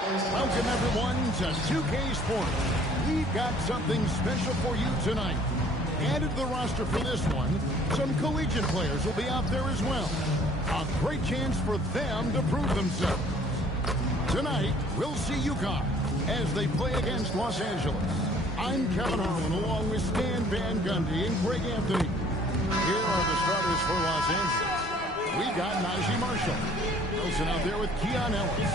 Welcome, everyone, to 2K Sports. We've got something special for you tonight. Added to the roster for this one, some collegiate players will be out there as well. A great chance for them to prove themselves. Tonight, we'll see UConn as they play against Los Angeles. I'm Kevin Harlan along with Stan Van Gundy and Greg Anthony. Here are the starters for Los Angeles. We got Najee Marshall. Wilson out there with Keon Ellis.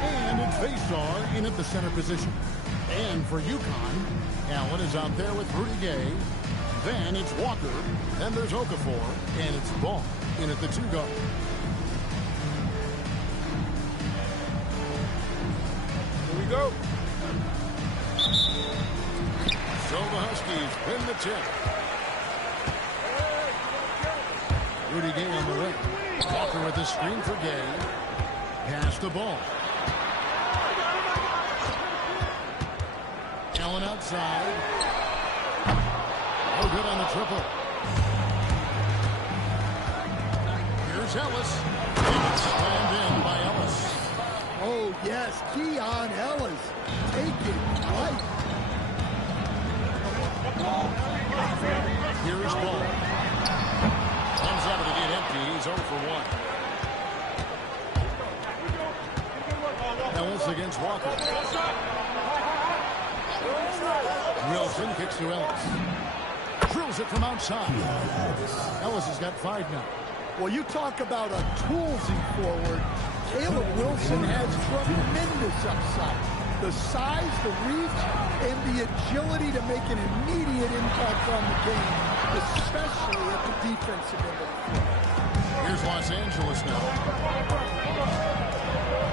And it's Faisar in at the center position. And for UConn, Allen is out there with Rudy Gay. Then it's Walker. Then there's Okafor. And it's Ball in at the 2 guard. Here we go. So the Huskies win the tip. Rudy Gay on the wing. Walker with the screen for Gay. Pass the ball. Allen outside. No good on the triple. Here's Ellis. And it's slammed in by Ellis. Oh, yes, Keon Ellis. Take it right. Here is Ball. Comes up to get empty. He's 0 for 1. Ellis against Walker. Wilson kicks to Ellis. Drills it from outside. Ellis has got 5 now. Well, you talk about a toolsy forward. Caleb Wilson has tremendous upside. The size, the reach, and the agility to make an immediate impact on the game, especially at the defensive end of the floor. Here's Los Angeles now.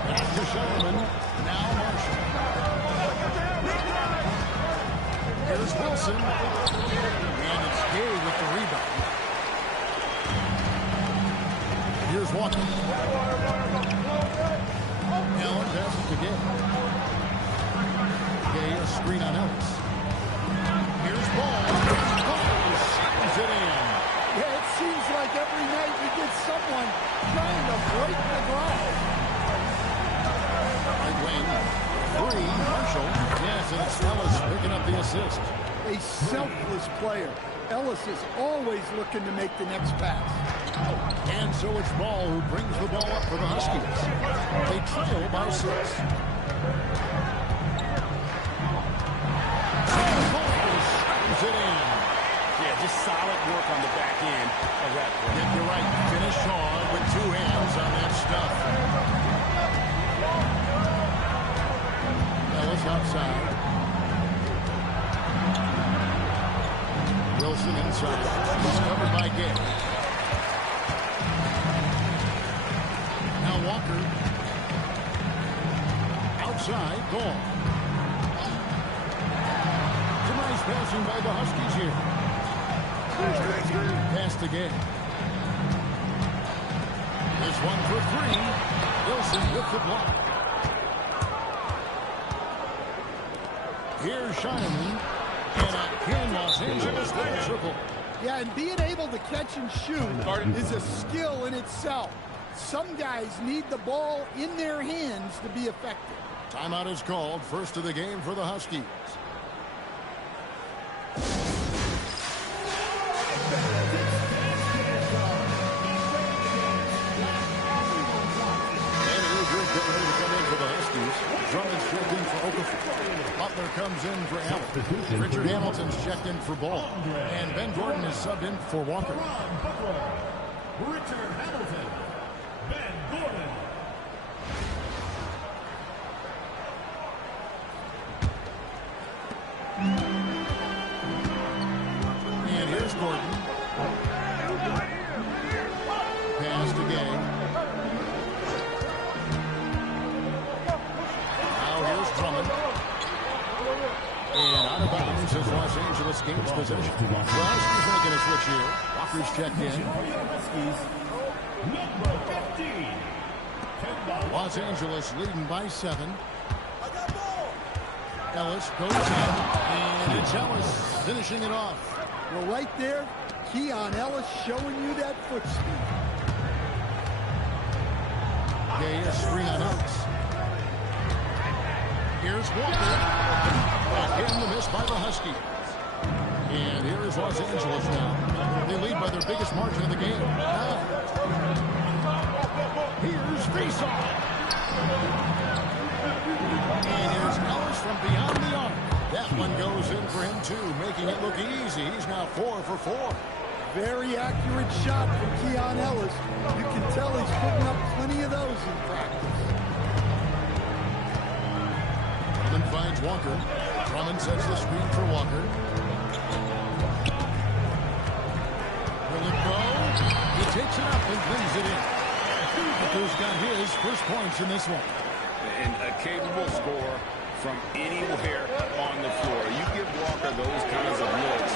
Back to Sherman. Now Marshall. Here's Wilson. And it's Gay with the rebound. Here's Walker. Allen passes to Gay. Gay, a screen on Ellis. Here's Ball. Ball slams it in. Yeah, it seems like every night you get someone trying to break the glass. Right wing. 3, Marshall. Yes, and it's Ellis picking up the assist. A selfless player. Ellis is always looking to make the next pass. And so it's Ball who brings the ball up for the Huskies. They trail by 6. Ball slams it in. Yeah, just solid work on the back end of that play. Yep, you're right. Finish on with 2 hands on that stuff. Ellis outside. Wilson inside. He's covered by Gay. Now Walker. Outside. Ball. It's a nice passing by the Huskies here. Pass to Gay. There's 1 for 3. Wilson with the block. Here's Shineman. And again, Los Angeles with a triple. Yeah, and being able to catch and shoot is a skill in itself. Some guys need the ball in their hands to be effective. Timeout is called. First of the game for the Huskies. Drummond's checked in for Okafor. Butler comes in for Allen. Richard Hamilton's checked in for Ball. And Ben Gordon is subbed in for Walker. Richard Hamilton. Ben Gordon. And here's Gordon. Pass to Gay. Drummond. And out of bounds as Los Angeles gains possession. Well, Huskies making a switch here. Walker's checked in. Los Angeles leading by 7. Ellis goes in. And it's Ellis finishing it off. Well, right there, Keon Ellis showing you that foot speed. Gay, a screen on Ellis. Here's Walker. Again, the miss by the Huskies. And here is Los Angeles now. They lead by their biggest margin of the game. Here's Faceoff. And here's Ellis from beyond the arc. That one goes in for him, too, making it look easy. He's now 4 for 4. Very accurate shot from Keon Ellis. You can tell he's putting up plenty of those in practice. Drummond finds Walker. Drummond sets the screen for Walker. Will it go? He takes it up and brings it in. Walker's got his first points in this one. And a capable scorer from anywhere on the floor. You give Walker those kinds of looks,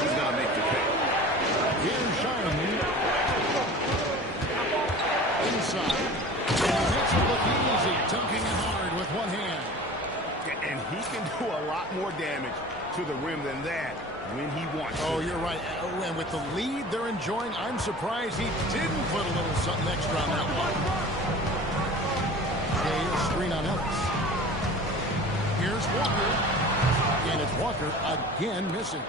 he's going to make the pay. Here's Shining. Inside. And he makes it look easy, dunking it hard with one hand. And he can do a lot more damage to the rim than that when he wants to. Oh, you're right. Oh, and with the lead they're enjoying, I'm surprised he didn't put a little something extra on that one. Okay, a screen on Ellis. Here's Walker. And it's Walker again missing.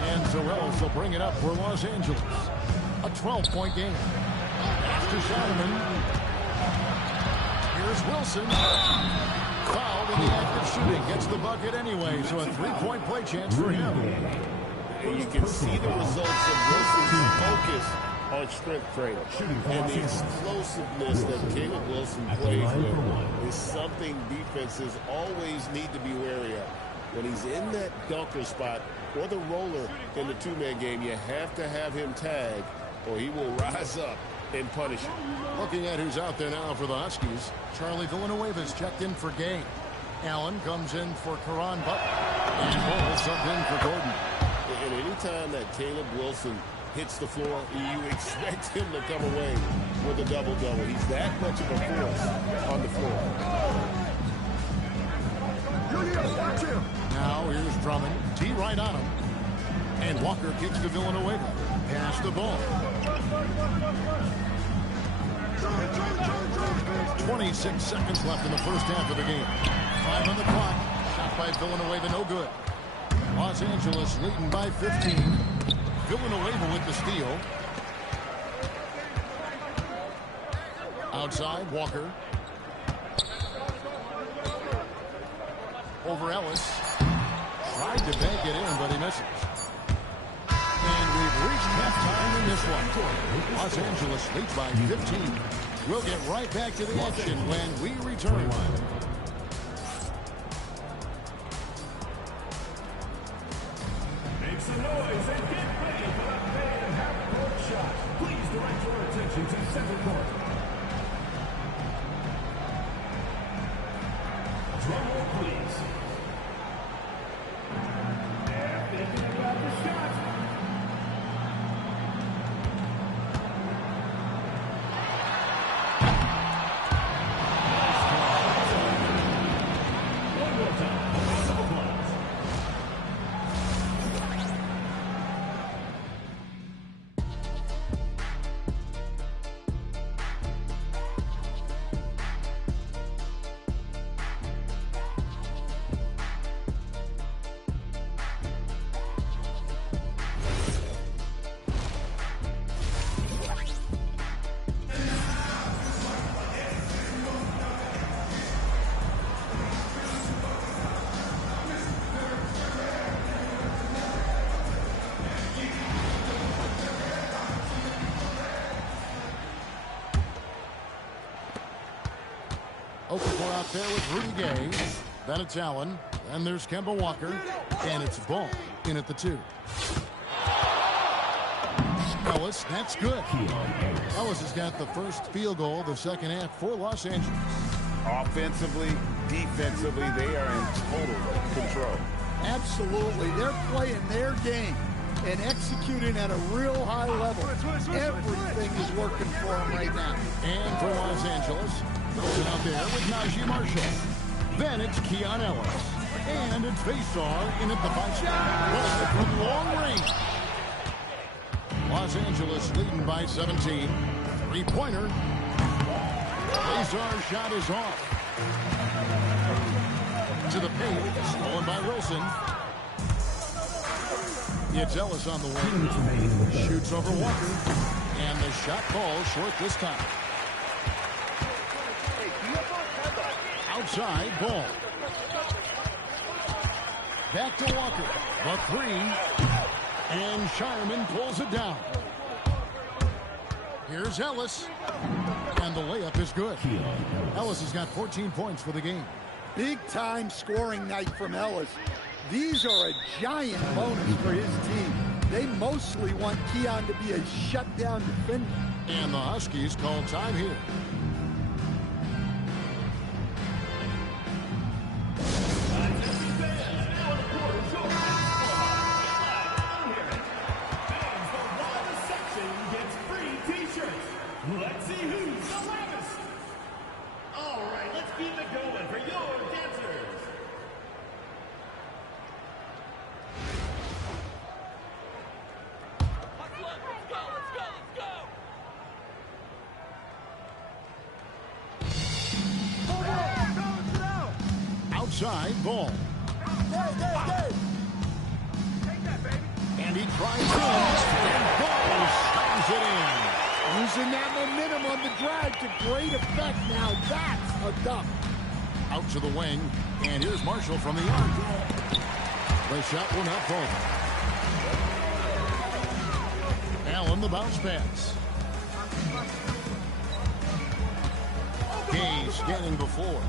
And so Ellis will bring it up for Los Angeles. A 12-point game. After Shotterman. Here's Wilson. Fouled in the act of shooting. Gets the bucket anyway, so a 3-point play chance for him. And you can see the results of Wilson's focus on strength training. And the explosiveness that Caleb Wilson plays with is something defenses always need to be wary of. When he's in that dunker spot or the roller in the two-man game, you have to have him tag or he will rise up and punish you. Looking at who's out there now for the Huskies, Charlie Villanueva's checked in for Gay. Allen comes in for Karan Butler. And Bull subbed in for Gordon. And anytime that Caleb Wilson hits the floor, you expect him to come away with a double-double. He's that much of a force on the floor. Now here's Drummond. T right on him. And Walker kicks to Villanueva. Pass the ball. 26 seconds left in the first half of the game. 5 on the clock. Shot by Villanueva, no good. Los Angeles leading by 15. Villanueva with the steal. Outside, Walker. Over Ellis. Tried to bank it in, but he misses. And we've reached halftime in this one. Los Angeles leads by 15. We'll get right back to the action when we return. Make some noise and get ready for the main half-court shot. Please direct your attention to center court. Drum roll, please. They're thinking about the shot. One more time. Double points. Okafor out there with Rudy Gay. Then it's Allen. Then there's Kemba Walker. And it's Ball in at the 2. Ellis, that's good. Ellis has got the first field goal of the second half for Los Angeles. Offensively, defensively, they are in total control. Absolutely. They're playing their game and executing at a real high level. Everything is working for them right now. And for Los Angeles, Wilson out there with Najee Marshall. Then it's Keon Ellis. And it's Faceoff in at the 5 spot. From long range. Los Angeles leading by 17. Three-pointer. Faceoff's shot is off. the paint. Stolen by Wilson. It's Ellis on the wing. Shoots over Walker. And the shot falls short this time. Outside, ball. Back to Walker. The three. And Shireman pulls it down. Here's Ellis. And the layup is good. Ellis has got 14 points for the game. Big-time scoring night from Ellis. These are a giant bonus for his team. They mostly want Keon to be a shutdown defender. And the Huskies call time here. Let's see who's the loudest. All right, let's keep it going for your dancers. Outside, ball. And he drives in, and ball slams it in. Using that momentum on the drive to great effect. Now that's a dunk. Out to the wing, and here's Marshall from the arc. The shot will not fall. Allen the bounce pass. Gay scanning before.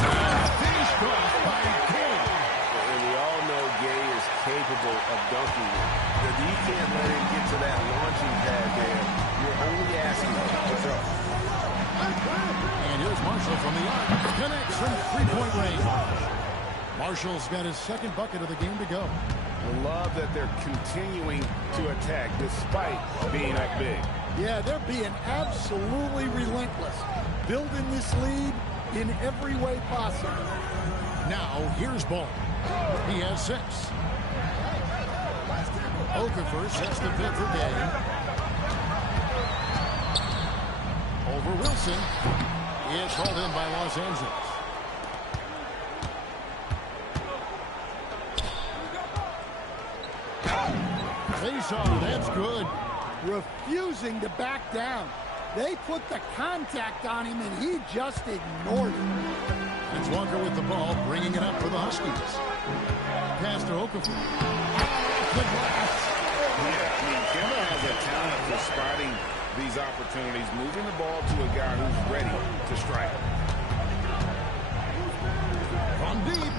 Finished off by Gay. And we all know Gay is capable of dunking it. If you can't let him get to that launching pad there, you're only asking him to throw. And here's Marshall from the arc. Connects from three-point range. Marshall's got his second bucket of the game to go. I love that they're continuing to attack despite being up big. Yeah, they're being absolutely relentless. Building this lead in every way possible. Now, here's Ball. He has 6. Okafor sets the pick for Gay. Over Wilson. It's hauled in by Los Angeles. Face-off, that's good. Refusing to back down. They put the contact on him, and he just ignored it. It's Walker with the ball, bringing it up for the Huskies. Pass to Okafor. Good pass. Yeah, I mean, Kemba has a talent for spotting these opportunities, moving the ball to a guy who's ready to strike. From deep.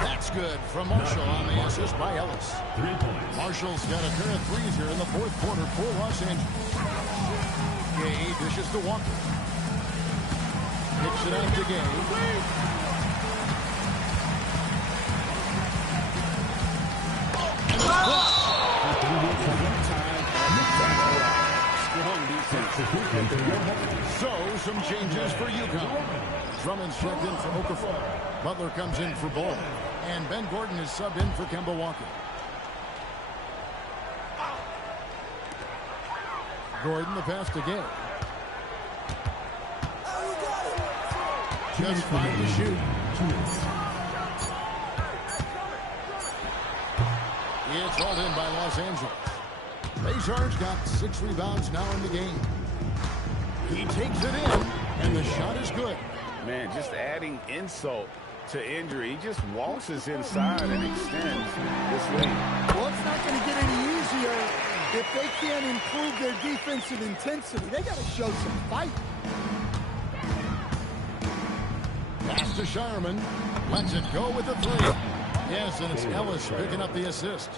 That's good from Marshall on the assist by Ellis. 3 points. Marshall's got a pair of threes here in the fourth quarter for Los Angeles. Gay dishes to Walker. Picks it out to Gay. And it's blocked. Strong defense. So, some changes for UConn. Drummond's checked in for Okafor. Butler comes in for Ball. And Ben Gordon is subbed in for Kemba Walker. Gordon, the pass to Gay. Just 5 to shoot. It's hauled in by Los Angeles. Bazar's got 6 rebounds now in the game. He takes it in, and the shot is good. Man, just adding insult to injury. He just waltzes inside and extends this lead. Well, it's not going to get any easier if they can't improve their defensive intensity. They got to show some fight. Pass to Shireman. Lets it go with the 3. Yes, and it's Ellis picking up the assist.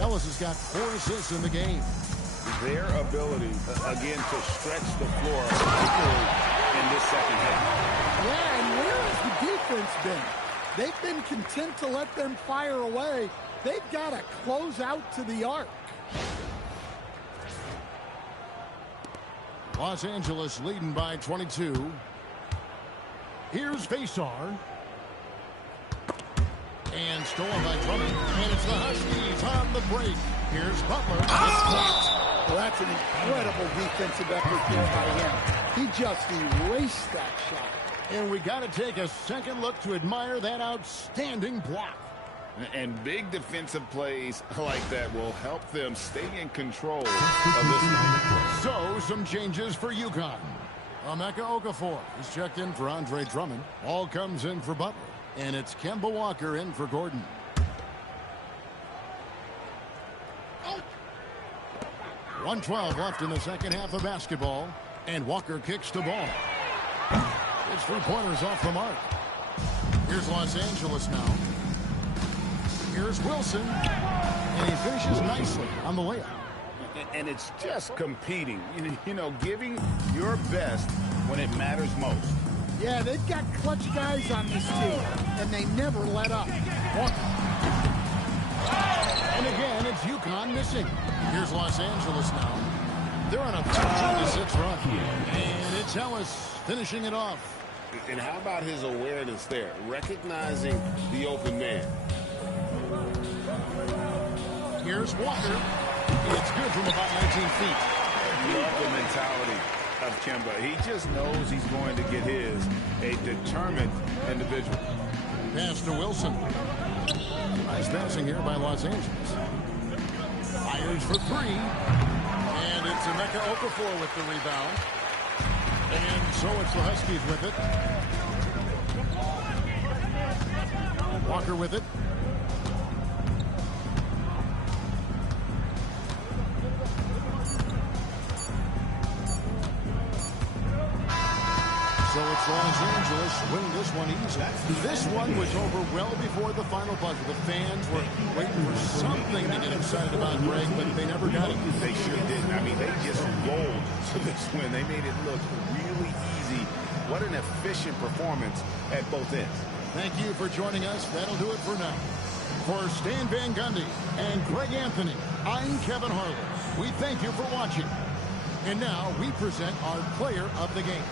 Ellis has got 4 assists in the game. Their ability, again, to stretch the floor, particularly in this second half. Yeah, and where has the defense been? They've been content to let them fire away. They've got to close out to the arc. Los Angeles leading by 22. Here's Fasar. And stolen by Drummond. And it's the Huskies on the break. Here's Butler. Well, that's an incredible defensive effort there by him. He just erased that shot. And we got to take a second look to admire that outstanding block. And big defensive plays like that will help them stay in control of this one. So, some changes for UConn. Emeka Okafor is checked in for Andre Drummond. All comes in for Butler. And it's Kemba Walker in for Gordon. Oh. 1:12 left in the second half of basketball. And Walker kicks the ball. His three-pointers off the mark. Here's Los Angeles now. Here's Wilson. And he finishes nicely on the layup. And it's just competing, you know, giving your best when it matters most. Yeah, they've got clutch guys on this team, and they never let up. And again, it's UConn missing. Here's Los Angeles now. They're on a 15-6 run. And it's Ellis finishing it off. And how about his awareness there, recognizing the open man? Here's Walker. It's good from about 19 feet. Love the mentality of Kemba. He just knows he's going to get his. A determined individual. Pass to Wilson. Nice passing here by Los Angeles. Fires for three. And it's Emeka Okafor with the rebound. And so it's the Huskies with it. Walker with it. So it's Los Angeles winning this one easily. This one was over well before the final buzzer. The fans were waiting for something to get excited about, Greg, but they never got it. They sure didn't. I mean, they just rolled to this win. They made it look really easy. What an efficient performance at both ends. Thank you for joining us. That'll do it for now. For Stan Van Gundy and Greg Anthony, I'm Kevin Harlan. We thank you for watching. And now we present our player of the game.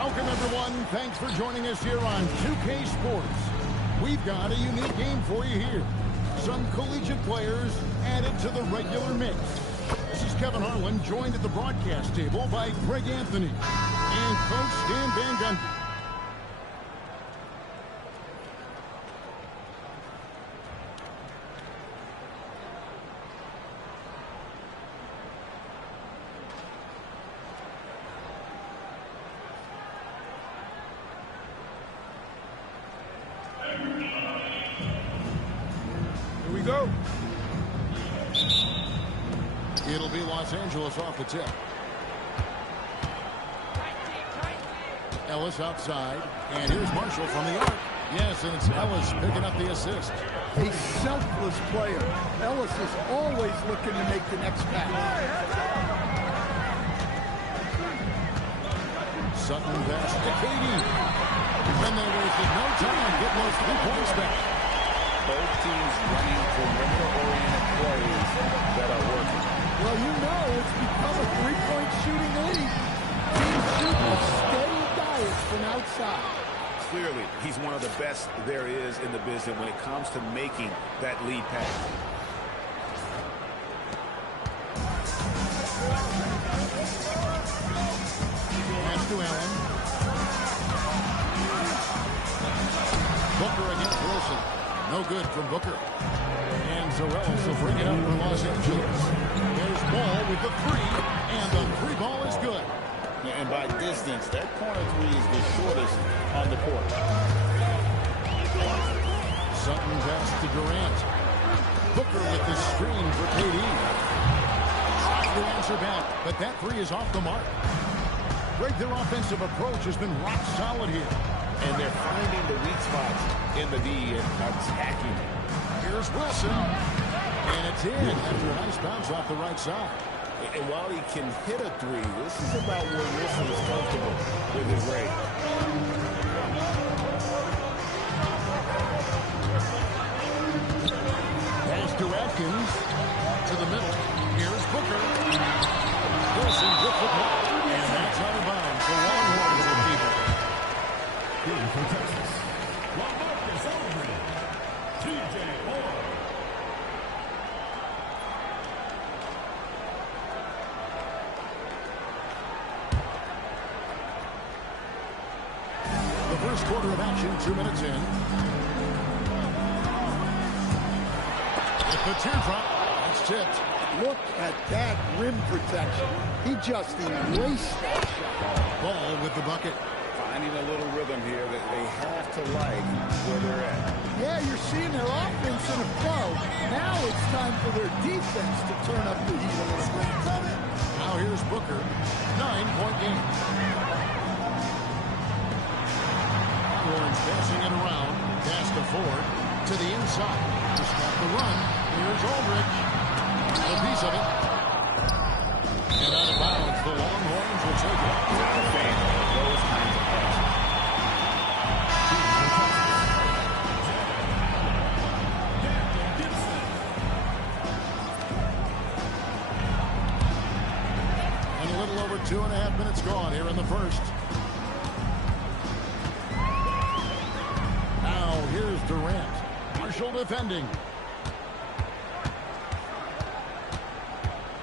Welcome, everyone. Thanks for joining us here on 2K Sports. We've got a unique game for you here. Some collegiate players added to the regular mix. This is Kevin Harlan, joined at the broadcast table by Greg Anthony and Coach Stan Van Gundy. Here we go. It'll be Los Angeles off the tip. Ellis outside, and here's Marshall from the arc. Yes, and it's Ellis picking up the assist. A selfless player. Ellis is always looking to make the next pass. Sutton pass to Katie. And they wasted no time getting those 3 points back. Both teams running perimeter-oriented plays that are working. Well, you know it's become a three-point shooting league. Teams shooting a steady diet from outside. Clearly, he's one of the best there is in the business when it comes to making that lead pass. Pass to Allen. Booker against Wilson. No good from Booker. And Zarellas will bring it up for Los Angeles. There's Ball with the three, and the three ball is good. And by distance, that corner three is the shortest on the court. Sutton pass to Durant. Booker with the screen for KD. Trying to answer back, but that three is off the mark. Greg, their offensive approach has been rock solid here. And they're finding the weak spots in the D and attacking. Here's Wilson. And it's in after a nice bounce off the right side. And while he can hit a three, this is about where Wilson is comfortable with his range. Pass to Atkins. To the middle. Here's Booker. Wilson with the ball. And that's out of bounds. The Longhorns will keep it. Here from Texas, LaMarcus Aldridge, TJ Moore. The first quarter of action, 2 minutes in. With the teardrop, that's tipped. Look at that rim protection. He just erased that shot. Ball with the bucket. Finding a little rhythm here that they have to like where they're at. Yeah, you're seeing their offense in a flow. Now it's time for their defense to turn up the heat a little bit. Now here's Booker. 9-point game. Orange passing it around. Pass to Ford. To the inside. To stop the run. Here's Aldridge. A piece of it. And out of bounds. The Longhorns will take it. Not a fan of those kinds of passes. And a little over 2.5 minutes gone here in the first. Now here's Durant. Marshall defending.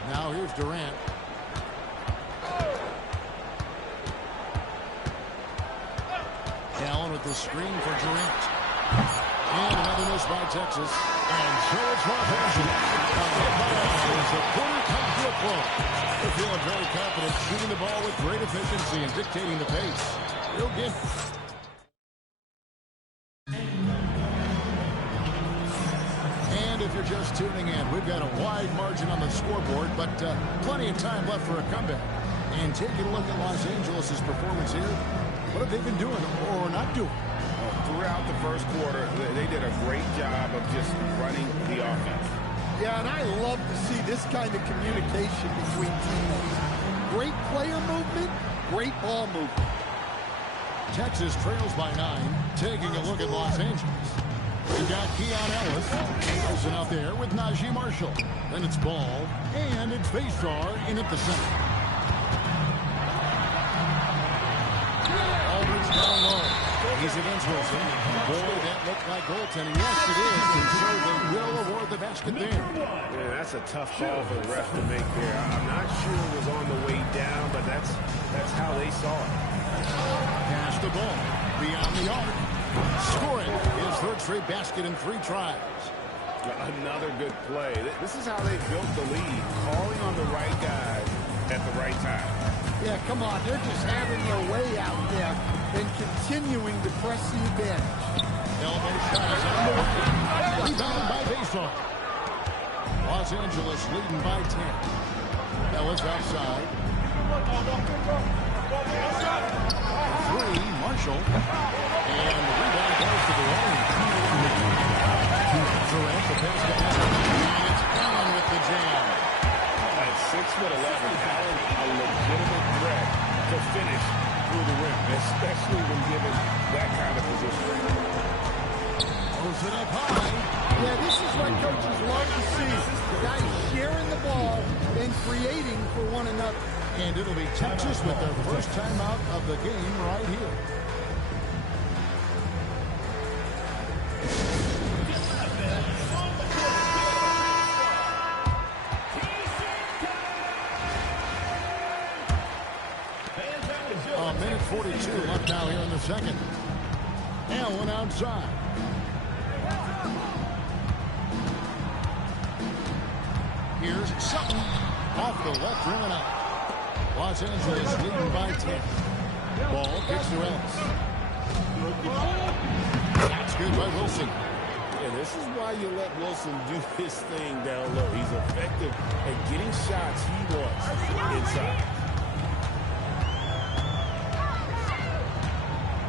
Now here's Durant. Allen with the screen for Durant. And another miss by Texas. And so it's Los Angeles. As the quarter comes to a close. They're feeling very confident, shooting the ball with great efficiency and dictating the pace. Real good. And if you're just tuning in, we've got a wide margin on the scoreboard, but plenty of time left for a comeback. And taking a look at Los Angeles' performance here, what have they been doing or not doing? Throughout the first quarter, they did a great job of just running the offense. Yeah, and I love to see this kind of communication between teammates. Great player movement, great ball movement. Texas trails by 9, taking a look at Los Angeles. We've got Keon Ellis. Wilson out there with Najee Marshall. Then it's Ball, and it's Faisar in at the center. down low. He's against Wilson. Boy, that looked like goaltending. Yes, it is. And so they will award the basket there. Yeah, that's a tough call for the ref to make there. I'm not sure it was on the way down, but that's how they saw it. Pass the ball. Beyond the arc. Scoring his third straight basket in 3 tries. Another good play. This is how they built the lead. Calling on the right guy at the right time. Yeah, come on. They're just having their way out there and continuing to press the advantage. Elbow shot is on the way. Rebound by Bason. Los Angeles leading by 10. Ellis outside. 3, Marshall. And the rebound goes to the lane. Durant, the pass to Allen. And it's Allen with the jam. At 6'11", Allen, a legitimate threat to finish through the rim, especially when given that kind of position. Throws it up high. Yeah, this is what coaches love to see. The guys sharing the ball and creating for one another. And it'll be Texas with their first timeout of the game right here. A minute 42 left now here in the second. Allen outside. Here's Sutton. Off the left rim and out. Los Angeles leading by 10. Ball kicks to Ellis. That's good by Wilson. And this is why you let Wilson do his thing down low. He's effective at getting shots he wants inside.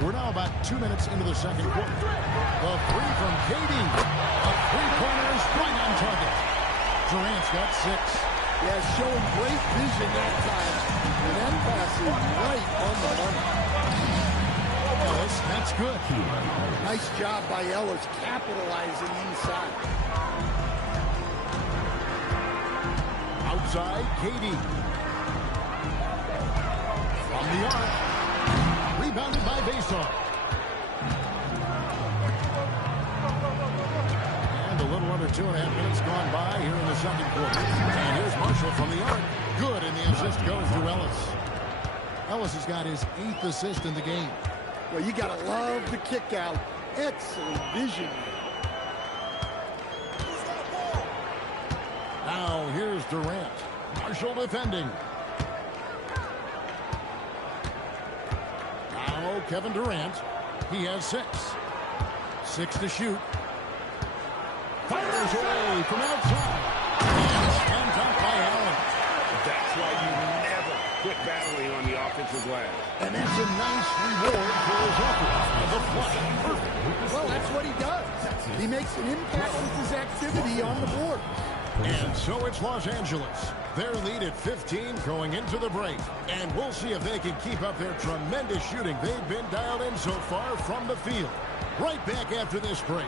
We're now about 2 minutes into the second quarter. The three from KD. A three-pointer is right on target. Durant's got 6. Yeah, showing great vision that time. And that pass is right on the money. Ellis, that's good. Nice job by Ellis capitalizing inside. Outside, KD. From the arc. Rebounded by Bason. And a little under 2.5 minutes gone by here in the second quarter. And here's Marshall from the arc. Good, and the assist goes to Ellis. Ellis has got his 8th assist in the game. Well, you got to love the kick out. Excellent vision. Now here's Durant. Marshall defending. Now Kevin Durant. He has 6. 6 to shoot. Fires away from outside. And spent out by Allen. That's why you never quit battling on the offensive glass. And that's a nice reward for his effort. The flush. Perfect. Well, that's what he does. He makes an impact with his activity on the board. And so it's Los Angeles. Their lead at 15 going into the break. And we'll see if they can keep up their tremendous shooting they've been dialed in so far from the field. Right back after this break.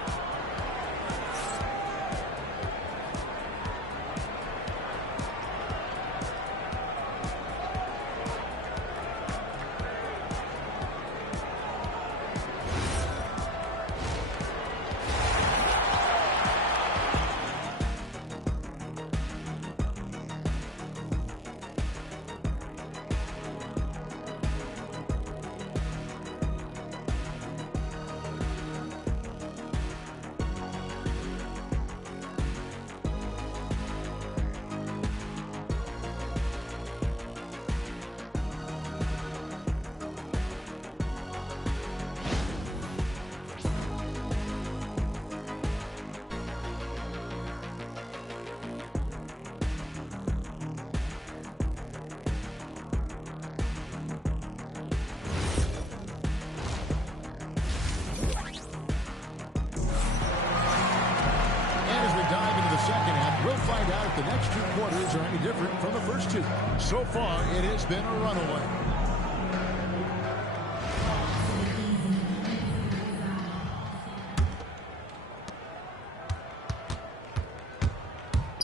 Second half, we'll find out if the next 2 quarters are any different from the first 2. So far, it has been a runaway.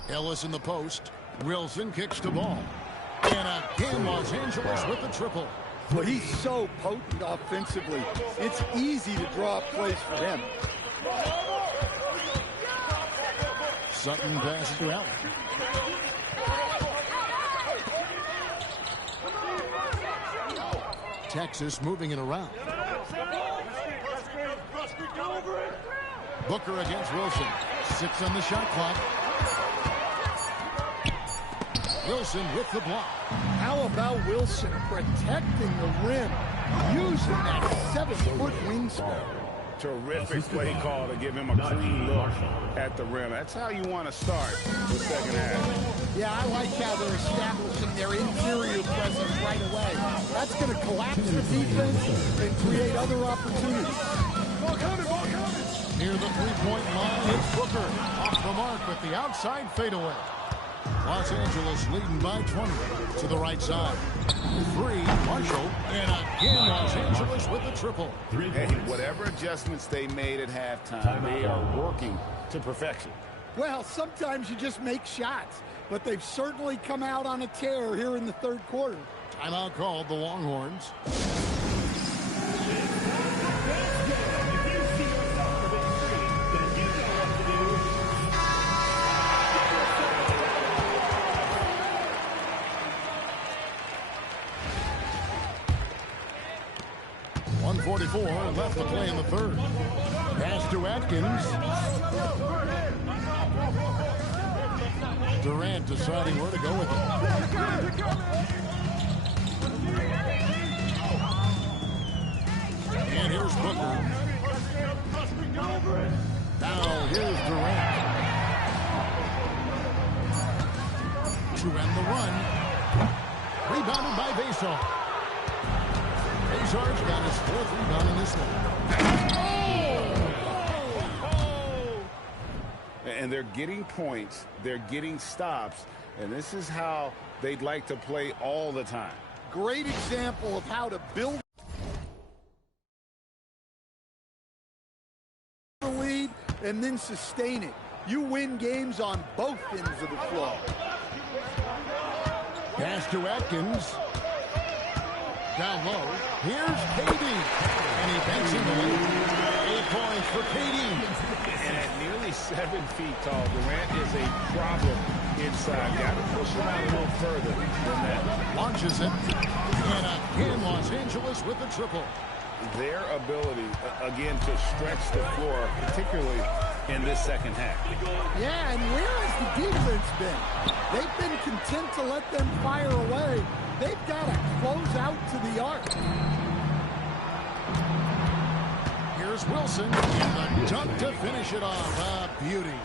Ellis in the post. Wilson kicks the ball. And again, Los Angeles with the triple. Well, he's so potent offensively. It's easy to draw up plays for him. Sutton passes to Allen. Texas moving it around. Booker against Wilson. 6 on the shot clock. Wilson with the block. How about Wilson protecting the rim, using that 7-foot wingspan? Terrific play call to give him a clean look at the rim. That's how you want to start the second half. Yeah, I like how they're establishing their interior presence right away. That's going to collapse the defense and create other opportunities. Ball coming. Near the three-point line, it's Booker. Off the mark with the outside fadeaway. Los Angeles leading by 20 to the right side. 3, Marshall, and again Los Angeles with the triple. Hey, whatever adjustments they made at halftime, they are working to perfection. Well, sometimes you just make shots, but they've certainly come out on a tear here in the third quarter. Timeout called the Longhorns. .144 left to play in the third. Pass to Atkins. Durant deciding where to go with it. And here's Booker. Now here's Durant. To end the run. Rebounded by Vassar. Vassar's got his 4th rebound in this one. And they're getting points, they're getting stops, and this is how they'd like to play all the time. Great example of how to build the lead and then sustain it. You win games on both ends of the floor. Pass to Atkins. Down low. Here's KD. And he banks him away. 8 points for KD. And at nearly 7 feet tall, Durant is a problem inside. Got to push him out a little further than that. Launches it. And again, Los Angeles with the triple. Their ability, again, to stretch the floor, particularly in this second half. Yeah, and where has the defense been? They've been content to let them fire away. They've got to close out to the arc. Here's Wilson. And the dunk to finish it off. A beauty.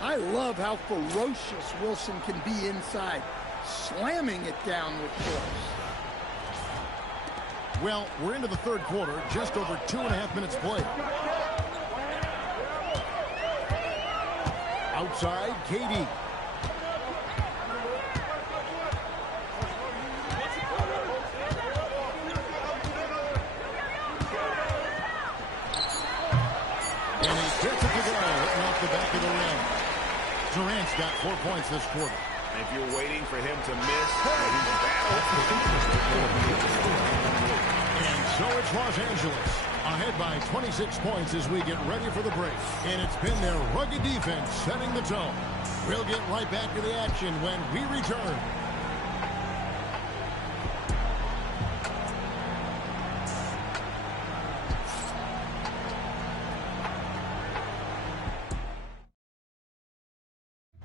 I love how ferocious Wilson can be inside, slamming it down with force. Well, we're into the third quarter, just over 2.5 minutes played. Outside, KD. And he gets it to go, hitting off the back of the rim. Durant's got 4 points this quarter. If you're waiting for him to miss, he's back. And so it's Los Angeles, ahead by 26 points as we get ready for the break. And it's been their rugged defense setting the tone. We'll get right back to the action when we return.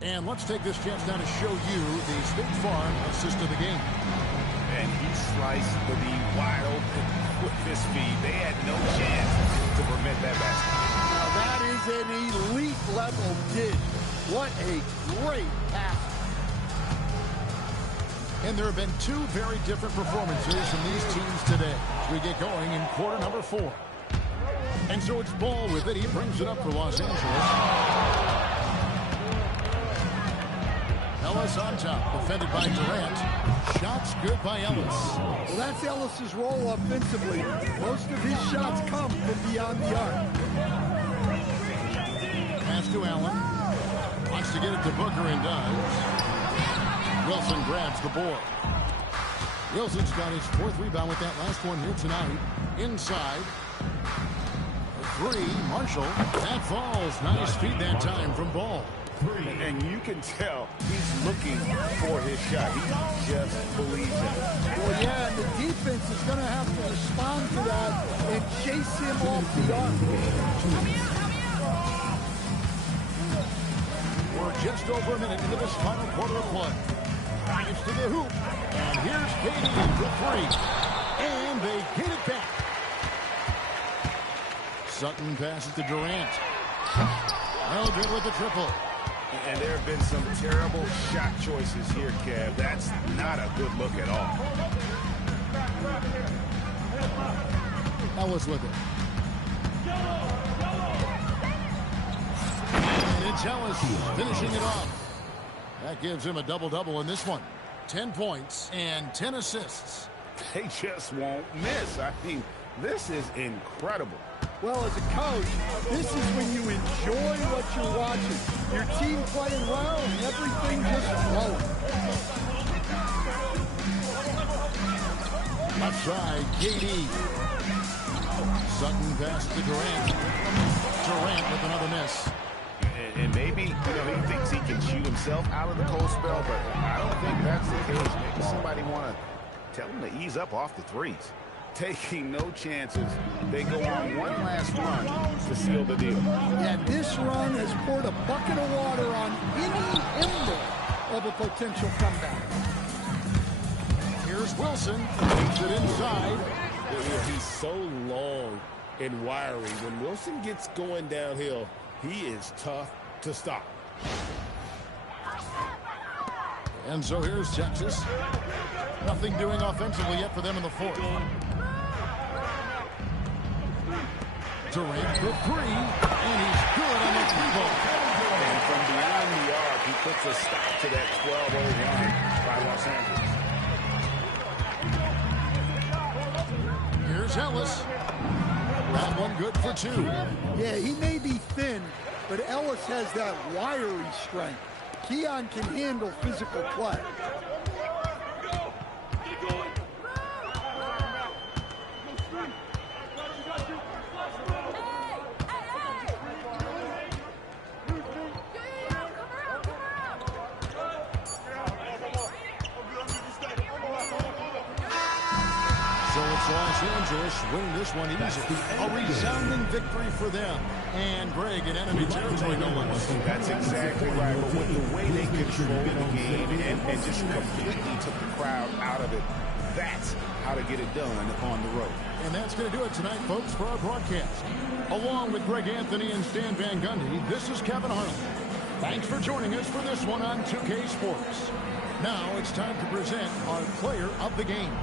And let's take this chance now to show you the State Farm assist of the game. And he sliced the D wide open with his feed. They had no chance to prevent that basket. Now that is an elite level dig. What a great pass. And there have been 2 very different performances from these teams today. We get going in quarter number 4. And so it's Ball with it. He brings it up for Los Angeles. Ellis on top, defended by Durant. Shots good by Ellis. Well, that's Ellis's role offensively. Most of his shots come from beyond the arc. Pass to Allen. Wants to get it to Booker and does. Wilson grabs the board. Wilson's got his 4th rebound with that last one here tonight. Inside. A 3. Marshall. That falls. Nice feed that time from Ball. And you can tell he's looking for his shot. He just believes in it. Well, yeah, and the defense is going to have to respond to that and chase him off the arc. We're just over a minute into this final quarter of play. Drives to the hoop. And here's KD for 3. And they get it back. Sutton passes to Durant. No good with the triple. And there have been some terrible shot choices here, Kev. That's not a good look at all. Ellis with it. And it's Ellis finishing it off. That gives him a double-double in this one. 10 points and 10 assists. They just won't miss. I mean, this is incredible. Well, as a coach, this is when you enjoy what you're watching. Your team playing well and everything just flowing. Left side, KD. Sutton pass to Durant. Durant with another miss. And maybe, he thinks he can shoot himself out of the cold spell, but I don't think that's the case. Maybe somebody want to tell him to ease up off the threes. Taking no chances. They go on one last run to seal the deal. Yeah, this run has poured a bucket of water on any ember of a potential comeback. Here's Wilson. Takes it inside. He's so long and wiry. When Wilson gets going downhill, he is tough to stop. And so here's Texas. Nothing doing offensively yet for them in the 4th. Durant for 3, and he's good on the 3-ball. And from beyond the arc, he puts a stop to that 12-0 run by Los Angeles. Here's Ellis. That one good for 2. Yeah, he may be thin, but Ellis has that wiry strength. Keon can handle physical play. Los Angeles winning this one easily. A resounding victory for them. And Greg in enemy territory, no less. That's exactly right. But with the way they controlled the game and just completely took the crowd out of it, that's how to get it done on the road. And that's going to do it tonight, folks, for our broadcast. Along with Greg Anthony and Stan Van Gundy, this is Kevin Harlan. Thanks for joining us for this one on 2K Sports. Now it's time to present our player of the game.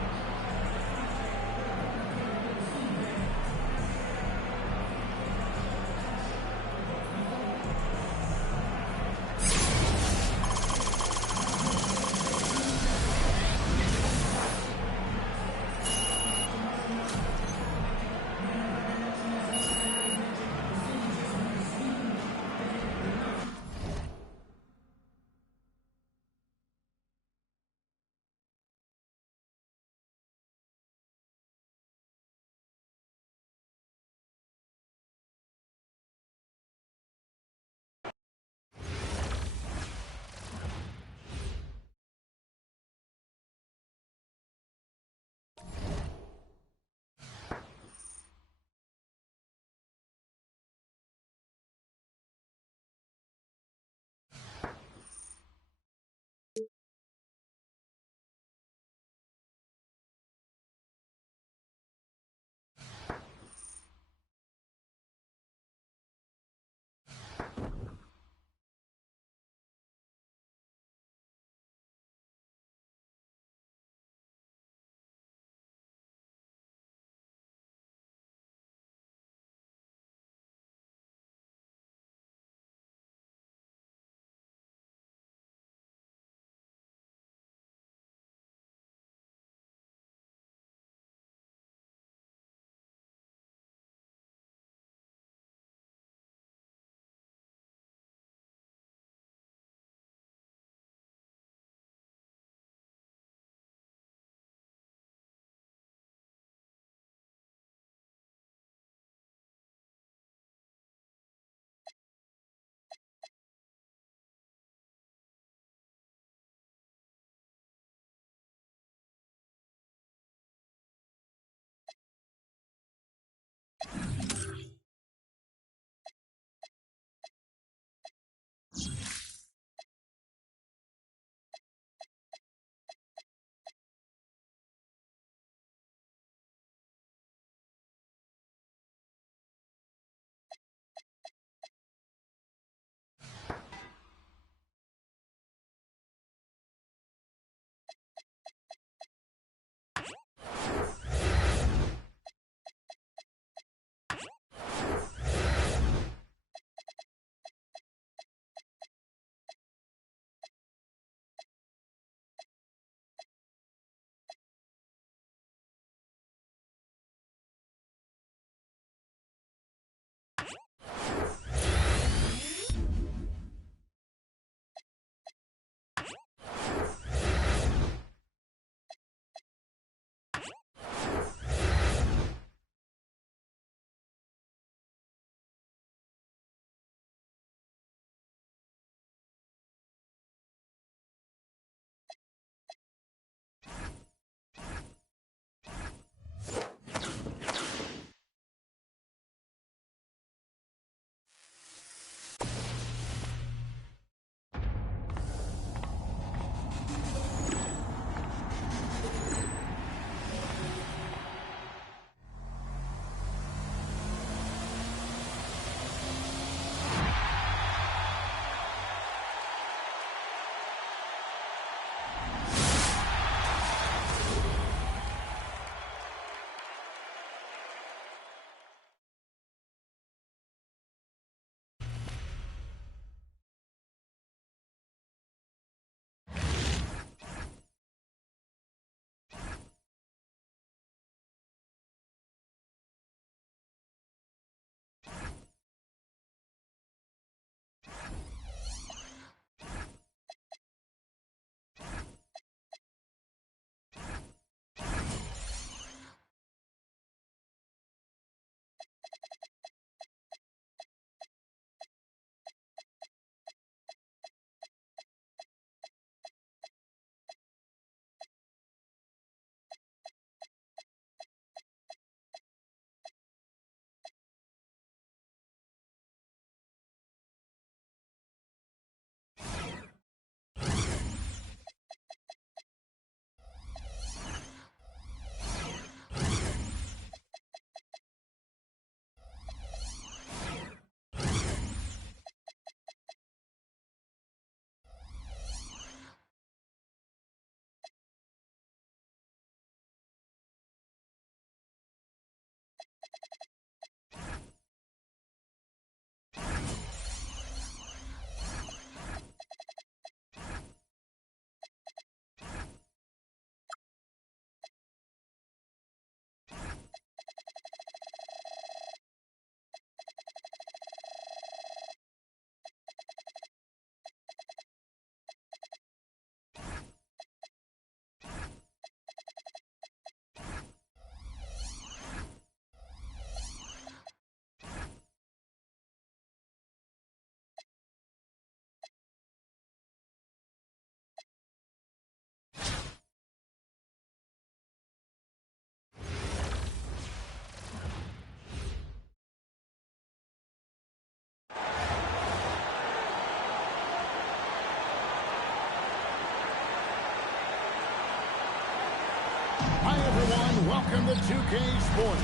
everyone. Welcome to 2K Sports.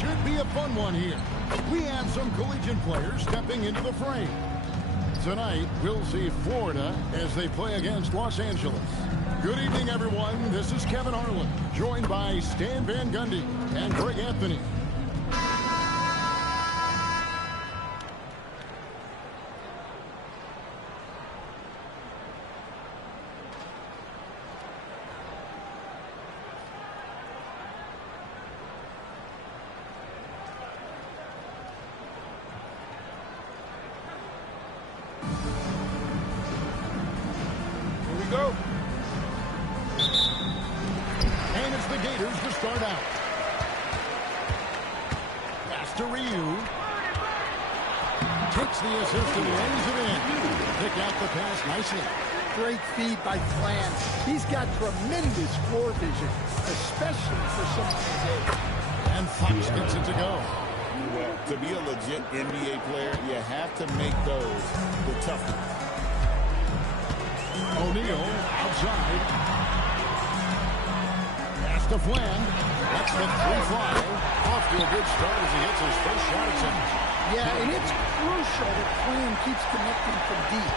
Should be a fun one here. We have some collegiate players stepping into the frame. Tonight, we'll see Florida as they play against Los Angeles. Good evening, everyone. This is Kevin Harlan, joined by Stan Van Gundy and Greg Anthony. Great feed by Flan. He's got tremendous floor vision, especially for someone his age. And Fox gets it to go. Well, to be a legit NBA player, you have to make those the tough ones. O'Neal outside. Pass to Flan. That's the 3-fly. Off to a good start as he hits his first shot attempt. Yeah, and it's crucial that Flan keeps connecting from deep.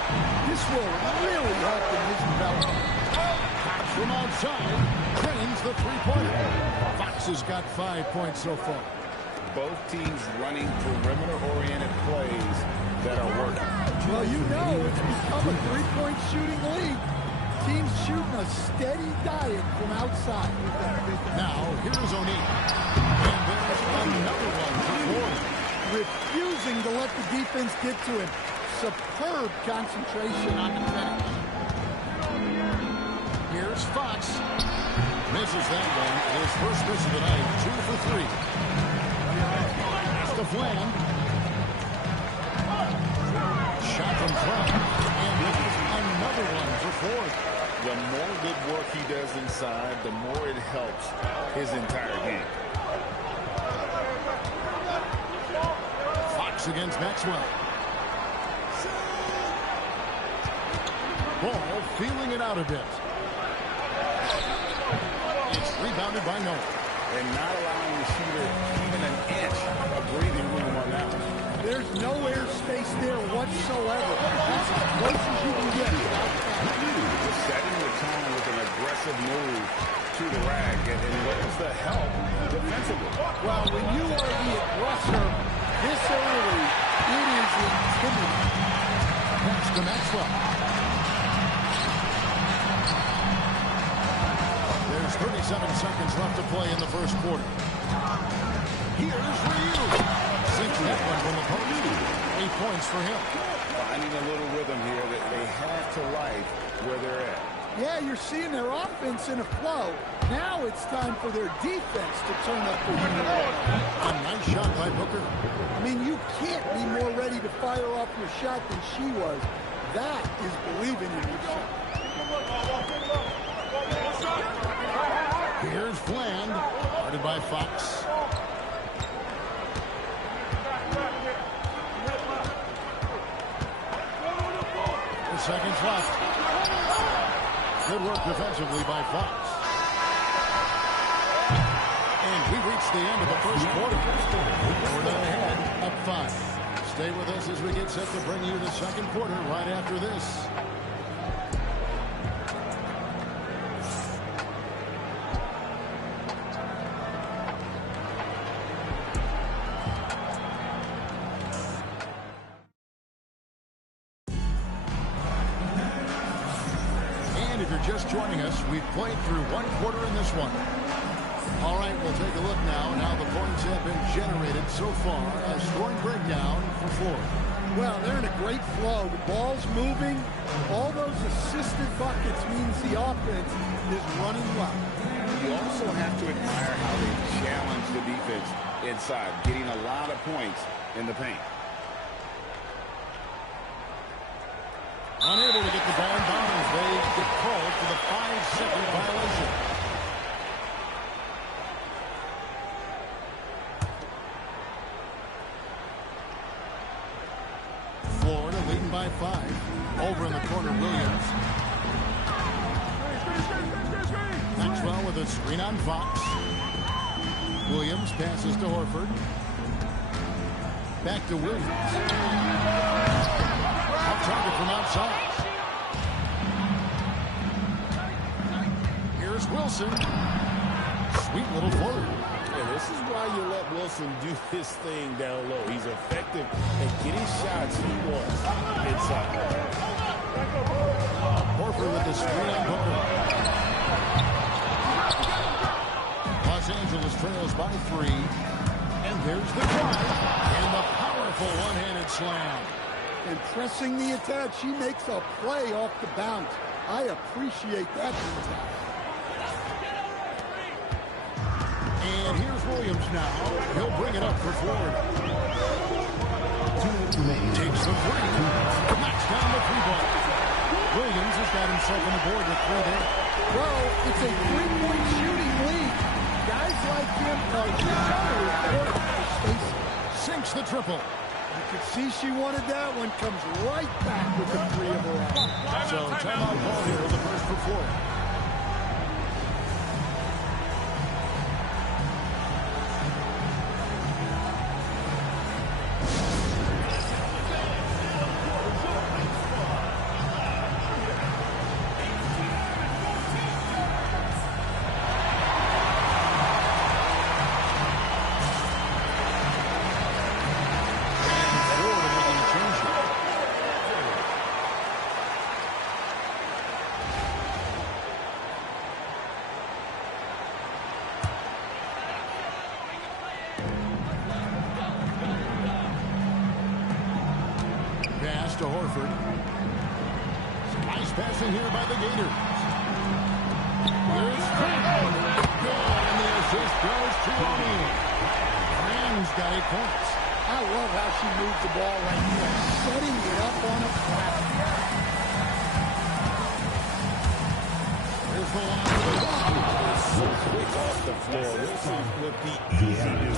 This will really help in his development. From outside, trains the three-pointer. Fox has got 5 points so far. Both teams running perimeter-oriented plays that are working. Well, you know it's become a three-point shooting league. Teams shooting a steady diet from outside. Now, here's O'Neal. And there's another one for Florida. Refusing to let the defense get to him. Superb concentration on the finish. Here's Fox. Misses that one. His first miss of the night. 2 for 3. Pass to Flan. Shot from Flan. And there's another one for Ford. The more good work he does inside, the more it helps his entire game. Against Maxwell. Ball feeling it out a bit. It's rebounded by Noah. And not allowing the shooter even an inch of breathing room on that one. There's no air space there whatsoever. That's as close as you can get. Just setting the tone with an aggressive move to the rack. And where's the help defensively? Well, when you are the aggressor this early, it is intimidating. That's to Maxwell. There's 37 seconds left to play in the first quarter. Here's Ryu. Sinks that one from the post. 8 points for him. Finding a little rhythm here that they have to like where they're at. Yeah, you're seeing their offense in a flow. Now it's time for their defense to turn up the heat. A nice shot by Booker. I mean, you can't be more ready to fire off your shot than she was. That is believing in yourself. Here's Flan, guarded by Fox. The seconds left. Good work defensively by Fox. And we reached the end of the first quarter. Florida ahead at 5. Stay with us as we get set to bring you the second quarter right after this. Just joining us, we've played through one quarter in this one. All right, we'll take a look now at how the points have been generated so far. A scoring breakdown for Florida. Well, they're in a great flow. The ball's moving. All those assisted buckets means the offense is running well. You also have to admire how they challenge the defense inside, getting a lot of points in the paint. Unable to get the ball in bounds. They get called for the 5-second violation. Florida leading by 5. Over in the corner, Williams. Maxwell with with a screen on Fox. Williams passes to Horford. Back to Williams. Off target from outside. Here's Wilson. Sweet little floater. And this is why you let Wilson do his thing down low. He's effective at getting shots he wants inside. Horford with the screen on Booker. Los Angeles trails by 3. And there's the drive. And the powerful one-handed slam. And pressing the attack, she makes a play off the bounce. I appreciate that detail. And here's Williams now. He'll bring it up for Ford. Takes the 3. Knocks down the 3-ball. Williams has got himself on the board with 3 there. Well, it's a 3-point shooting lead. Guys like him are so important for spacing. Sinks the triple. You can see she wanted that one. Comes right back with the 3 of her own. So timeout ball here in the first for Ford. To Horford. Nice passing here by the Gators. Here's Graham. Good, and the assist goes to O'Neal. Graham's got 8 points. I love how she moves the ball right here, setting it up on a platter. Here's the line for the ball. So quick off the floor. This is with the easy do.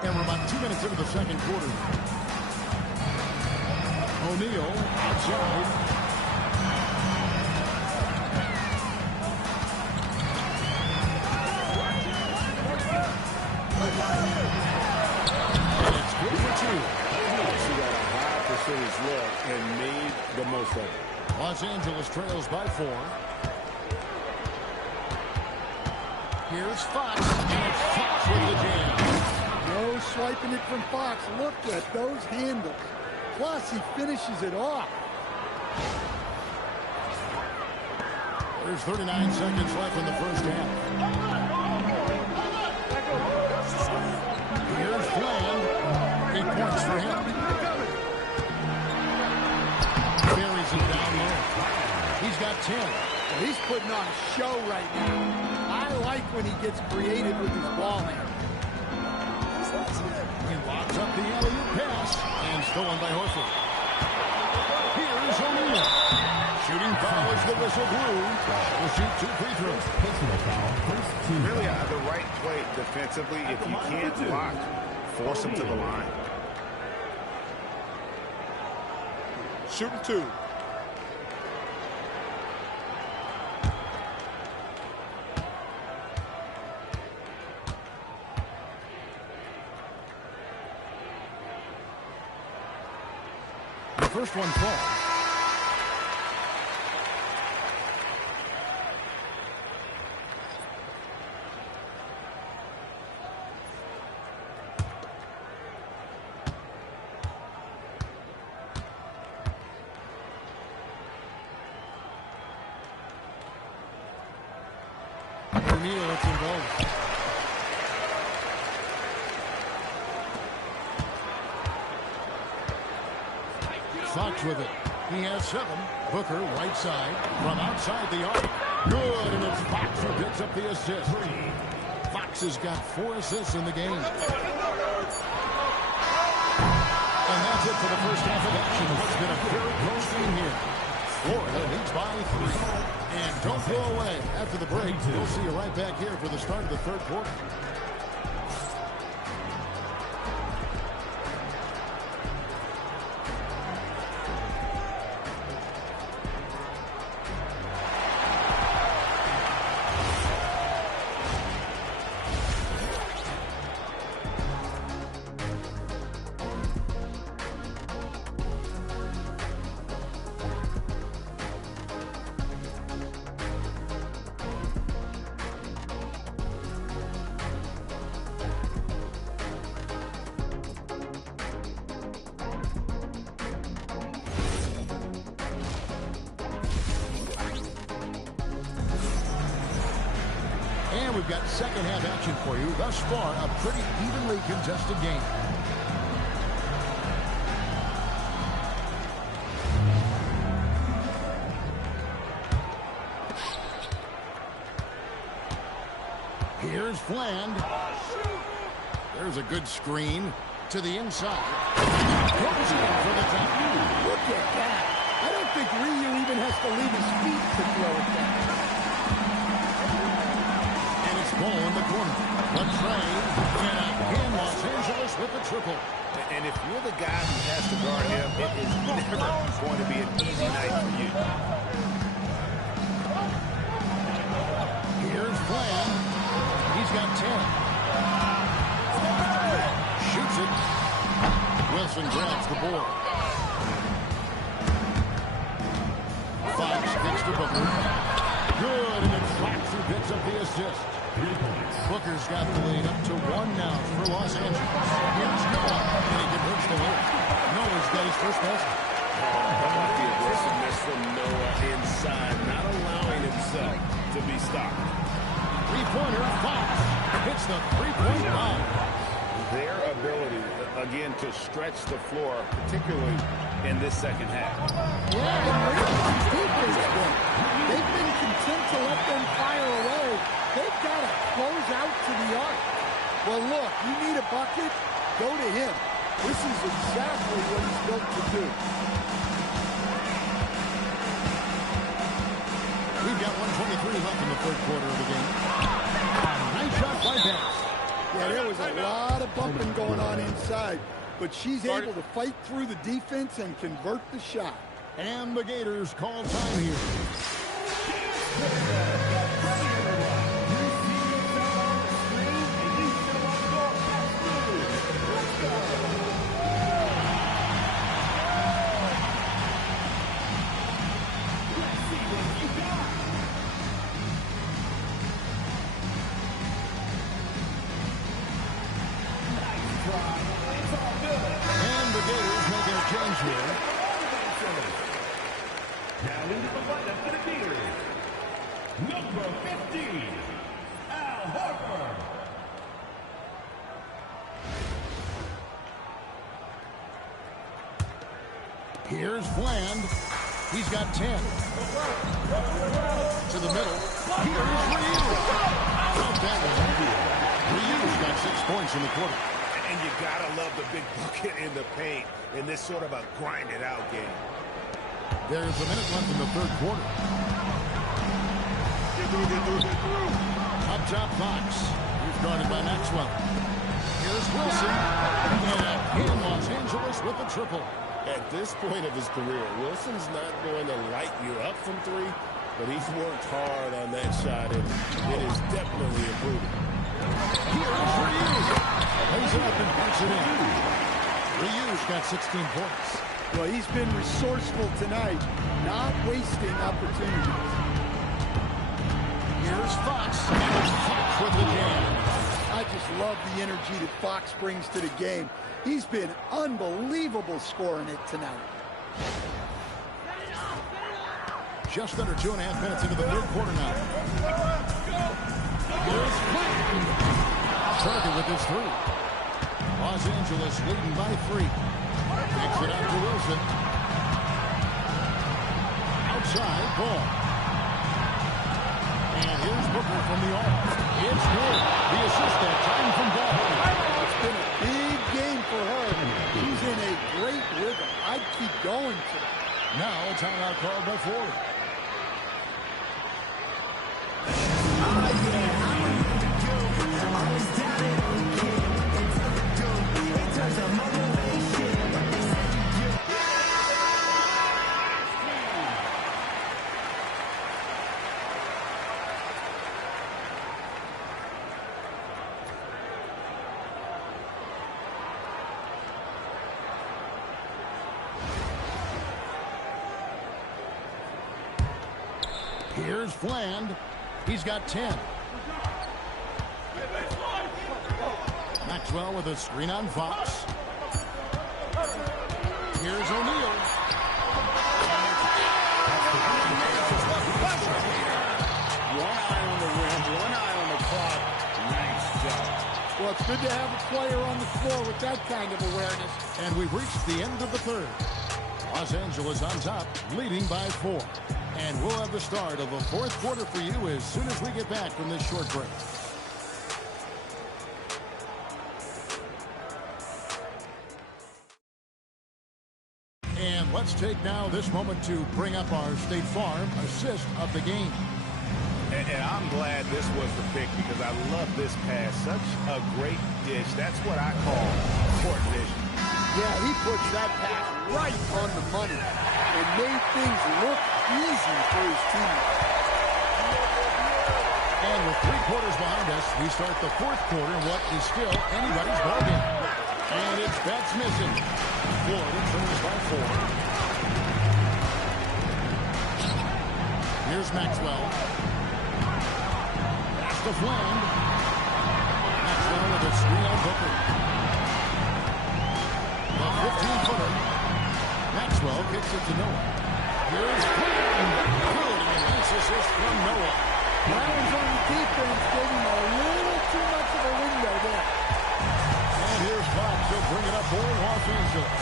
And we're about 2 minutes into the second quarter. O'Neal outside. And it's good for 2. She got a high percentage look and made the most of it. Los Angeles trails by 4. Here's Fox. And it's Fox with the jam. No swiping it from Fox. Look at those handles. Plus, he finishes it off. There's 39 seconds left in the first half. Here's Fland. 8 points for him. Buries it down low. He's got 10. Well, he's putting on a show right now. I like when he gets creative with his ball hand. He locks up the alley-oop pass and stolen by Horford. Here's O'Neal. Shooting foul as the whistle blew. Will shoot 2 free throws. Really the right play defensively. If you can't block, force him to the line. Shooting 2. First one falls. O'Neal, it's involved. Fox with it. He has 7. Booker, right side, from outside the arc. Good, and it's Fox who picks up the assist. Fox has got 4 assists in the game. And that's it for the first half of action. It's been a very close game here. Florida leads by 3. And don't go away. After the break, we'll see you right back here for the start of the third quarter. We've got second half action for you. Thus far, a pretty evenly contested game. Here's Fland. There's a good screen to the inside. Goes in for the top. Look at that. I don't think Ryu even has to leave his feet to throw it down. And it's ball in the corner. The trade. And again, Los Angeles with the triple. And if you're the guy who has to guard him, it is never going to be an easy night for you. Here's Fland. He's got 10. Shoots it. Wilson grabs the board. Fox kicks to Booker. Good, and then Fox who picks up the assist. Booker's got the lead up to 1 now for Los Angeles. Here's Noah, and he converts the lead. Noah's got his first basket. The aggressiveness from Noah inside, not allowing himself to be stopped. Three-pointer, Fox hits the three-point line. Their ability, again, to stretch the floor, particularly in this second half. Yeah, and they've been content to let them fire away. They've got to close out to the arc. Well, look, you need a bucket, go to him. This is exactly what he's built to do. We've got 1:23 left in the third quarter of the game. Nice shot by Bass. Yeah, there was a lot of bumping going on inside, but she's able to fight through the defense and convert the shot. And the Gators call time here. And the Gators making a change here. Now into the lineup for the Gators. Number 15, Al Horford. Here's Fland. He's got 10. To the middle. Here's Ryu. Out that one. Ryu's got 6 points in the quarter. And you gotta love the big bucket in the paint in this sort of a grind-it-out game. There's a minute left in the third quarter. Up top, Fox. He's guarded by Maxwell. Here's Wilson. And again, Los Angeles with the triple. At this point of his career, Wilson's not going to light you up from three, but he's worked hard on that shot, and it is definitely improving. Here's Ryu. Lays it up and puts it in. Ryu's got 16 points. Well, he's been resourceful tonight, not wasting opportunities. Here's Fox. Fox with the jam. I just love the energy that Fox brings to the game. He's been unbelievable scoring it tonight. Just under 2.5 minutes into the third quarter now. Here's Fland. Target with his three. Los Angeles leading by 3. Takes it out to Wilson. Outside, ball. And here's Booker from the arc. It's good. The assist that time from Ball. It's been a big game for her. She's in a great rhythm. I'd keep going to her. Now a timeout called by Ford. Here's Fland. He's got 10. Maxwell with a screen on Fox. Here's O'Neal. One eye on the rim, one eye on the clock. It's good to have a player on the floor with that kind of awareness. And we've reached the end of the third. Los Angeles on top, leading by 4. And we'll have the start of the fourth quarter for you as soon as we get back from this short break. And let's take now this moment to bring up our State Farm assist of the game. And I'm glad this was the pick because I love this pass. Such a great dish. That's what I call court vision. Yeah, he puts that pass right on the money and made things look easy for his team. And with 3 quarters behind us, we start the fourth quarter in what is still anybody's ballgame. And it's bats missing. Florida trails by 4. Here's Maxwell. That's the fling. Maxwell with a screen on Booker. The 15-footer. Maxwell kicks it to Noah. Here's Fling. Good, and a nice assist from Noah. Browns on the defense gave him a little too much of a window there. And here's Fox. He'll bring it up for Los Angeles.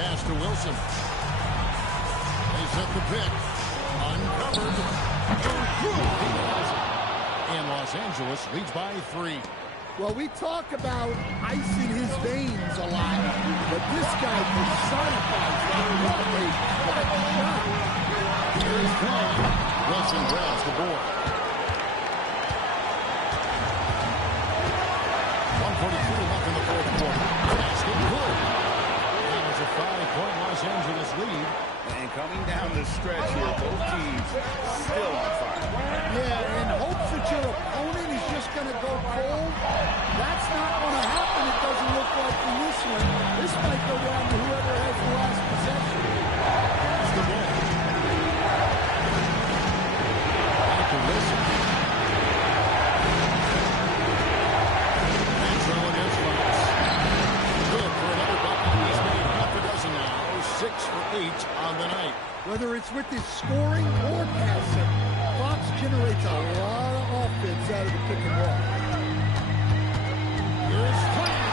Pass to Wilson. They set the pick. Uncovered. And Los Angeles leads by 3. Well, we talk about icing his veins a lot, but this guy personifies that. What a shot. Here's Flag. Wilson grabs the board. 1:42 left in the fourth quarter. Basket good. That was a 5-point Los Angeles lead. And coming down the stretch here, both teams still on fire. Yeah, in hopes that your opponent is just going to go cold. That's not going to happen, it doesn't look like in this one. This might go down to whoever has the last possession. Here's the ball. Back to Wilson. Maxwell against Fox. Good for another bucket. He's made half a dozen now. 6 for 8 on the night. Whether it's with his scoring or passing, Fox generates a lot of offense out of the pick and roll. Here's Flag.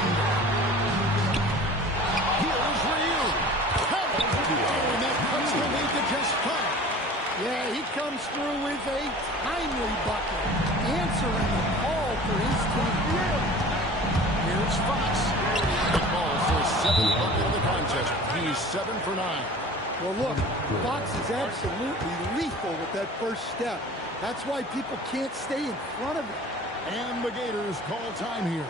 Here's Ryu. And that cuts the lead to just 5. Yeah, he comes through with a timely bucket, answering the call for his team. Here's Fox. The ball for 7th bucket of the contest. He's 7 for 9. Well, look, Fox is absolutely lethal with that first step. That's why people can't stay in front of him. And the Gators call time here.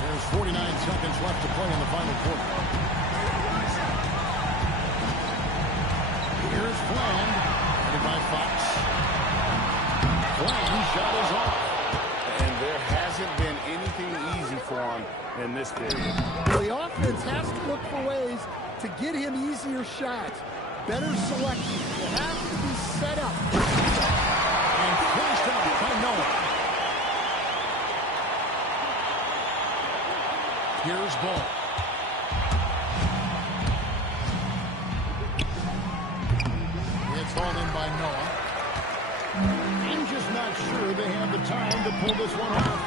There's 49 seconds left to play in the final quarter. Here's Fland, headed by Fox. Fland shot is off. And there hasn't been anything easy for him in this period. The offense has to look for ways to get him easier shots. Better selection. It has to be set up. And finished out by Noah. Here's Ball. It's hauled in by Noah. I'm just not sure they have the time to pull this one off.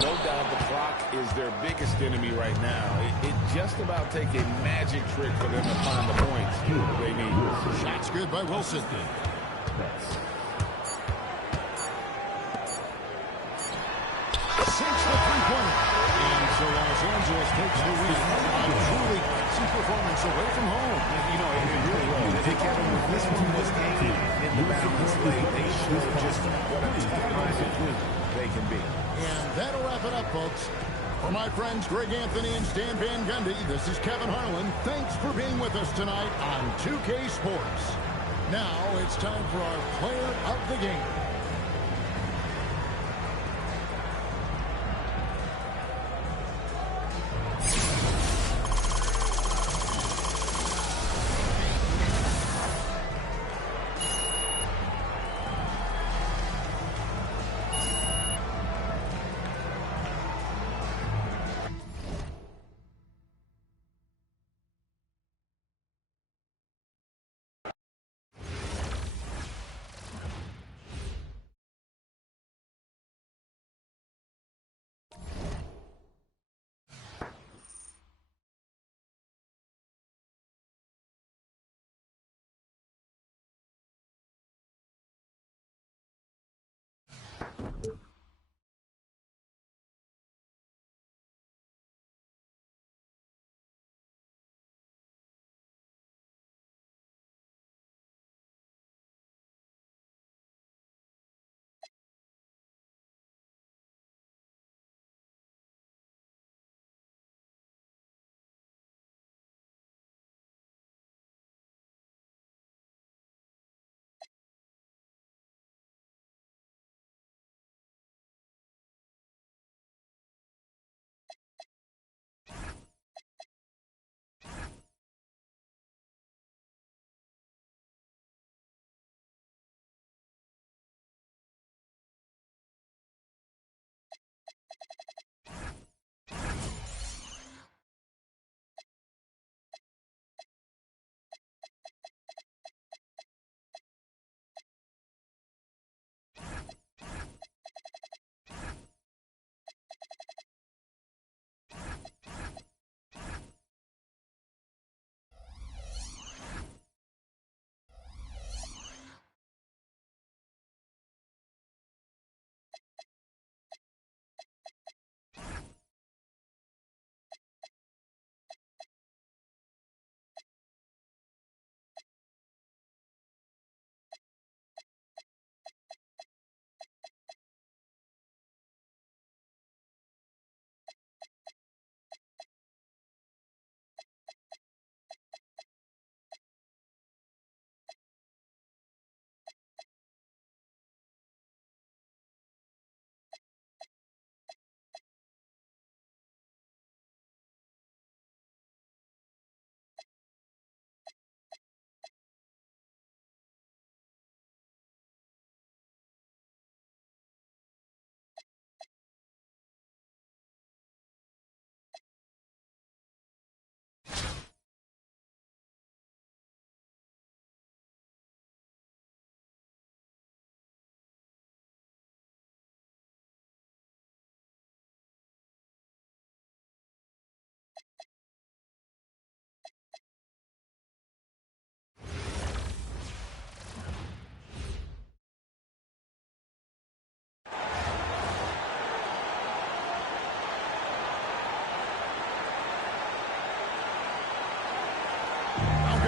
No doubt the clock is their biggest enemy right now. It just about take a magic trick for them to find the points they need. Shot's good by Wilson. Sinks the three-pointer. And so Los Angeles takes the lead. A truly excellent performance away from home. You know, it really was. Kevin, this one was taken in the balance lane. They showed just what a talented they can be. And that'll wrap it up, folks. For my friends Greg Anthony and Stan Van Gundy, this is Kevin Harlan. Thanks for being with us tonight on 2K Sports. Now it's time for our player of the game.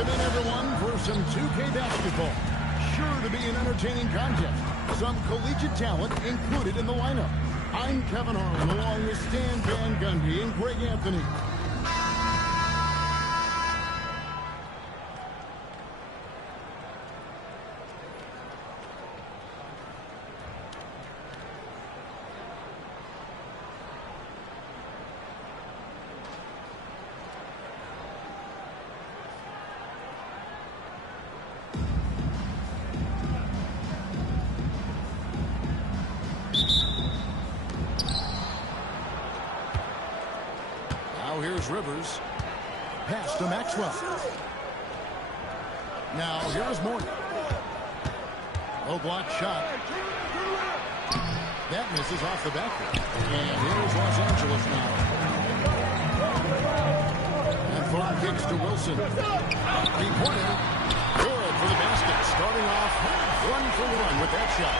Welcome in, everyone, for some 2K basketball. Sure to be an entertaining contest. Some collegiate talent included in the lineup. I'm Kevin Harlan, along with Stan Van Gundy and Greg Anthony. Here's Rivers. Pass to Maxwell. Now here's Morton. Low block shot. That misses off the backboard. And here's Los Angeles now. And Thornton kicks to Wilson. Three-pointer. Good for the basket. Starting off 1 for 1 with that shot.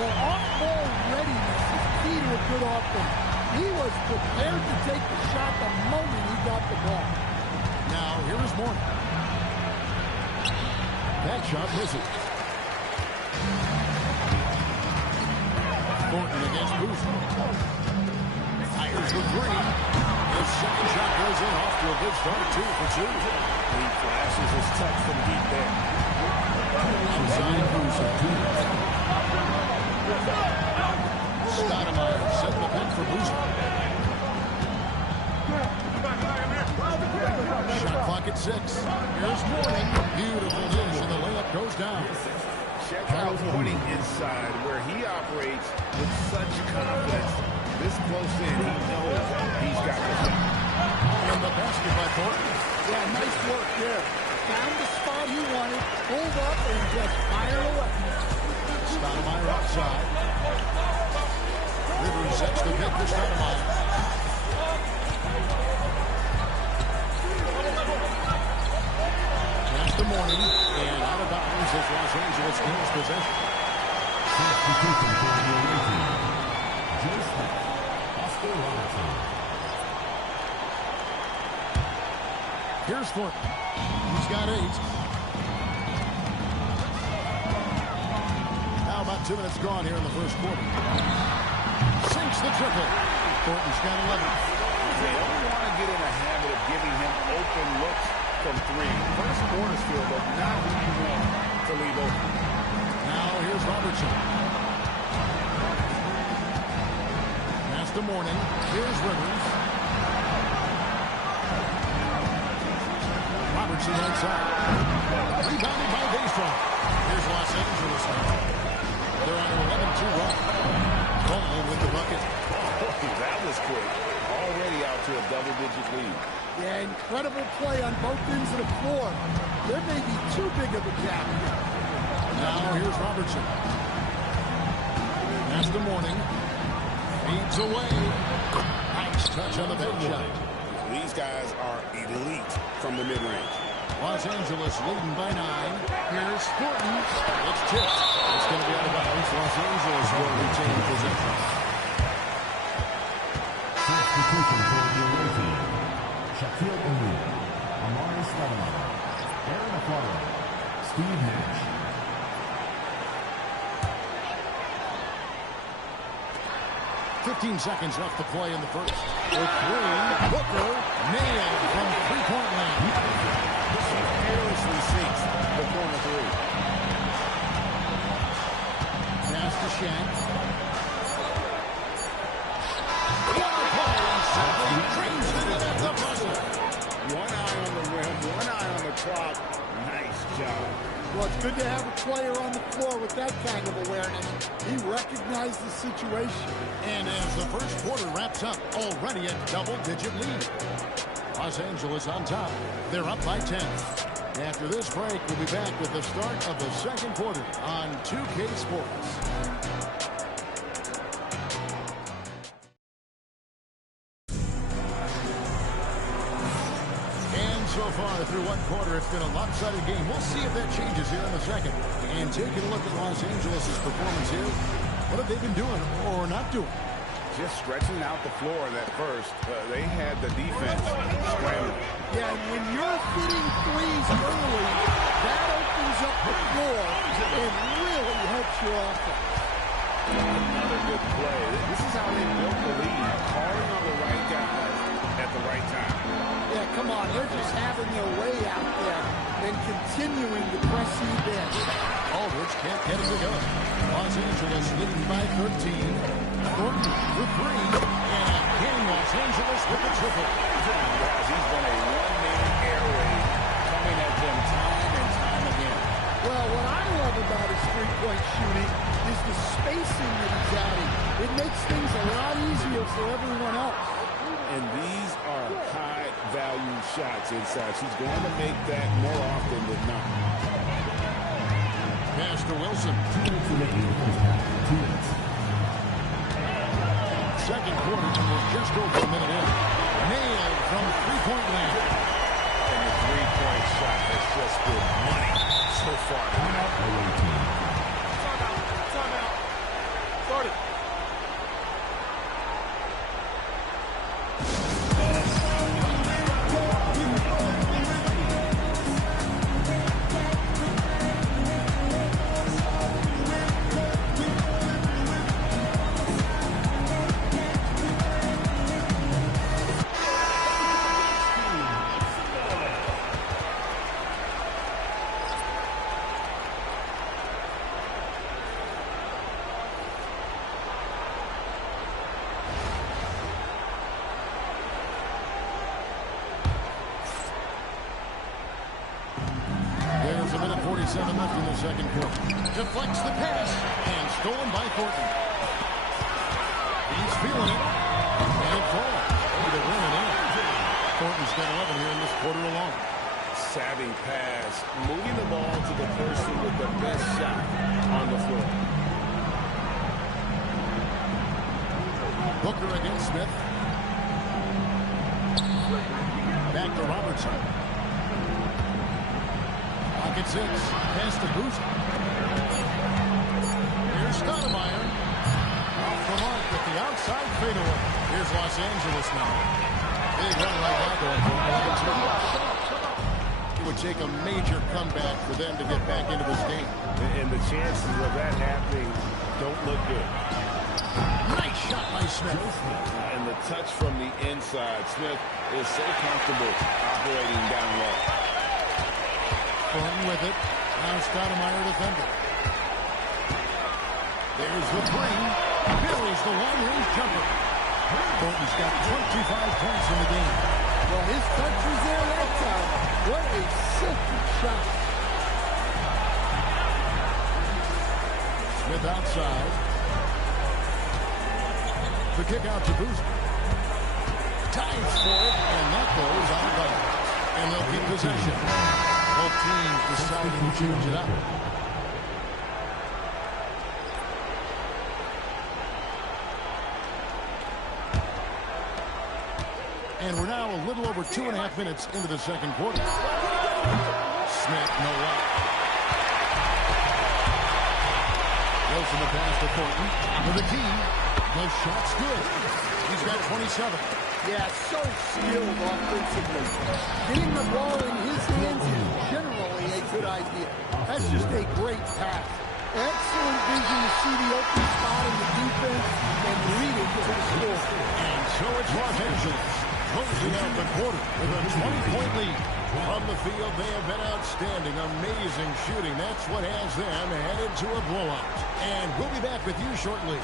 Well, off-ball readiness is key to a good offense. He was prepared to take the shot the moment he got the ball. Now, here is Morton. That shot misses. Thornton against Boozer. Fires the three. His second shot goes in off to a good start, 2 for 2. He flashes his touch from deep there. Inside Boozer. Stoudemire setting the pick for Boozer. Shot clock at 6. Here's Morning. Beautiful dish, and the layup goes down. Check out pointing inside, where he operates with such confidence. This close in, he knows he's got the shot. And the basket by Thornton. Yeah, nice work there. Found the spot he wanted, pulled up, and just fired away. Stoudemire outside. Rivers sets the pick for Stoudemire. Pass to Morning, and out of bounds as Los Angeles gains possession. Here's Thornton. He's got 8. Now about 2 minutes gone here in the first quarter. Sinks the triple. Thornton's got 11. They don't want to get in a habit of giving him open looks from 3. First quarter's field, but not who you want to leave open. Now here's Robertson. Pass to Morning. Here's Rivers. Robertson right side. Rebounded by Bastrop. Here's Los Angeles now. They're on an 11-2 run. Ball with the bucket. That was quick. Already out to a double-digit lead. Yeah, incredible play on both ends of the floor. There may be too big of a gap here. Now here's Robertson. Pass to Morning. Feeds away. Nice touch on the bench shot. These guys are elite from the mid-range. Los Angeles leading by 9. Here's Thornton. It's tipped. It's going to be out of bounds. Los Angeles will retain possession. Substitution for the away team. Shaquille O'Neal, Amari Stoudemire, Aaron Aquaro, Steve Nash. Seconds left to play in the first. The three, Booker, nailed from three-point land. She fearlessly sinks the corner 3. Pass to Shank. What a play, and simply drains it at the buzzer. One eye on the rim, one eye on the clock. Nice job. Well, it's good to have a player on the floor with that kind of awareness. He recognized the situation. And as the first quarter wraps up, already a double-digit lead. Los Angeles on top. They're up by 10. After this break, we'll be back with the start of the second quarter on 2K Sports. So far through one quarter, it's been a lopsided game. We'll see if that changes here in the second. And taking a look at Los Angeles' performance here, what have they been doing or not doing? Just stretching out the floor that first. They had the defense scrambling. Yeah, and when you're hitting threes early, floor and really helps your offense. Another good play. This is how they built the lead, calling on the right guys at the right time. Yeah, come on. They're just having their way out there and continuing to press you in. Aldridge can't get it to go. Los Angeles leading by 13. Thornton for three. And again, Los Angeles with the triple. Guys, he's been a one-man air raid coming at them time and time again. Well, what I love about his three-point shooting is the spacing that he's adding. It makes things a lot easier for everyone else. And these are high-value shots inside. She's going to make that more often than not. Pass to Wilson. 2 minutes remaining in the first half. 2 minutes. Second quarter, and we're just over a minute in. Nailed from three-point land. And the three-point shot has just been money so far tonight. Timeout. Start it. There's a minute 47 left in the second quarter. Deflects the pass and stolen by Thornton. He's feeling it. And it falls. To win it in. Thornton's got 11 here in this quarter alone. Savvy pass, moving the ball to the person with the best shot on the floor. Booker against Smith. Back to Robertson. Pocket six. Pass to Boozer. Here's Stoudemire. Off the mark with the outside fadeaway. Here's Los Angeles now. Big run like that going for it would take a major comeback for them to get back into this game. And the chances of that happening don't look good. Nice shot by Smith. And the touch from the inside. Smith is so comfortable operating down low. Thornton with it. Now Stoudemire defender. There's the three. Buries the long-range jumper. Thornton's got 25 points in the game. Well, his touch was there that time. What a silky shot. Smith outside. The kick out to Boozer. Dives for it, and that goes out of bounds. And they'll keep possession. Both teams deciding to change it up. And we're now a little over 2.5 minutes into the second quarter. Smith, no luck. Wilson the pass to Thornton. With the key. The shot's good. He's got 27. Yeah, so skilled offensively. Getting the ball in his hands is generally a good idea. That's just a great pass. Excellent vision to see the open spot in the defense and lead it to the score. And so it's Los Angeles closing out the quarter with a 20-point lead. From the field, they have been outstanding. Amazing shooting. That's what has them headed to a blowout. And we'll be back with you shortly.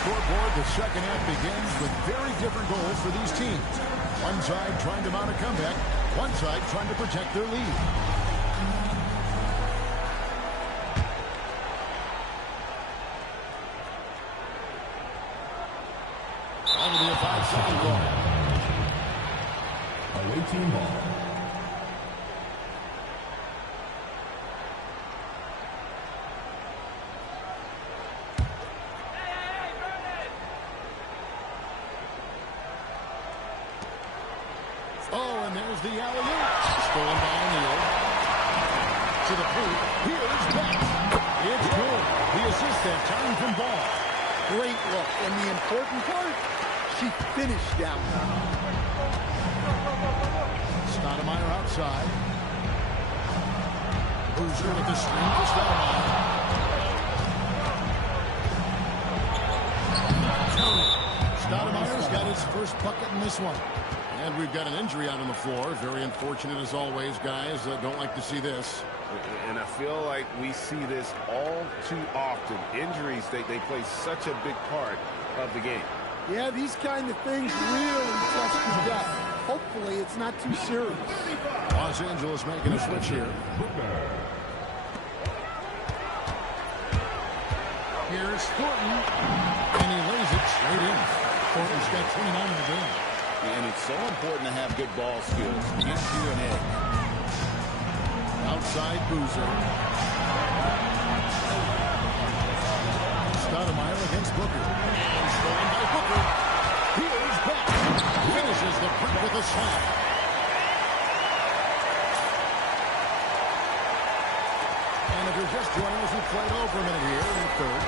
scoreboard, the second half begins with very different goals for these teams. One side trying to mount a comeback, one side trying to protect their lead. That'll be a 5-second call. Away team ball. Oh, and there's the alley-oop. Stolen by O'Neal. To the pool. Here's Beck. It's good. The assist that time from Ball. Great look. And the important part, she finished down there. Stoudemire outside. Boozer with the screen for Stoudemire. Stoudemire's got his first bucket in this one. And we've got an injury out on the floor. Very unfortunate as always, guys. Don't like to see this. And I feel like we see this all too often. Injuries, they play such a big part of the game. Yeah, these kind of things really test your depth. Hopefully it's not too serious. Los Angeles making a switch here. Here's Thornton. And he lays it straight in. Thornton's got 29 in the game. And it's so important to have good ball skills. Gives you an edge. Outside Boozer. Stoudemire against Booker. And stolen by Booker. Here's Beck. Finishes the break with a slam. And if you're just joining us, we played over a minute here in the third.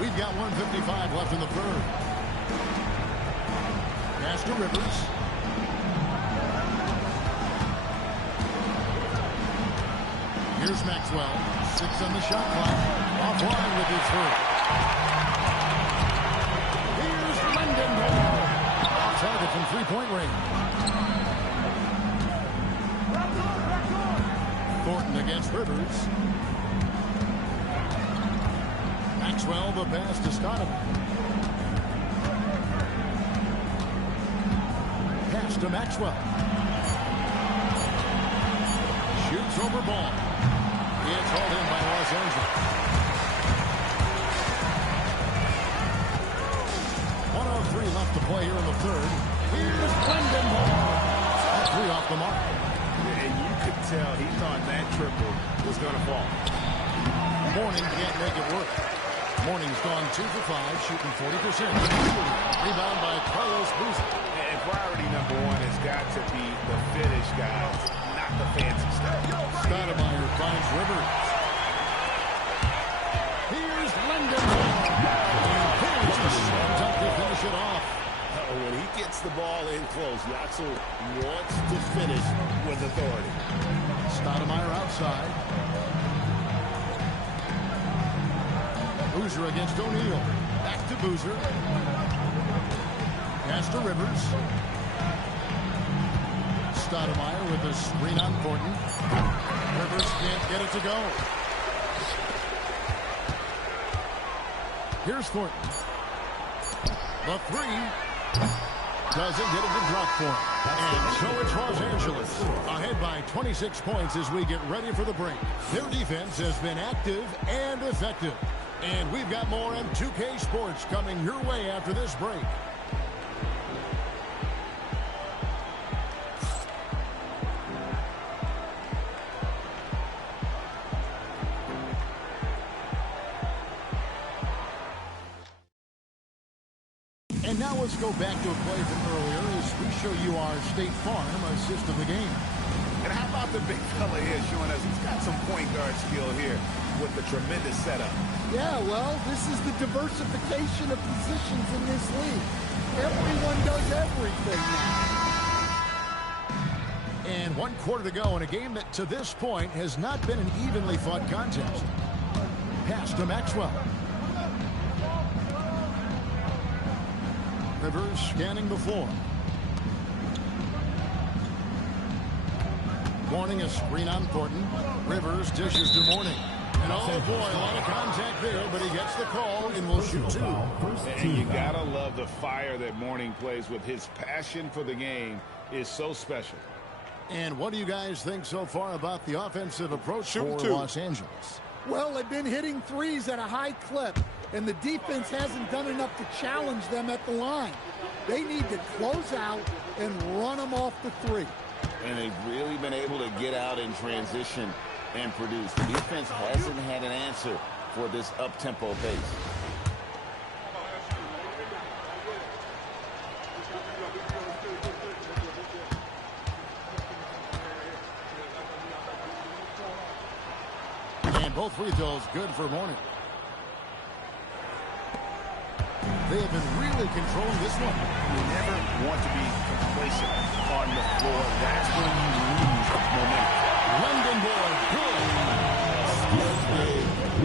We've got 1:55 left in the third. Pass to Rivers. Here's Maxwell. 6 on the shot clock. Offline with his first. Here's London. Off target from three-point range. Thornton against Rivers. Maxwell, the pass to Stoudemire. Pass to Maxwell. Shoots over Ball. It's hauled in by Los Angeles. 1:03 left to play here in the third. Here's Brendan Ball. That three off the mark. And you could tell he thought that triple was going to fall. Mourning can't make it work. Mourning's gone 2 for 5, shooting 40%. Rebound by Carlos Boozer. And priority number one has got to be the finish, guys, not the fancy stuff. Stoudemire finds Rivers. Here's London. And just slides up to finish it off. When he gets the ball in close, Yaxel wants to finish with authority. Stoudemire outside. Boozer against O'Neal. Back to Boozer. Pass to Rivers. Stoudemire with a screen on Thornton. Rivers can't get it to go. Here's Thornton. The three. Doesn't get it to drop for him. And so it's Los Angeles ahead by 26 points as we get ready for the break. Their defense has been active and effective. And we've got more M2K Sports coming your way after this break. And now let's go back to a play from earlier as we show you our State Farm assist of the game. And how about the big fella here showing us he's got some point guard skill here with the tremendous setup. Yeah, well, this is the diversification of positions in this league. Everyone does everything now. And 1 quarter to go in a game that to this point has not been an evenly fought contest. Pass to Maxwell. Rivers scanning the floor. Warning, a screen on Thornton. Rivers dishes to Mourning. And oh boy, a lot of contact there, but he gets the call and will shoot 2. And you gotta love the fire that Mourning plays with. His passion for the game is so special. And what do you guys think so far about the offensive approach for Los Angeles? Well, they've been hitting threes at a high clip, and the defense hasn't done enough to challenge them at the line. They need to close out and run them off the 3. And they've really been able to get out in transition and produce. The defense hasn't had an answer for this up-tempo pace. And both free throws good for Mourning. They have been really controlling this one. You never want to be complacent on the floor. That's when you lose momentum. London board, good.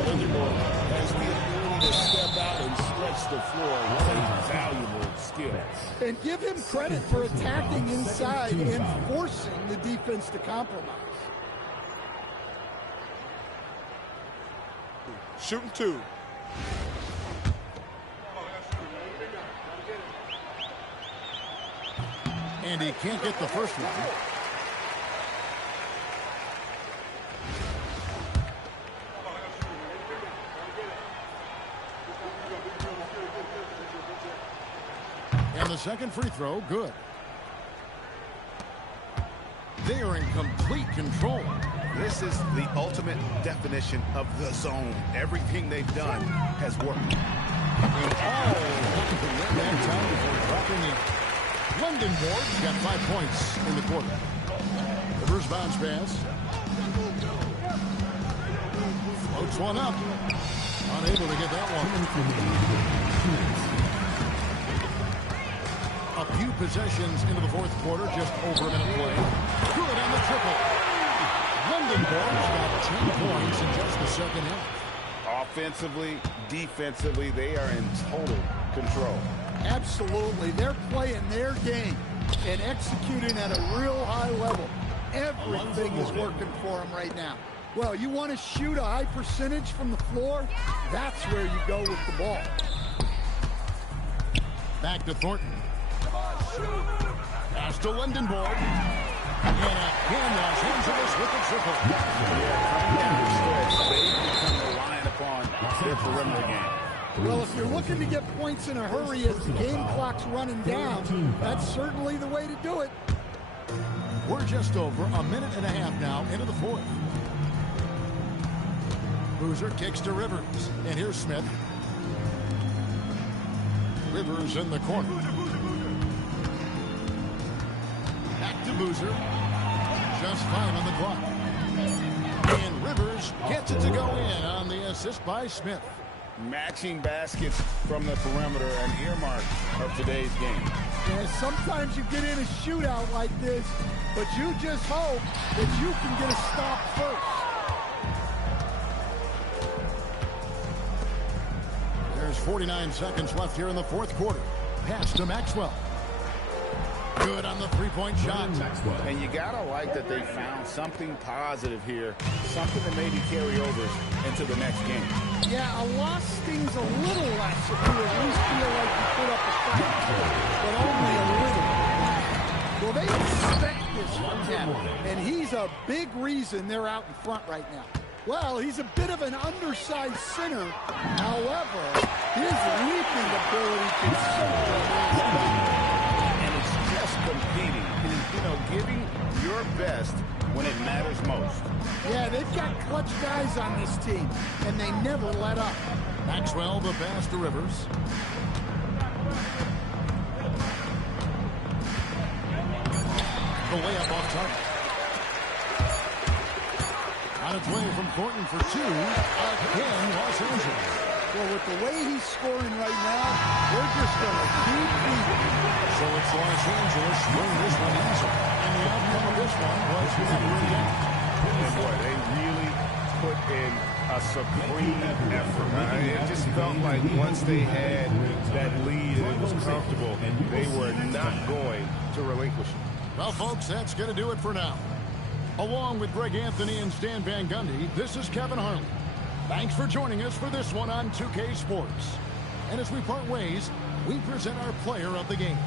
London board has the ability to step out and stretch the floor. What a valuable skill. And give him credit for attacking inside and forcing the defense to compromise. Shooting 2. And he can't get the first one. And the second free throw, good. They are in complete control. This is the ultimate definition of the zone. Everything they've done has worked. And that time before dropping in. London board got 5 points in the quarter. Rivers bounce pass. Floats one up. Unable to get that one. A few possessions into the fourth quarter, just over a minute play. Good on the triple. London board's got 10 points in just the second half. Offensively, defensively, they are in total control. Absolutely. They're playing their game and executing at a real high level. Everything is working for them right now. Well, you want to shoot a high percentage from the floor? That's where you go with the ball. Back to Thornton. Pass to London board. And again, Los Angeles with the triple. They've become reliant upon their perimeter game. Well, if you're looking to get points in a hurry as the game clock's running down, that's certainly the way to do it. We're just over a minute and a half now into the fourth. Boozer kicks to Rivers. And here's Smith. Rivers in the corner. Back to Boozer. Just 5 on the clock. And Rivers gets it to go in on the assist by Smith. Matching baskets from the perimeter, an earmark of today's game. And sometimes you get in a shootout like this, but you just hope that you can get a stop first. There's 49 seconds left here in the fourth quarter. Pass to Maxwell. Good on the three-point shot. And you gotta like that they found something positive here, something that maybe carry over into the next game. Yeah, a loss stings a little less if you at least feel like you put up a fight, but only a little. Well, they expect this from him, and he's a big reason they're out in front right now. Well, he's a bit of an undersized center. However, his leaping ability can certainly competing, giving your best when it matters most. Yeah, they've got clutch guys on this team, and they never let up. Maxwell, the pass to Rivers. the layup off target. On its way from Thornton for two. Again, Los Angeles. Well, with the way he's scoring right now, they're just going to keep beating. So it's Los Angeles win this one easy. And the outcome of this one was never in doubt. And boy, they really put in a supreme effort. It just felt like once they had that lead and it was comfortable, they were not going to relinquish it. Well, folks, that's going to do it for now. Along with Greg Anthony and Stan Van Gundy, this is Kevin Harlan. Thanks for joining us for this one on 2K Sports. And as we part ways, we present our player of the game.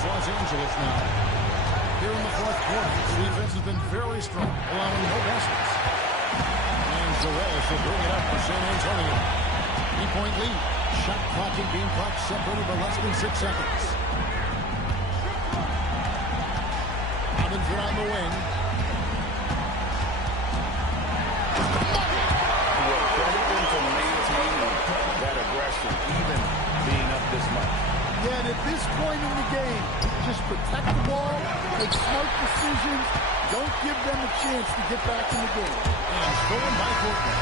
Los Angeles now. Here in the fourth quarter, the defense has been very strong, allowing no baskets. And Joel should bring it up for San Antonio. 3-point lead. Shot clock and game clock separated by less than 6 seconds. Robinson on the wing. Well, credit them for maintaining that aggression, even being up this much. Yeah, and at this point in the game, just protect the ball, make smart decisions, don't give them a chance to get back in the game. And stolen by Thornton.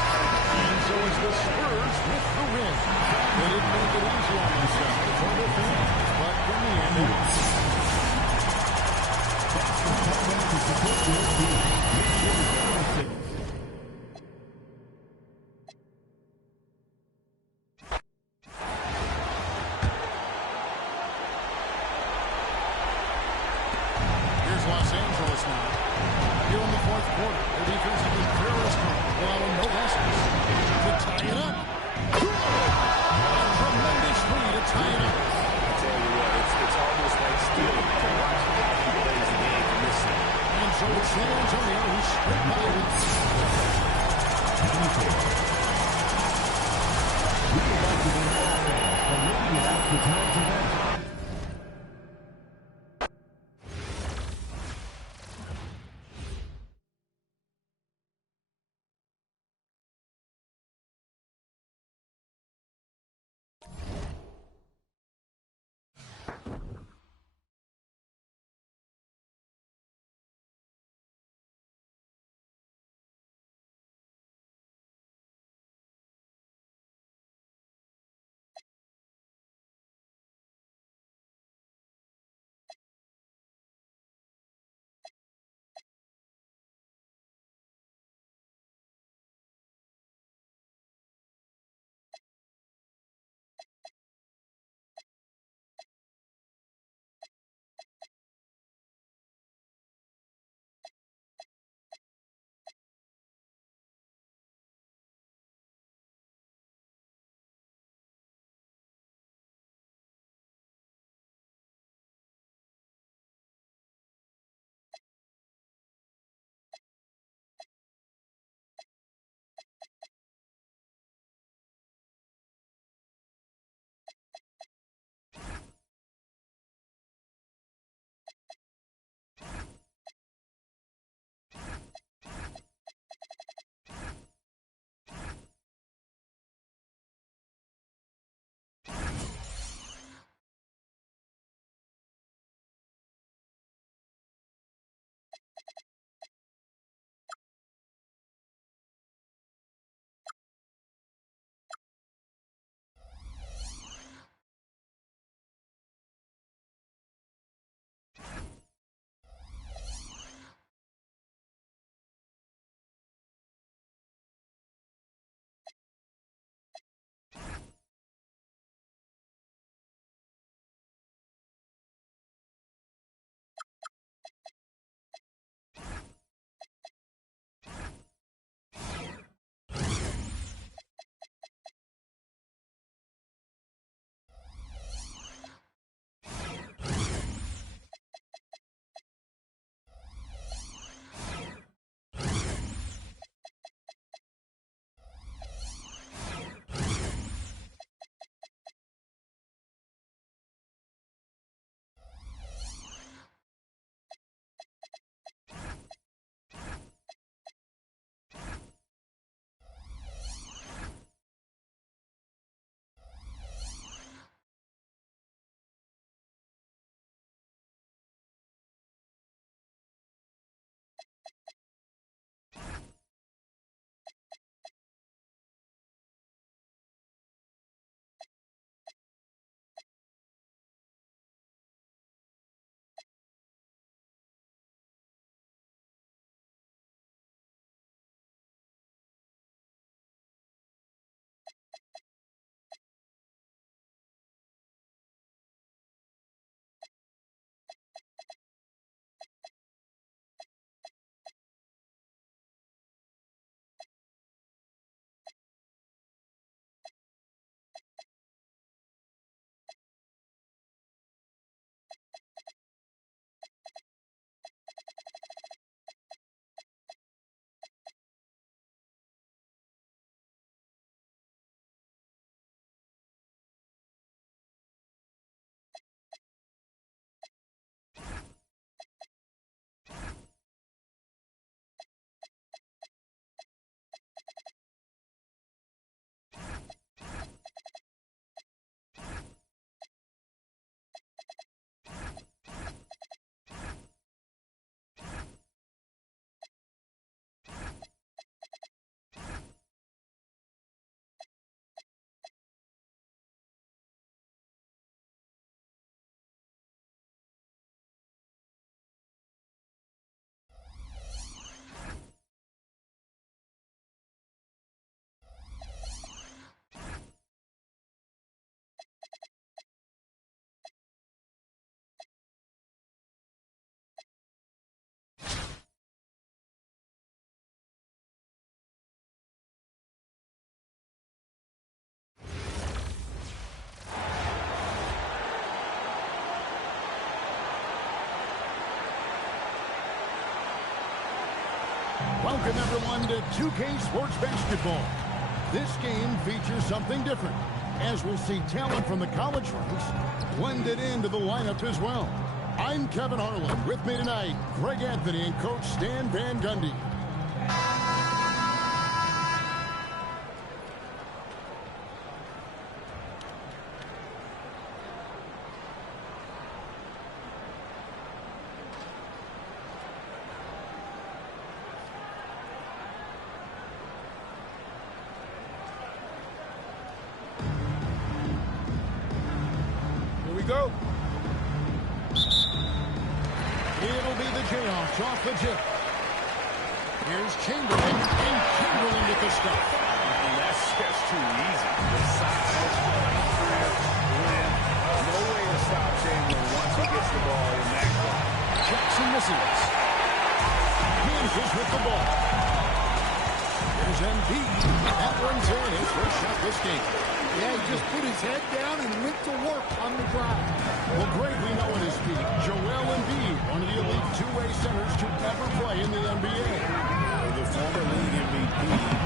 And so it's the Spurs with the win. They didn't make it easy on themselves or their fans, but in the end, Los Angeles now. Here in the fourth quarter, their defense has been very strong, allowing no baskets. To tie it up. A tremendous lead to tie it up. I tell you what, it's almost like stealing to watch how he plays the game from this side. And so it's San Antonio who straight by it. We would like to thank all fans for looking at the times event. Welcome, everyone, to 2K Sports Basketball. This game features something different, as we'll see talent from the college ranks blended into the lineup as well. I'm Kevin Harlan. With me tonight, Greg Anthony and Coach Stan Van Gundy. Go. It'll be the Jayhawks off the tip. Here's Chamberlain, and Chamberlain with the stuff. And that's just too easy. The size, win. No way to stop Chamberlain once he gets the ball in that corner. Jackson misses. Kansas with the ball. Here's Embiid. That one's in. His first shot this game. Yeah, he just put his head down and went to work on the drive. Well, Greg, we know at his feet, Joel Embiid, one of the elite two-way centers to ever play in the NBA. The former league MVP,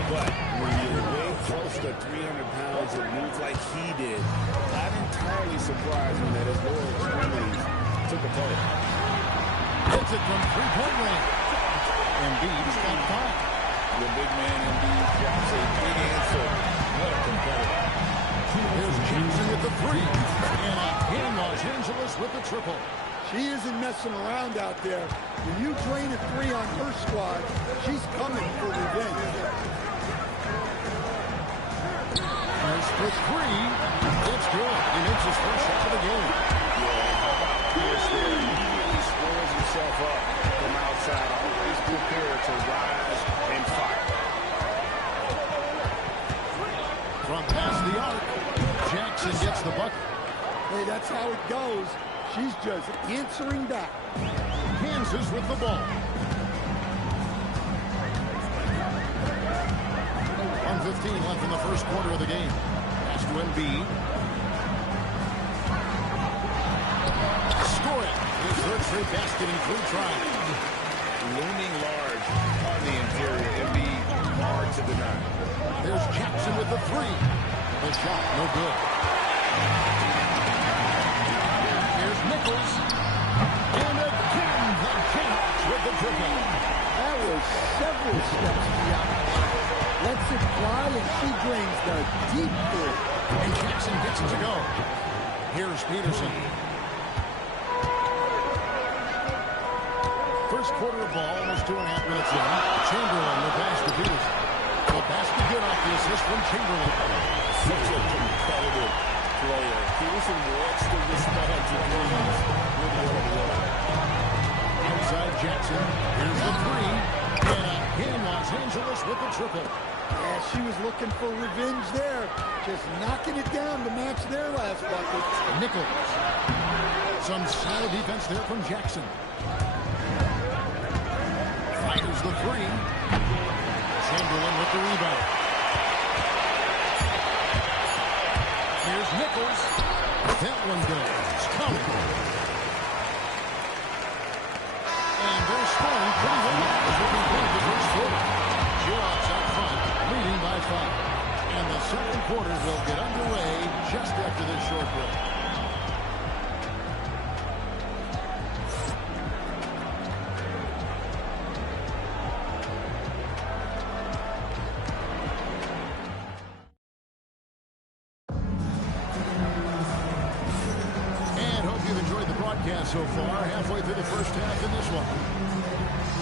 but when you're way close to 300 pounds and moves like he did, not entirely surprising that his lower extremities took a toll. Hits it from three-point range. Embiid's got 5. The big man Embiid drops a big answer. What a competitor. Here's Jackson with the 3. And in Los Angeles with the triple. She isn't messing around out there. When you drain a 3 on her squad, she's coming for revenge. There's the 3. It's good. He makes his first shot of the game. Yeah, how about Pierce there? Immediately squares himself up from outside. Always prepared to rise and fire. From past the arc, Jackson gets the bucket. Hey, that's how it goes. She's just answering back. Kansas with the ball. 1:15 left in the first quarter of the game. Pass to Embiid. Score it. His third straight basket in 3 tries. Looming large on the interior. Embiid hard to deny. There's Jackson with the 3. The shot, no good. Here's Nichols. And again, the Jayhawks with the triple. That was several steps beyond. Lets it fly, and she drains the deep 3. And Jackson gets it to go. Here's Peterson. First quarter of ball, almost 2.5 minutes in. Chamberlain with pass to Peterson. The basket good off the assist from Chamberlain. Such a competitive player. Peterson wants to respond to threes with one blow. Outside Jackson. Here's the 3. And again, Los Angeles with the triple. Yeah, she was looking for revenge there. Just knocking it down to match their last bucket. Nichols. Some solid defense there from Jackson. Fires the 3. Chamberlain with the rebound. Here's Nichols. That one goes. Coming. And they're scoring pretty well as we conclude the first quarter. Jayhawks out front, leading by 5. And the second quarter will get underway just after this short break. So far, halfway through the first half in this one.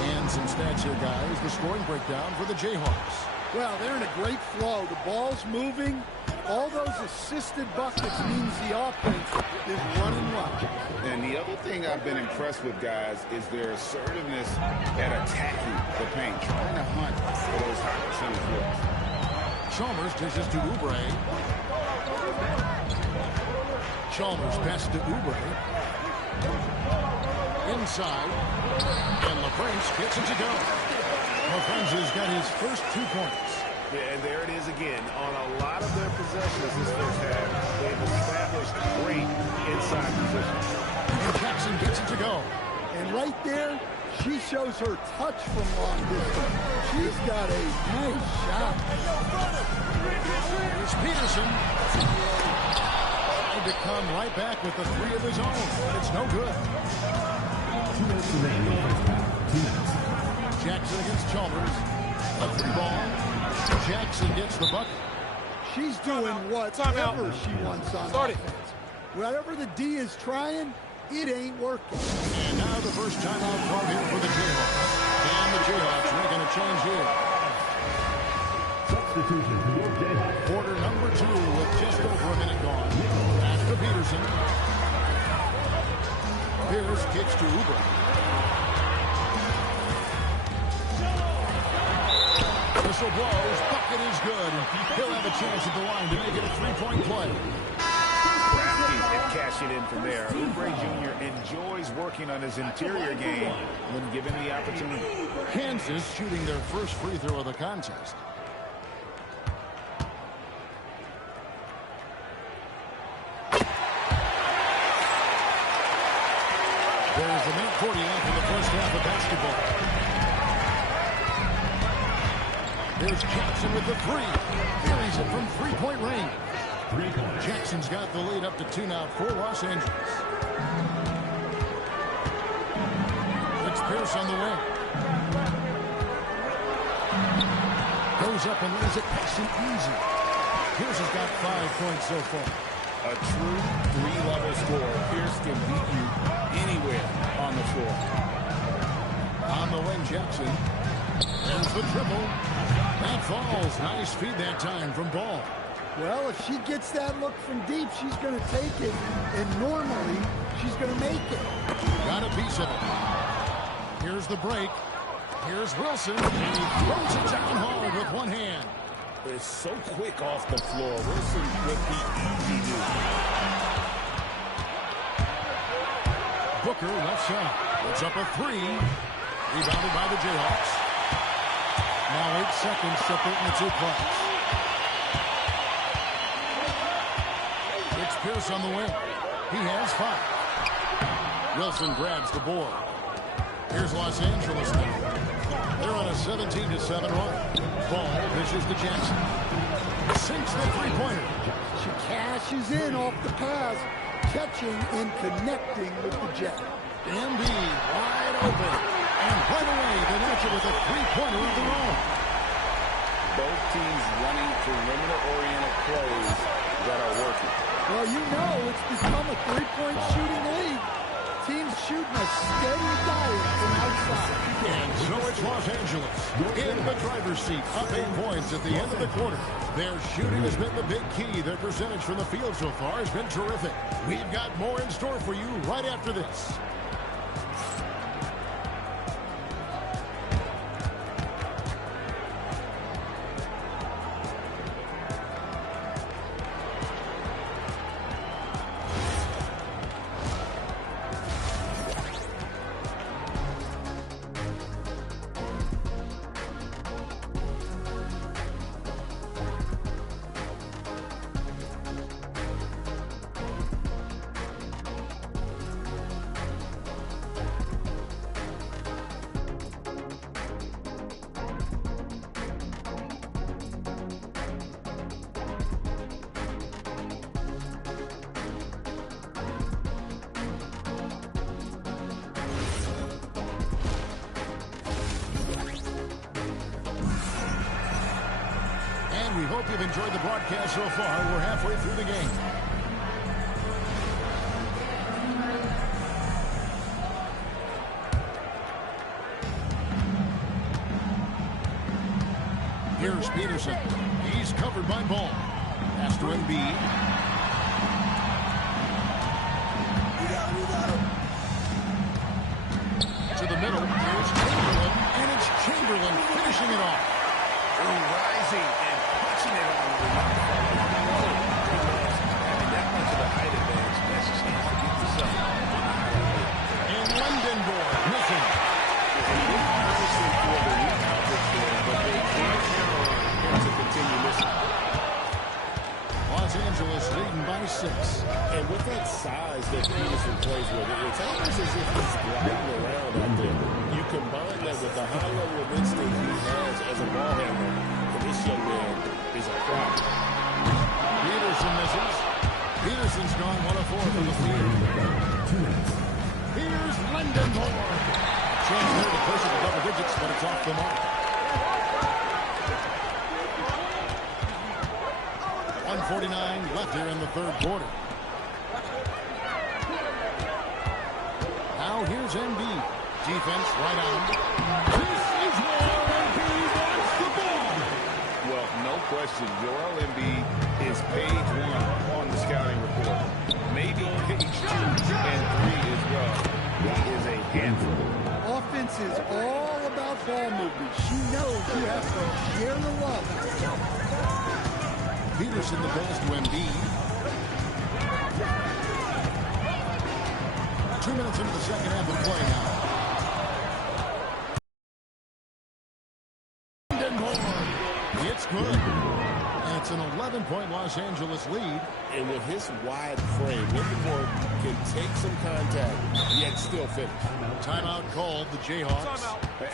And some stats here, guys. The scoring breakdown for the Jayhawks. Well, they're in a great flow. The ball's moving. All those assisted buckets means the offense is running well. And the other thing I've been impressed with, guys, is their assertiveness at attacking the paint, trying to hunt for those high percentage looks. Chalmers dishes to Oubre. Chalmers pass to Oubre. Inside. And LaFrance gets it to go. LaFrance has got his first 2 points. Yeah, and there it is again. On a lot of their possessions this first half, they've established great inside position. And Jackson gets it to go. And right there, She shows her touch from long distance. She's got a nice shot. Here's Peterson. Trying to come right back with the three of his own, but it's no good. 2 minutes remaining in the first half. 2 minutes. Jackson against Chalmers. A free ball. Jackson gets the bucket. She's doing whatever she wants on offense. Whatever the D is trying, it ain't working. And now the first timeout called here for the Jayhawks. And the Jayhawks making a change here. Substitution for your Jayhawks. Quarter number 2 with just over a minute gone. Back to Peterson. Pierce kicks to Uber. Whistle blows. Bucket is good. He'll have a chance at the line to make it a three-point play. And cash it in from there. Oubre Jr. enjoys working on his interior game when given the opportunity. Kansas shooting their first free throw of the contest. There's a minute 40 left in the first half of basketball. There's Jackson with the three. Buries it from three-point range. Jackson's got the lead up to 2 now for Los Angeles. It's Pierce on the wing. Goes up and lays it past him easy. Pierce has got 5 points so far. A true three-level scorer. Pierce can beat you anywhere on the floor. On the wing, Jackson. There's the triple. That falls. Nice feed that time from Ball. Well, if she gets that look from deep, she's going to take it. And normally, she's going to make it. Got a piece of it. Here's the break. Here's Wilson. And he throws it down hard with one hand. It's so quick off the floor. Wilson with the easy move. Booker left side. It's up a 3. Rebounded by the Jayhawks. Now 8 seconds separating the 2 clocks. It's Pierce on the wing. He has 5. Wilson grabs the board. Here's Los Angeles now. They're on a 17-7 run. Ball pitches to Jackson. Sinks the three-pointer. She cashes in off the pass, catching and connecting with the Jet. Embiid wide open. And right away, they match it with a three-pointer of their own. Both teams running perimeter-oriented plays that are working. Well, you know it's become a three-point shooting league. Teams shooting a steady diet from outside. And so it's Los Angeles in the driver's seat, up 8 points at the end of the quarter. Their shooting has been the big key. Their percentage from the field so far has been terrific. We've got more in store for you right after this. We hope you've enjoyed the broadcast so far. We're halfway through the game. Here's Peterson. He's covered by Ball. Pass to Embiid. To the middle. Here's Chamberlain. And it's Chamberlain finishing it off. Rising and punching it on the having that much of a height advantage, that's a chance to get yourself on a high level. And Lindenborg missing. Obviously for the rebound there, but they can't count on him to continue missing. Los Angeles that size that Peterson plays with, it's almost as if he's gliding around out there. You combine that with the high level of instinct he has as a ball handler, and this young man is a problem. Peterson misses. Peterson's gone 1 of 4 from the field. Here's Lindenborg. Chance there to push it to double digits, but it's off the mark. 1:49 left here in the third quarter. Now here's Embiid. Defense right on. This is where Embiid wants the ball. Well, no question, Joel Embiid is page 1 on the scouting report. Maybe page 2 and 3 as well. He is a handful. Offense is all about ball movement. She knows you have to share the love. Peterson the pass to Embiid. 2 minutes into the second half of play now. It's good. And it's an 11-point Los Angeles lead. And with his wide frame, Lindenborg can take some contact, yet still finish. Timeout called, the Jayhawks.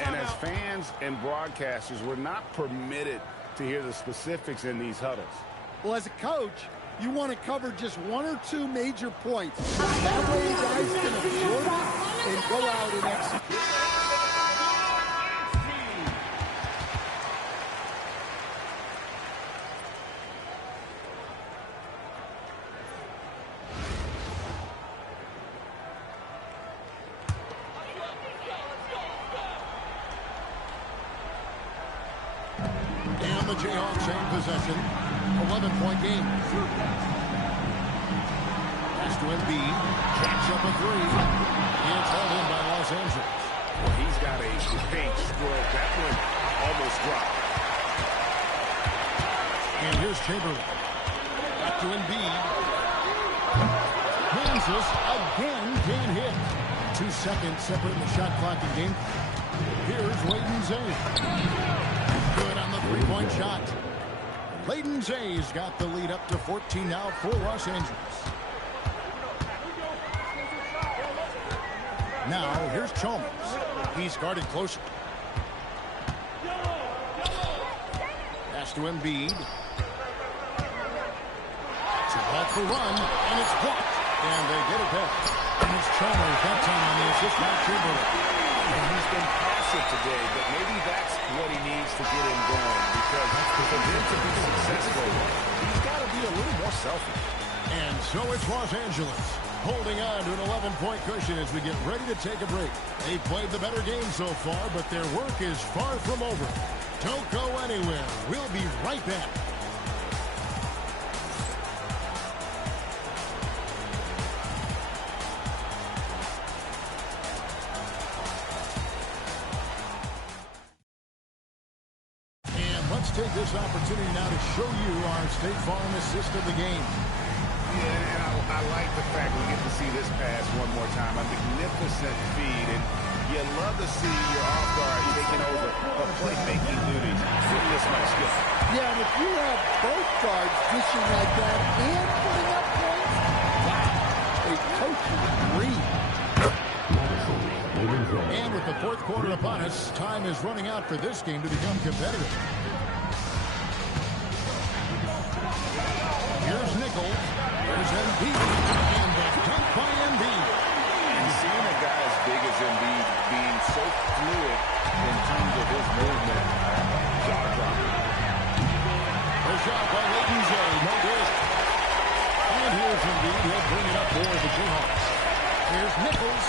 And as fans and broadcasters, we're not permitted to hear the specifics in these huddles. Well, as a coach, you want to cover just 1 or 2 major points. That way guys can absorb it and go out and execute. And the Jayhawks in possession. 11-point game. Pass to Embiid. Jacks up a 3. It's held in by Los Angeles. Well, he's got a great stroke. That one almost dropped. And here's Chamberlain. Back to Embiid. Kansas again can't hit. 2 seconds separating the shot clock and game. Here's Layden Zay. Good on the 3-point shot. Layden Zay's got the lead up to 14 now for Los Angeles. Now, here's Chalmers. He's guarded closer. Pass to Embiid. It's a ball for run, and it's blocked. And they get it back. And it's Chalmers that time on the assist by Chamberlain. And he's been passive today, but maybe that's what he needs to get him going. Because for him to be successful, he's got to be a little more selfish. And so it's Los Angeles holding on to an 11-point cushion as we get ready to take a break. They've played the better game so far, but their work is far from over. Don't go anywhere. We'll be right back. Let's take this opportunity now to show you our State Farm assist of the game. Yeah, and I like the fact we get to see this pass one more time. A magnificent feed, and you love to see your off guard taking over the playmaking duties with this much skill. Yeah, and if you have both guards dishing like that and putting up points, wow, a coaching dream. And with the fourth quarter upon us, time is running out for this game to become competitive. Here's Nichols. Here's Embiid. And the dunk by Embiid. And seeing a guy as big as Embiid being so fluid in terms of his movement, jaw-dropping. A shot by Layden Zay. No good. And here's Embiid. He'll bring it up for the Jayhawks. Here's Nichols.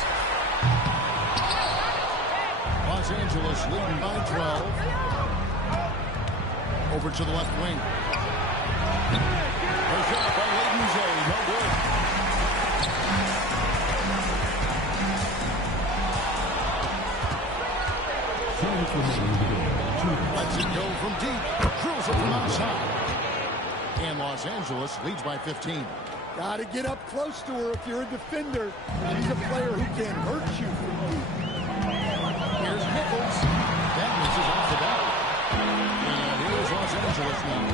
Los Angeles leading by 12. Over to the left wing. A shot by Layden Zay. No good. Lets it go from deep. Drills it from outside. And Los Angeles leads by 15. Got to get up close to her if you're a defender. She's a player who can hurt you from deep. Here's Nichols. That misses off the bat. And here's Los Angeles now.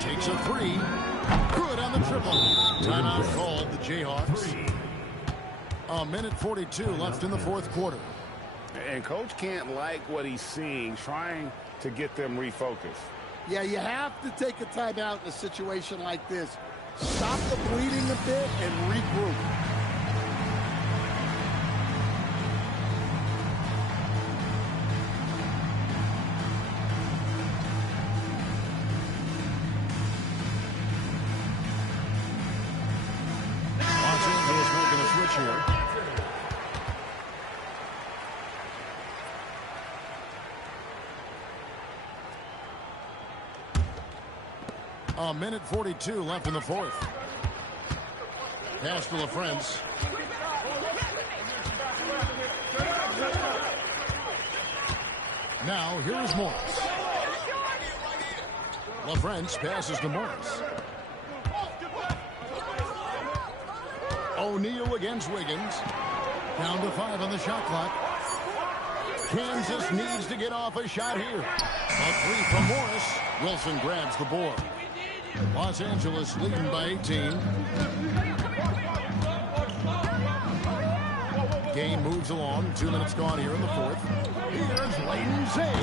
Takes a 3. Good on the triple. Timeout called the Jayhawks. A minute 42 left in the fourth quarter. And coach can't like what he's seeing, trying to get them refocused. Yeah, you have to take a timeout in a situation like this. Stop the bleeding a bit and regroup. Los Angeles making a switch here. A minute 42 left in the fourth. Pass to LaFrance. Now, here is Morris. LaFrance passes to Morris. O'Neal against Wiggins. Down to 5 on the shot clock. Kansas needs to get off a shot here. A three from Morris. Wilson grabs the board. Los Angeles leading by 18. Game moves along. 2 minutes gone here in the fourth. Here's Layton Zay.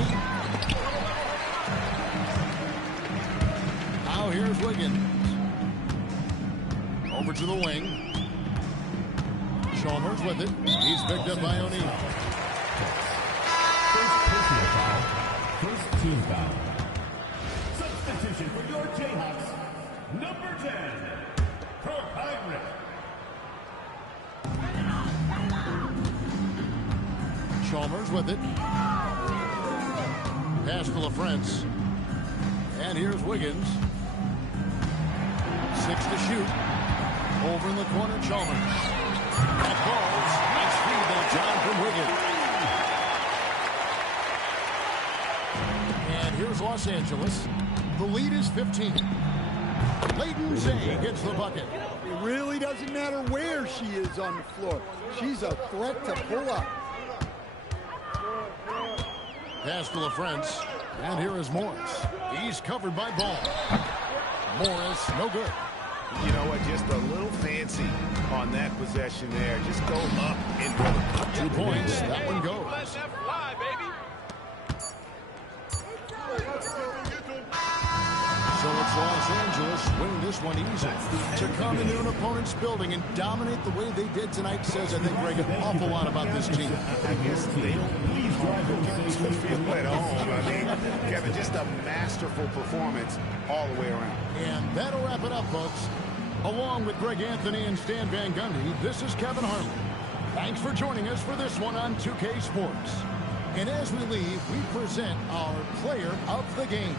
Now here's Wiggins. Over to the wing. Chalmers with it. He's picked up by O'Neal. First personal foul. First team foul. Substitution for your Jayhawks, number 10, Kirk Heinrich. Chalmers with it. Pass to LaFrance. And here's Wiggins. 6 to shoot. Over in the corner, Chalmers. That falls. Nice feed that time from Wiggins. And here's Los Angeles. The lead is 15. Layton Zay gets the bucket. It really doesn't matter where she is on the floor. She's a threat to pull up. Pass to LaFrance. And here is Morris. He's covered by Ball. Morris, no good. You know what? Just a little fancy on that possession there. Just go up and go. 2 points. That one goes. So it's Los Angeles winning this one easy. To come into an opponent's building and dominate the way they did tonight says, I think, Greg, an awful lot about this team. I guess they don't feel at home. I mean, Kevin, just a masterful performance all the way around. And that'll wrap it up, folks. Along with Greg Anthony and Stan Van Gundy, this is Kevin Harlan. Thanks for joining us for this one on 2K Sports. And as we leave, we present our player of the game.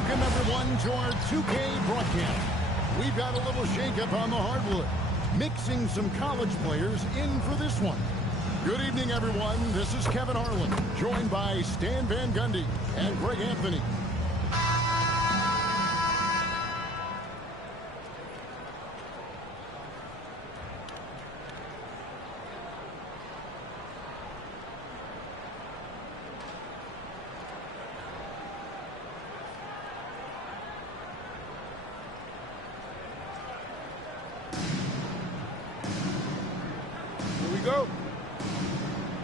Welcome, everyone, to our 2K broadcast. We've got a little shakeup on the hardwood, mixing some college players in for this one. Good evening, everyone. This is Kevin Harlan, joined by Stan Van Gundy and Greg Anthony. Go.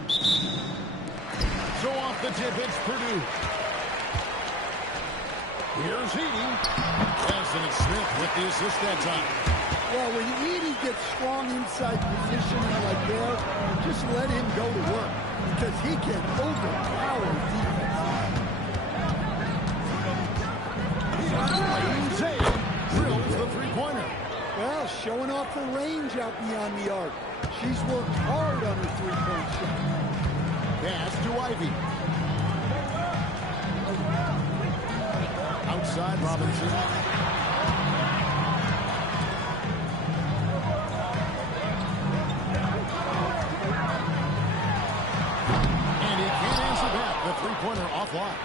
So off the tip, it's Purdue. Here's Edey. Yes, and it's Smith with the assist that time. Well, when Edey gets strong inside positioning like there, just let him go to work because he can overpower defense. Zay drills the three-pointer. Well, showing off her range out beyond the arc. She's worked hard on her three-point shot. Pass to Ivy. Outside Robinson. And he can't answer that. The three-pointer offline.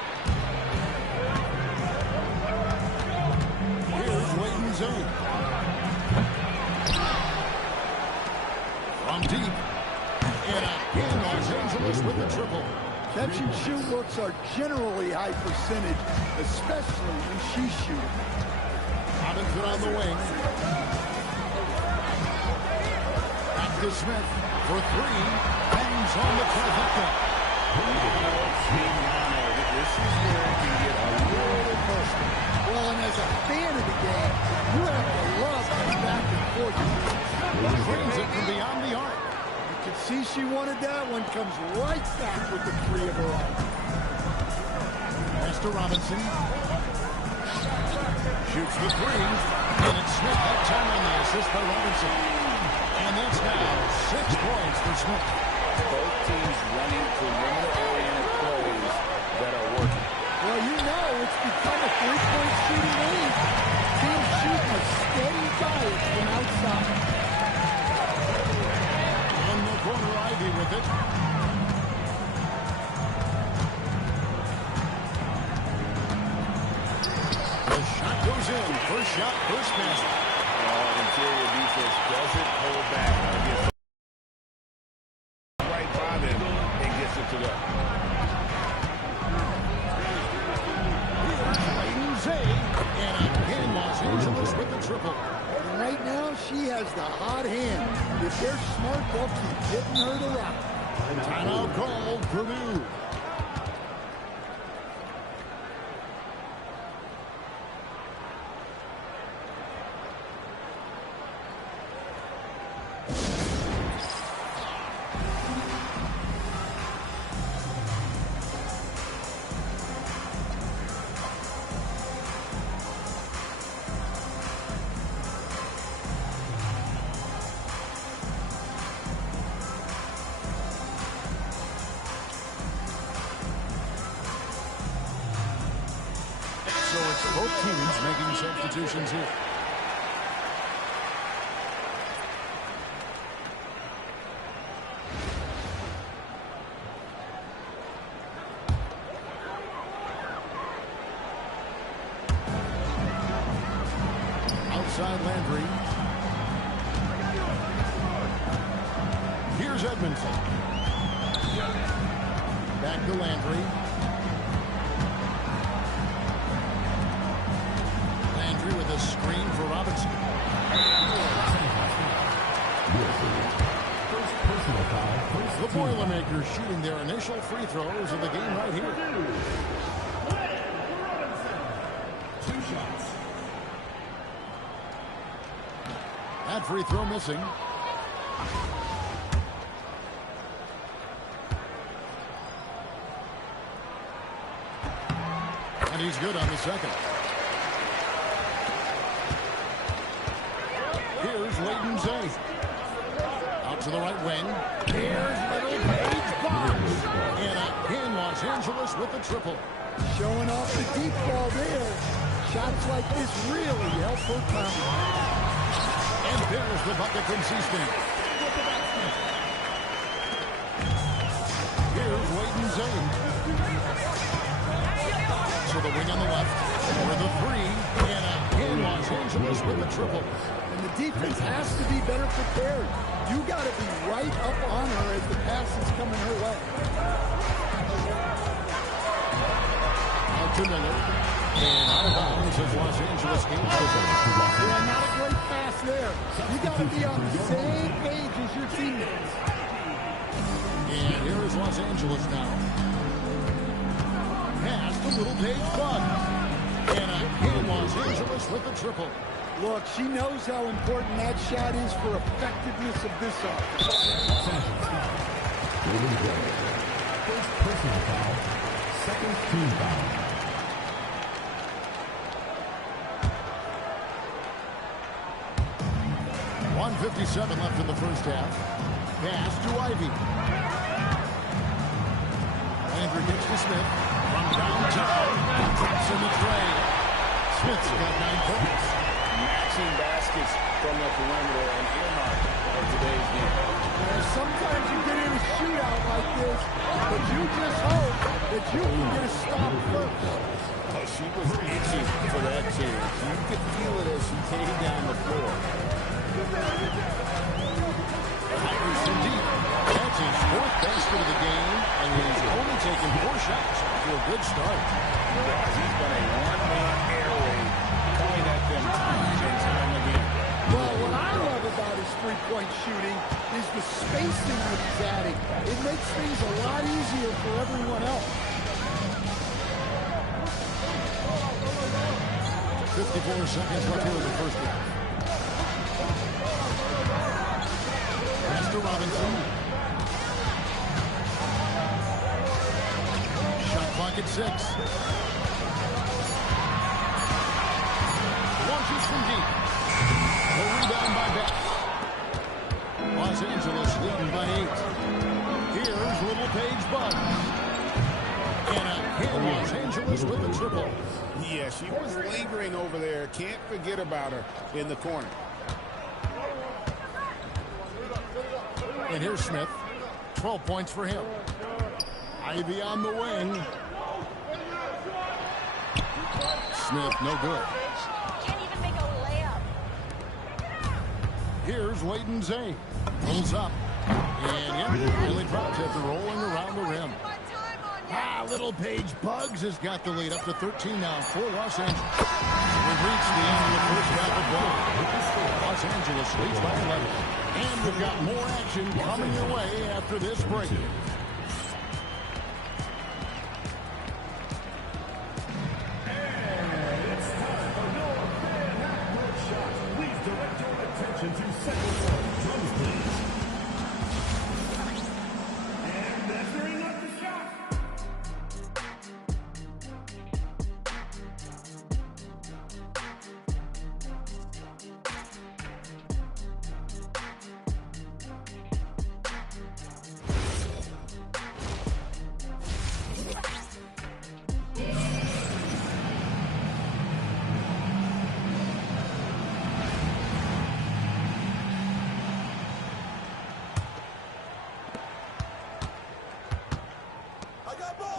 Here's Leighton Zane. From deep. And again, Los Angeles with the triple. Catch and shoot looks are generally high percentage, especially when she's shooting. Robinson on the wing. Back to Smith for three. Bangs on the trifecta. This is where it can get a little personal. Well, and as a fan of the game, you have to love the back and forth. Brings it from beyond the arc. You can see she wanted that one. Comes right back with the three of her own. Pass to Robinson. Shoots the three. And it's Smith that time on the assist by Robinson. And that's now 6 points for Smith. Both teams running perimeter-oriented plays that are working. Well, you know it's become a three-point shooting league. Teams shooting a steady diet from outside. On the corner, Ivy with it. The shot goes in. First shot, first basket. Interior defense doesn't hold back. Gets right by them and gets it to go. Here's Leighton Zay. And again, Los Angeles with the triple. And right now, she has the hot hand. If they're smart, they'll keep hitting her to rock. Timeout called Purdue. So it's both teams making substitutions here. Outside Landry. Here's Edmondson. Back to Landry. Landry with a screen for Robinson. First personal foul. The Boilermakers shooting their initial free throws of the game right here. 2 shots. That free throw missing. And he's good on the second. Here's Leighton Zay. Out to the right wing. Here's Little Paige Barnes. And again, Los Angeles with the triple. Showing off the deep ball there. Shots like this really help her count. And there's the bucket from C-Span. Here's Wade Zane. To the wing on the left. For the three. And again, Los Angeles with the triple. And the defense has to be better prepared. You got to be right up on her as the pass is coming her way. Out to Miller. And out of bounds as Los Angeles gains possession. Yeah, not a great pass there. You got to be on the same page as your teammates. And here is Los Angeles now. Pass to Little Paige Bug. And again, Los Angeles with the triple. Look, she knows how important that shot is for effectiveness of this offense. First personal foul, second team foul. 1:57 left in the first half. Pass to Ivy. Landry gets to Smith. From downtown. Drops in the tray. Smith's got 9 points. Matching baskets from the perimeter and earmark of today's game. Sometimes you get in a shootout like this, but you just hope that you can get a stop first. Oh, she was itching for that chance. You could feel it as she came down the floor. Tigers from deep. That's his 4th basket of the game, and he's only taken 4 shots for a good start. He's been a one-man air raid coming at them time and time again. Well, what I love about his three-point shooting is the spacing that he's adding. It makes things a lot easier for everyone else. 54 seconds left here in the first half. Pass to Robinson. Shot clock at 6. Launches from deep. A rebound by Beck. Los Angeles leading by 8. Here's Little Paige Bug. And again, Los Angeles with a triple. Yeah, she was lingering over there. Can't forget about her in the corner. And here's Smith. 12 points for him. Ivy on the wing. Smith, no good. Can't even make a layup. Here's Wade Zane. Pulls up. And yeah, really drops after rolling around the rim. Little Paige Bugs has got the lead up to 13 now for Los Angeles. We've reached the end of the first half of ball. Los Angeles leads by 11. And we've got more action coming your way after this break.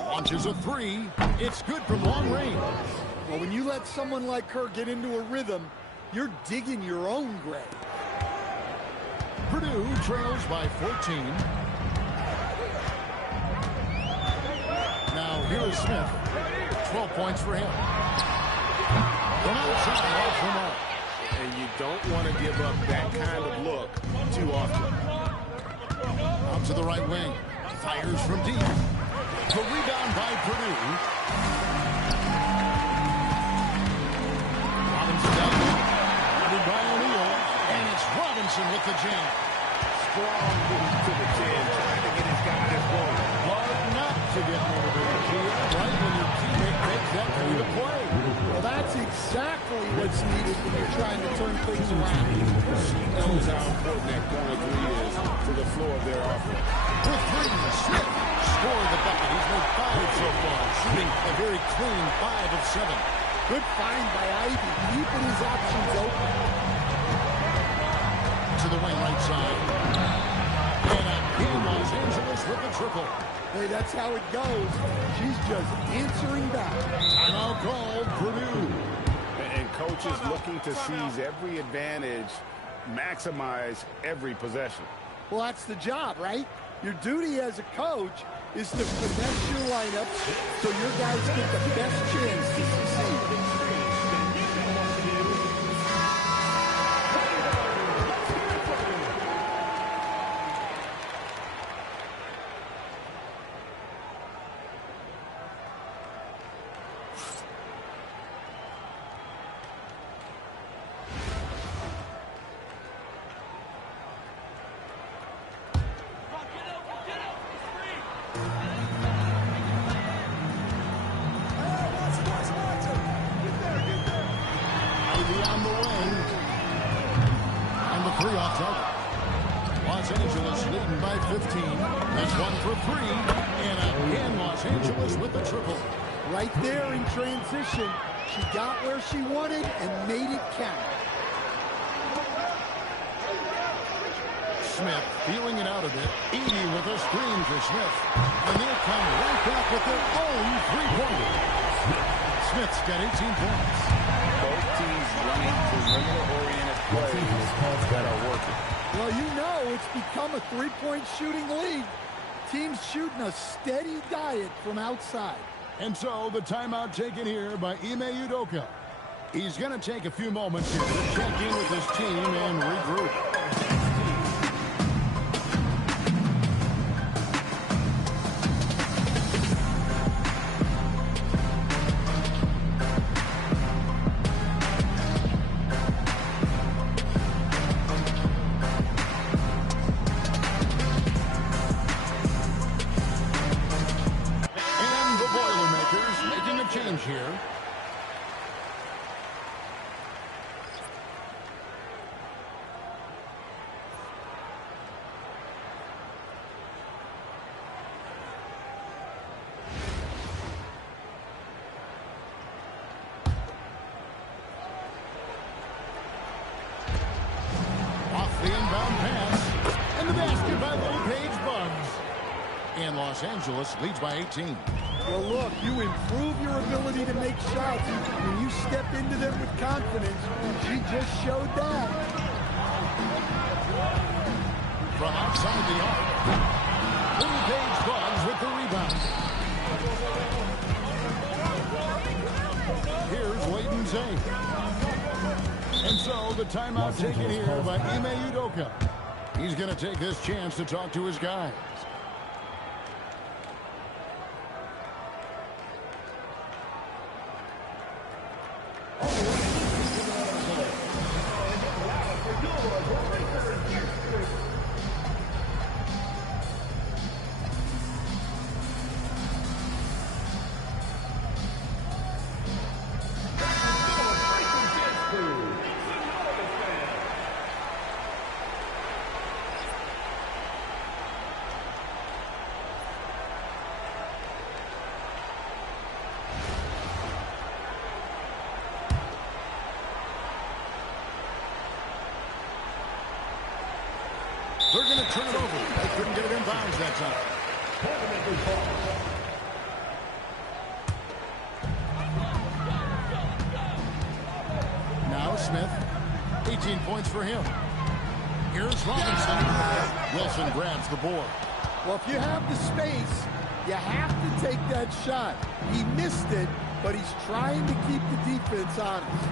Launches a 3. It's good from long range. Well, when you let someone like her get into a rhythm, you're digging your own grave. Purdue trails by 14. Now here's Smith. 12 points for him. From outside off the mark. And you don't want to give up that kind of look too often. Out to the right wing. Fires from deep. The rebound by Purdue. Robinson down there. Guarded by O'Neal. And it's Robinson with the jam. Strong move to the chin, trying to get his guys going. Hard not to get motivated here, right when your teammate makes that kind of play. Well, that's exactly what's needed when you're trying to turn things around. She knows how important that corner 3 is to the floor of their offense. For 3, Smith scored the bucket. He's made 5 so far, shooting a very clean 5 of 7. Good find by Ivy, keeping his options open. To the wing right side. And again, Los Angeles with the triple. Hey, that's how it goes. She's just answering back. Timeout called Purdue. And coaches looking to seize every advantage, maximize every possession. Well, that's the job, right? Your duty as a coach is to finesse your lineups so your guys get the best chance to succeed. On the wing. And the 3 off target. Los Angeles leading by 15. That's 1 for 3. And again, Los Angeles with the triple. Right there in transition, she got where she wanted and made it count. Smith feeling it out a bit. Edie with a screen for Smith. And they'll come right back with their own 3-pointer. Smith's got 18 points. Both teams running perimeter-oriented plays that are working. Well, you know it's become a three-point shooting league. Teams shooting a steady diet from outside. And so the timeout taken here by Ime Udoka. He's going to take a few moments here to check in with his team and regroup. Here. Off the inbound pass. And the basket by Little Paige Bugs. And Los Angeles leads by 18. Well, look, you improve your ability to make shots when you step into them with confidence. She just showed that. From outside the arc, Little Paige Bugs with the rebound. Here's Layden Zane. And so the timeout taken here by Ime Udoka. He's going to take this chance to talk to his guys. They're going to turn it over. They couldn't get it in bounds that time. Now Smith, 18 points for him. Here's Robinson. Wilson grabs the board. Well, if you have the space, you have to take that shot. He missed it, but he's trying to keep the defense honest.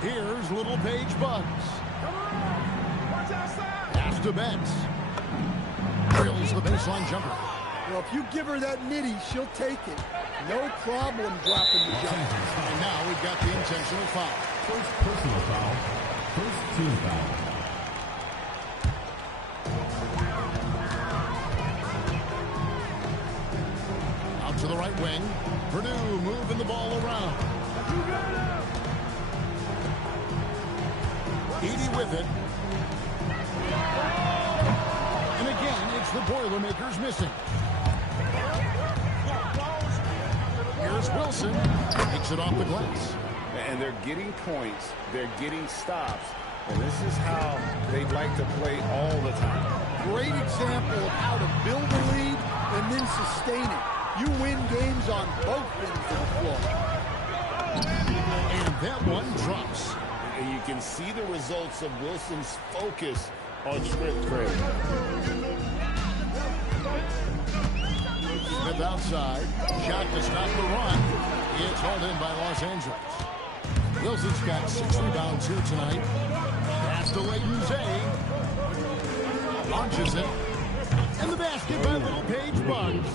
Here's Little Paige Bugs. Pass to Betts. Drills the baseline jumper. Well, if you give her that nitty, she'll take it. No problem dropping the jumper. And now we've got the intentional foul. First personal foul. First team foul. Out to the right wing. Purdue moving the ball around. Edie with it. And again, it's the Boilermakers missing. Wilson takes it off the glass. And they're getting points. They're getting stops. And this is how they'd like to play all the time. Great example of how to build a lead and then sustain it. You win games on both ends of the floor. And that one drops. And you can see the results of Wilson's focus on strength training. Smith outside. Shot to stop the run. It's hauled in by Los Angeles. Wilson's got 6 rebounds here tonight. Pass to Layton Zay. Launches it. And the basket by Little Paige Bugs.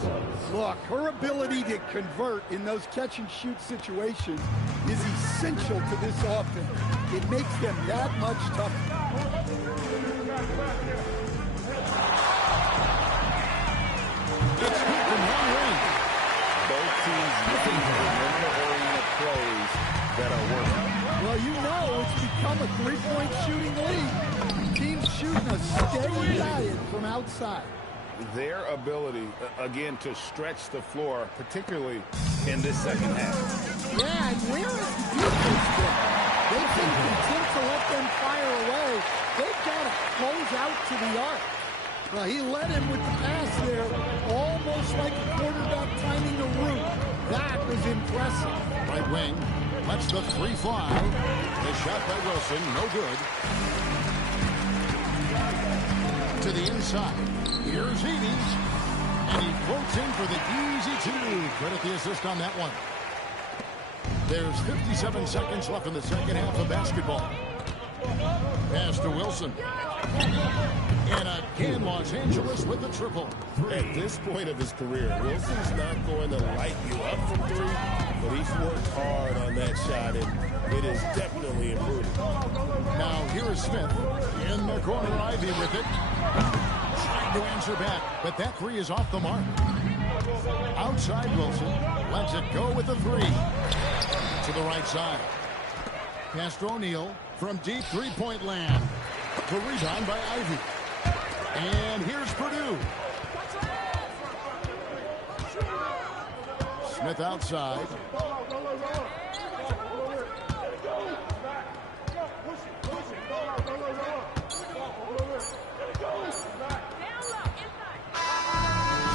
Look, her ability to convert in those catch-and-shoot situations is essential to this offense. It makes them that much tougher. It's good from long range. Both teams looking for perimeter-oriented plays that are working. Well, you know it's become a three-point shooting league. Teams shooting a steady diet from outside. Their ability, again, to stretch the floor, particularly in this second half. Yeah, and where is the defense been? They've been content to let them fire away. They've got to close out to the arc. Well, he led him with the pass there, almost like a quarterback timing a route. That was impressive. Right wing. Lets the three fly. The shot by Wilson, no good. To the inside. Here's Edens. And he floats in for the easy two. Credit the assist on that one. There's 57 seconds left in the second half of basketball. Pass to Wilson. And again, Los Angeles with the triple. At this point of his career, Wilson's not going to light you up from three, but he's worked hard on that shot, and it is definitely improving. Now here is Smith in the corner. Ivy with it. Trying to answer back, but that three is off the mark. Outside Wilson. Lets it go with the three. To the right side. Pass to O'Neal from deep three-point land. The rebound by Ivy. And here's Purdue. Smith outside.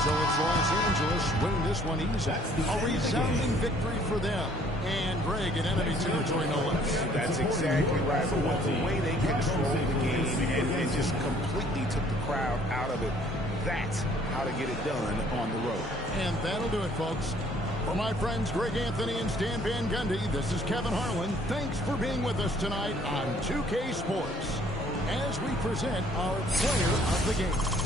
So it's Los Angeles winning this one easy. A resounding victory for them. And Greg in enemy territory, no less. That's exactly right. But the way they controlled the game and just completely took the crowd out of it, that's how to get it done on the road. And that'll do it, folks. For my friends Greg Anthony and Stan Van Gundy, this is Kevin Harlan. Thanks for being with us tonight on 2K Sports as we present our player of the game.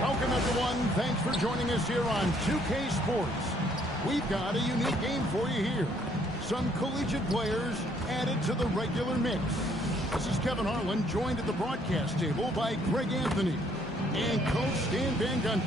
Welcome, everyone. Thanks for joining us here on 2K Sports. We've got a unique game for you here. Some collegiate players added to the regular mix. This is Kevin Harlan, joined at the broadcast table by Greg Anthony and Coach Stan Van Gundy.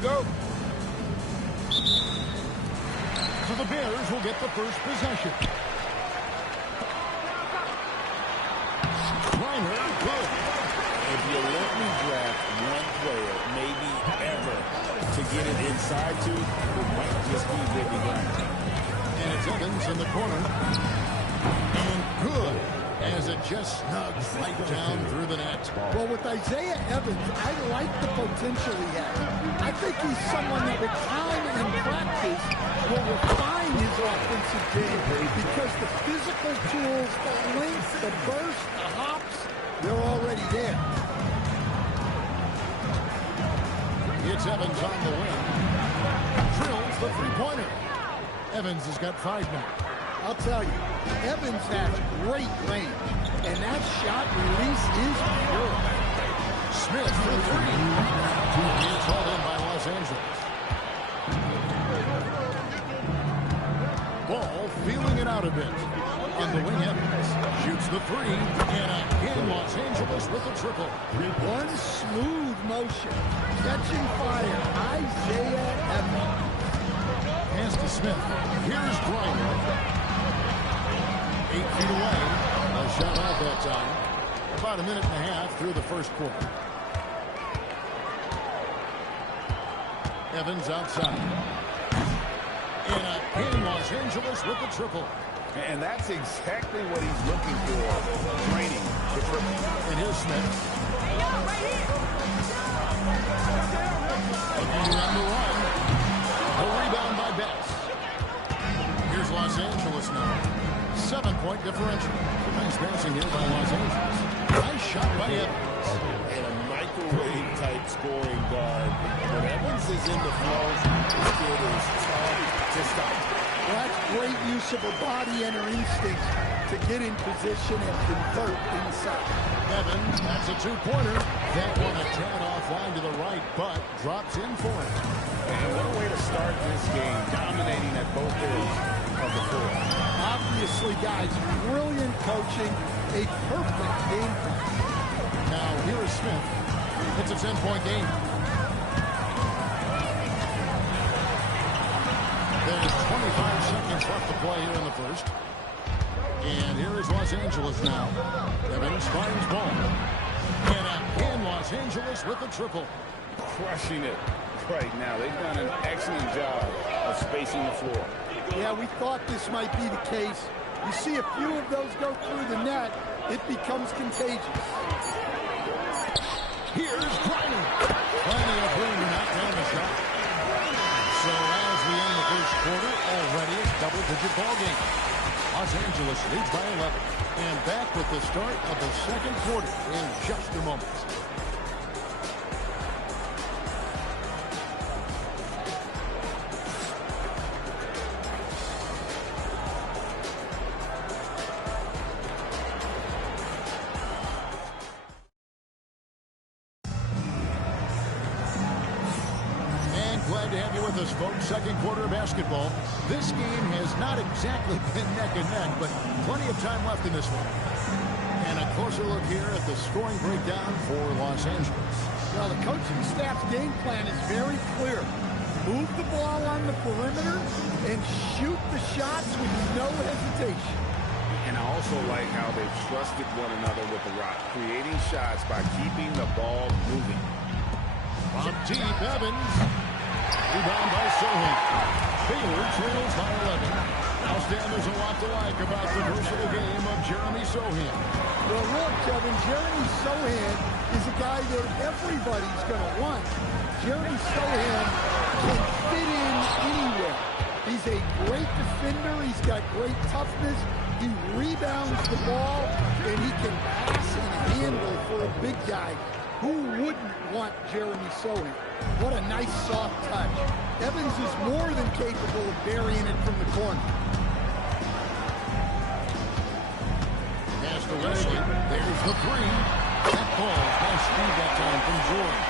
Go. So the Bears will get the first possession. Reiner, good. If you let me draft one player, maybe ever, to get it inside to, it might just be Whitney Grant. And it's Evans in the corner. And good, as it just snugs right down through the net. Well, with Isaiah Evans, I like the potential he has. I think he's someone that with time and practice will refine his offensive game because the physical tools, the length, the burst, the hops, they're already there. It's Evans on the wing. Drills the three-pointer. Evans has got 5 minutes. I'll tell you, Evans has great range, and that shot release is pure. Smith for 3. He's hauled in by Los Angeles. Ball feeling it out a bit. On the wing, Evans shoots the 3. And again, Los Angeles with a triple. One smooth motion. Catching fire. Isaiah Evans. Pass to Smith. Here's Griner. 8 feet away. A shot out that time. About a minute and a half through the first quarter. Evans outside. And again, Los Angeles with the triple. And that's exactly what he's looking for, training the triple. And here's Smith. Looking on the run. A rebound by Betts. Here's Los Angeles now. 7-point differential. Nice passing here by Los Angeles. Nice shot by Evans. And a microwave-type scoring guard. When Evans is in the flow, this kid is tough to stop. Well, that's great use of her body and her instincts to get in position and convert inside. Evans, that's a 2-pointer. That one a tad offline to the right, but drops in for it. And what a way to start this game, dominating at both ends of the floor. Obviously, guys, brilliant coaching, a perfect game plan. Now, here is Smith. It's a 10-point game. There's 25 seconds left to play here in the first. And here is Los Angeles now. Evans finds ball. And again, Los Angeles with the triple. Crushing it right now. They've done an excellent job of spacing the floor. Yeah, we thought this might be the case. You see a few of those go through the net, it becomes contagious. Here's Griner. Plenty of room to knock down the shot. So as we end the first quarter, already a double-digit ball game. Los Angeles leads by 11. And back with the start of the second quarter in just a moment. Glad to have you with us, folks. Second quarter of basketball. This game has not exactly been neck and neck, but plenty of time left in this one. And a closer look here at the scoring breakdown for Los Angeles. Well, the coaching staff's game plan is very clear. Move the ball on the perimeter and shoot the shots with no hesitation. I also like how they've trusted one another with the rock, creating shots by keeping the ball moving. From deep, Evans. Rebound by Sohan. Baylor trails by 11. Now, Stan, there's a lot to like about the versatile game of Jeremy Sohan. Well, look, Kevin, Jeremy Sohan is a guy that everybody's going to want. Jeremy Sohan can fit in anywhere. He's a great defender. He's got great toughness. He rebounds the ball, and he can pass and handle for a big guy. Who wouldn't want Jeremy Sohan? What a nice soft touch. Evans is more than capable of burying it from the corner. Pass to Wesley. There's the three. That falls. Nice speed that time from Jordan.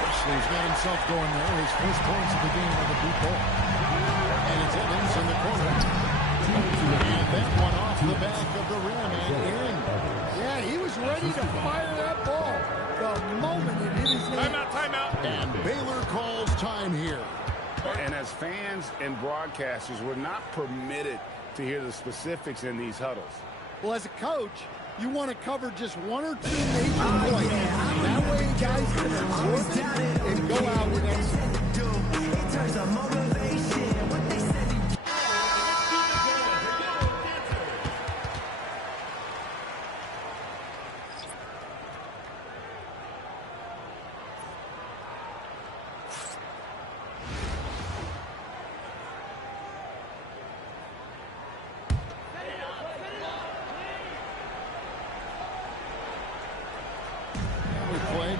Wesley's got himself going there. His first points of the game on the deep ball. And it's Evans in the corner. And that one off the back of the rim and in. Yeah, he was ready to fire that ball the moment it hit his hand. Timeout. And Baylor calls time here. And as fans and broadcasters, we're not permitted to hear the specifics in these huddles. Well, as a coach, you want to cover just one or two major points. That way guys can absorb it and go out with execute. In terms of motivation, what they said.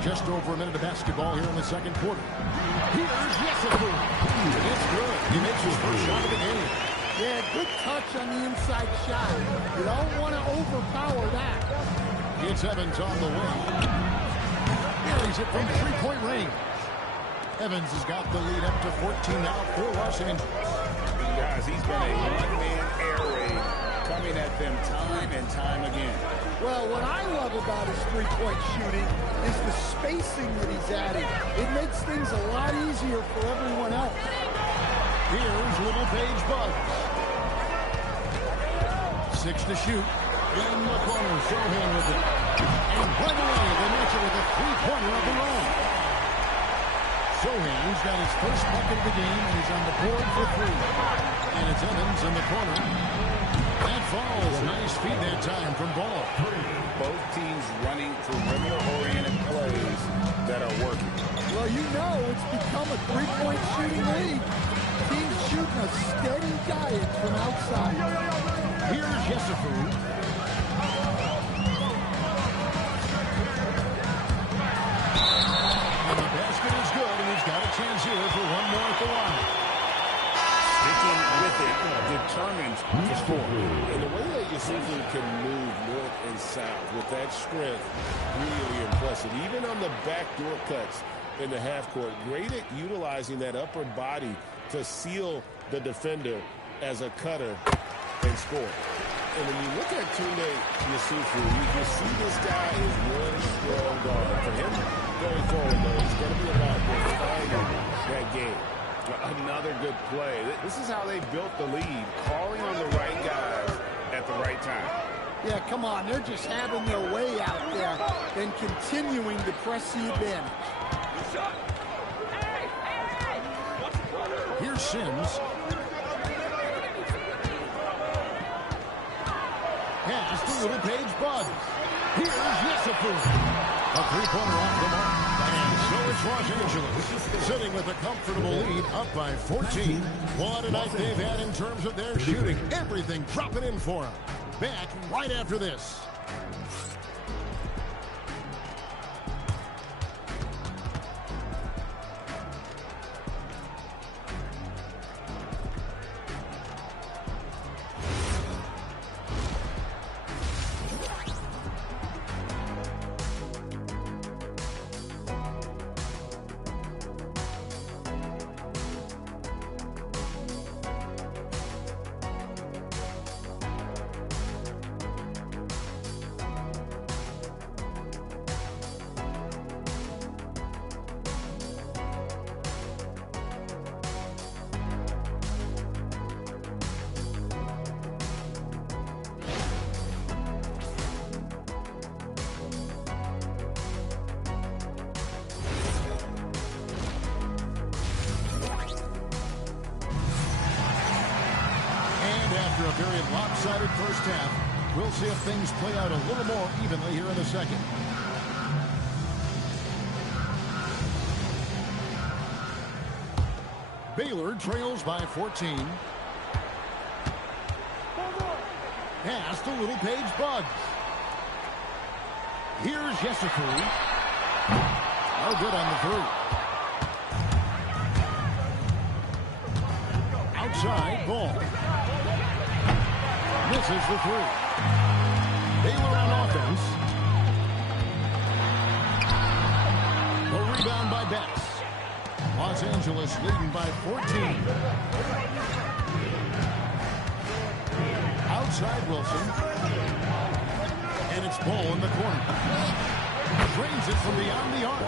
Just over a minute of basketball here in the second quarter. Here's Yesufu. It's good. He makes his first shot of the game. Yeah, good touch on the inside shot. You don't want to overpower that. It's Evans on the way. Carries it from three-point range. Evans has got the lead up to 14 now for Los Angeles. Guys, he's been a one-man air raid coming at them time and time again. Well, what I love about his three-point shooting is the spacing that he's adding. It makes things a lot easier for everyone else. Here's Little Page Bugs. 6 to shoot. In the corner, Sohan with it. And right away, they match it with a three-pointer of their own. Sohan's got his first bucket of the game, and he's on the board for 3. And it's Evans in the corner. That falls. Nice feed that time from Ball. Both teams running perimeter-oriented plays that are working. Well, you know it's become a three-point shooting league. Teams shooting a steady diet from outside. Here's Yesufu. And the basket is good, and he's got a chance here for one more at the line. Sticking with it determines the score. And the way that Yusufu can move north and south with that strength, really impressive. Even on the backdoor cuts in the half court, great at utilizing that upper body to seal the defender as a cutter and score. And when you look at Tunde Yusufu, you can see this guy is one strong guard. For him going forward, though, it's going to be about defining that game. Another good play. This is how they built the lead, calling on the right guys at the right time. Yeah, come on. They're just having their way out there and continuing to press the advantage. Here's Sims. Pass to Little Page Bugs. Here's Yesufu. A three-pointer off the mark. And so it's Los Angeles, sitting with a comfortable lead, up by 14. What a night they've had in terms of their shooting. Everything dropping in for them. Back right after this. a lopsided first half. We'll see if things play out a little more evenly here in the second. Baylor trails by 14. Pass to Little Page Buggs. Here's Yesufu. No good on the three. Outside ball. Misses the three. Baylor on offense. The rebound by Betts. Los Angeles leading by 14. Outside Wilson. And it's Ball in the corner. Drains it from beyond the arc.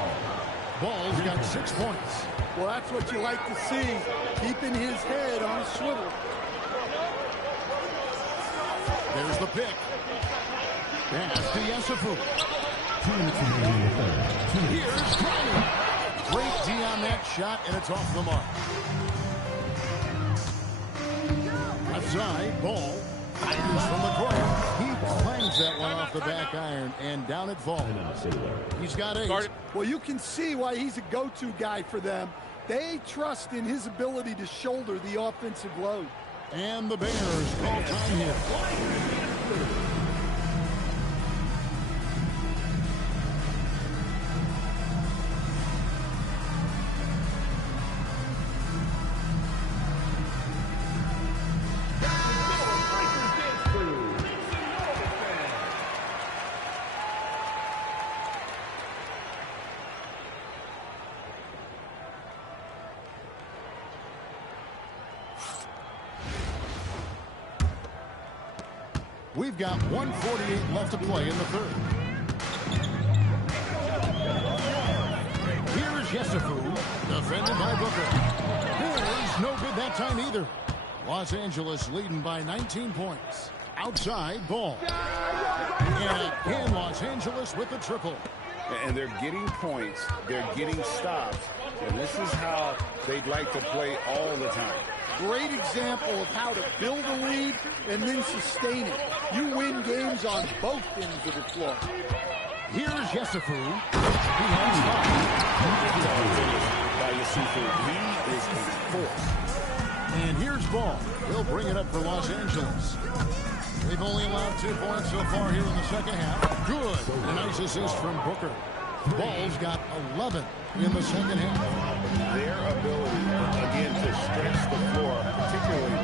Ball's got 6 points. Well, that's what you like to see. Keeping his head on a swivel. There's the pick. Pass to Yesufu. Here's Bryant. Great D on that shot, and it's off the mark. Left side, Ball. Fires from the corner. He clangs that one off the back iron, and down it falls. He's got 8. Well, you can see why he's a go-to guy for them. They trust in his ability to shoulder the offensive load. And the Bears call time here. We've got 1:48 left to play in the third. Here's Yesufu, defended by Booker. Here's no good that time either. Los Angeles leading by 19 points. Outside Ball. And again, Los Angeles with the triple. And they're getting points. They're getting stops. And this is how they'd like to play all the time. Great example of how to build a lead and then sustain it. You win games on both ends of the floor. Here's Yesufu. He has 5. By Yesufu, he is a force. And here's Ball. He'll bring it up for Los Angeles. They've only allowed 2 points so far here in the second half. Good. A nice assist from Booker. Ball's got 11 in the second half. Their ability, again, to stretch the floor, particularly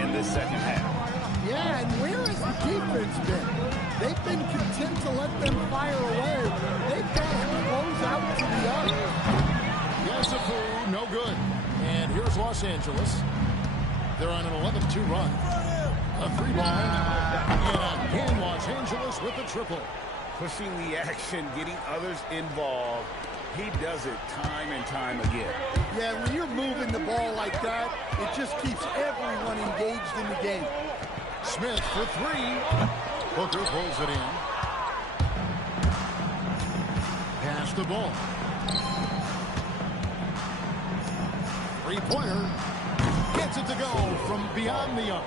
in this second half. Yeah, and where has the defense been? They've been content to let them fire away. They've got to close out to the arc. Yesufu, no good. And here's Los Angeles. They're on an 11-2 run. A 3-ball. And again, Los Angeles with the triple. Pushing the action, getting others involved. He does it time and time again. Yeah, when you're moving the ball like that, it just keeps everyone engaged in the game. Smith for 3. Booker pulls it in. Pass the ball. 3-pointer. Gets it to go from beyond the arc.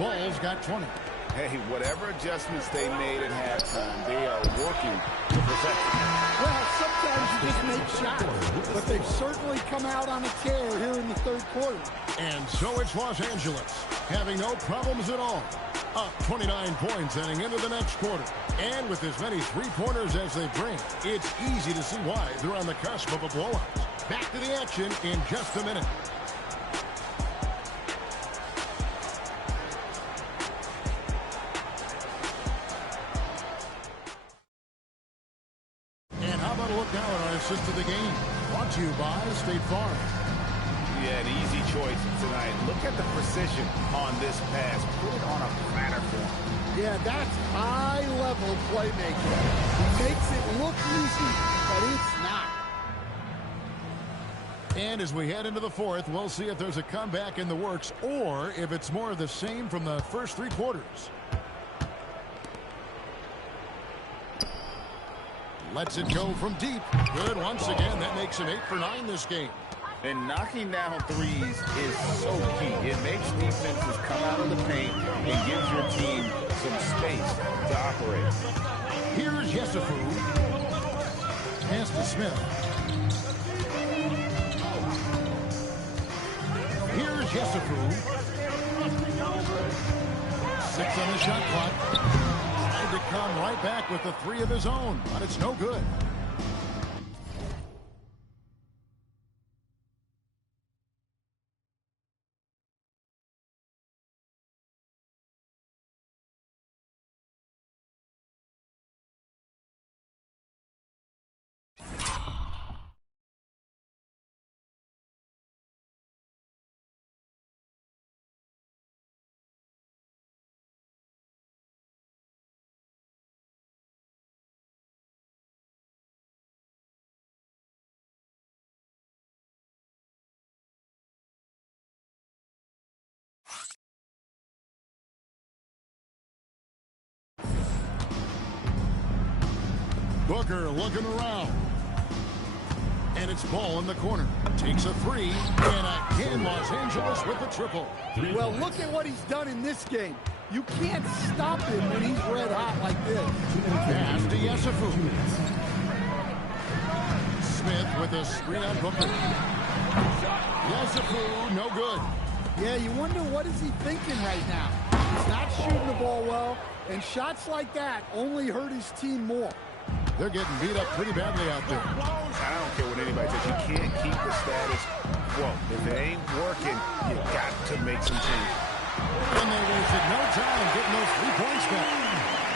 Ball's got 20. Hey, whatever adjustments they made at halftime, they are working to perfection. Well, sometimes you just make shots, but they've certainly come out on a tear here in the third quarter. And so it's Los Angeles, having no problems at all. Up 29 points heading into the next quarter. And with as many 3-pointers as they bring, it's easy to see why they're on the cusp of a blowout. Back to the action in just a minute. And how about a look now at our assist of the game? Brought to you by State Farm. Yeah, an easy choice tonight. Look at the precision on this pass. Put it on a platter form. Yeah, that's high-level playmaking. He makes it look easy, but it's not. And as we head into the fourth, we'll see if there's a comeback in the works or if it's more of the same from the first 3 quarters. Lets it go from deep. Good once again. That makes him 8 for 9 this game. And knocking down threes is so key. It makes defenses come out of the paint and gives your team some space to operate. Here's Yesufu. Pass to Smith. Here's Yesufu. 6 on the shot clock. Trying to come right back with the 3 of his own, but it's no good. Booker looking around. And it's Ball in the corner. Takes a 3. And again, Los Angeles with the triple. Well, look at what he's done in this game. You can't stop him when he's red hot like this. Pass to Yesufu. Smith with a screen on Booker. Yesufu, no good. Yeah, you wonder what is he thinking right now. He's not shooting the ball well, and shots like that only hurt his team more. They're getting beat up pretty badly out there. I don't care what anybody says. You can't keep the status quo. If it ain't working, you got to make some changes. And they wasted no time getting those 3 points back.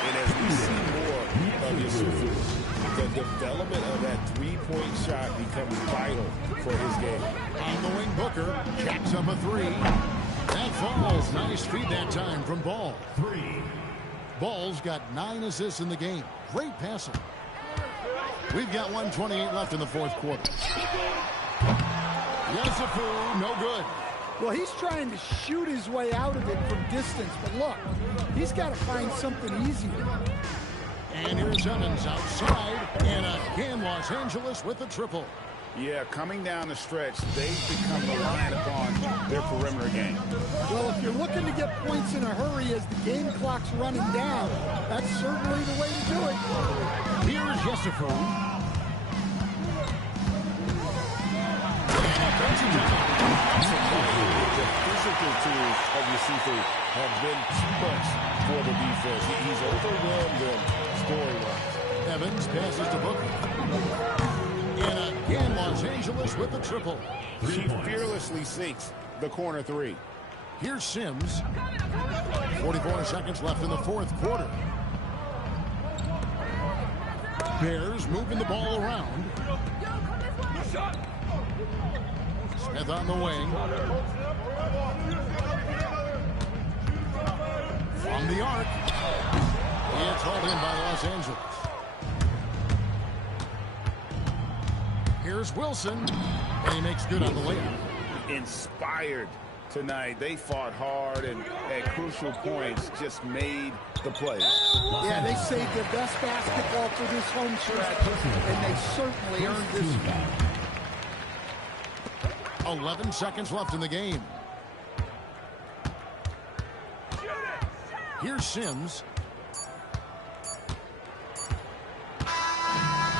And as we see more of Yesufu, the development of that 3-point shot becomes vital for his game. On the wing, Booker jacks up a 3. That falls. Nice feed that time from Ball. 3. Ball's got 9 assists in the game. Great passing. We've got 1:28 left in the 4th quarter. Yesufu, no good. Well, he's trying to shoot his way out of it from distance, but look, he's got to find something easier. And here's Evans outside, and again, Los Angeles with the triple. Yeah, coming down the stretch, they've become reliant upon their perimeter game. Well, if you're looking to get points in a hurry as the game clock's running down, that's certainly the way to do it. Here's Yesufu. The physical tools of Yesufu have been too much for the defense. He's overwhelmed them scoring-wise. Evans passes to Booker. And again, Los Angeles with the triple. She fearlessly sinks the corner 3. Here's Sims. 44 seconds left in the 4th quarter. Bears moving the ball around. Smith on the wing. From the arc. It's hauled in by Los Angeles. Here's Wilson, and he makes good on the layup. Inspired tonight. They fought hard and at crucial points just made the play. Yeah, they saved their best basketball for this home stretch, and they certainly earned this one. 11 seconds left in the game. Here's Sims.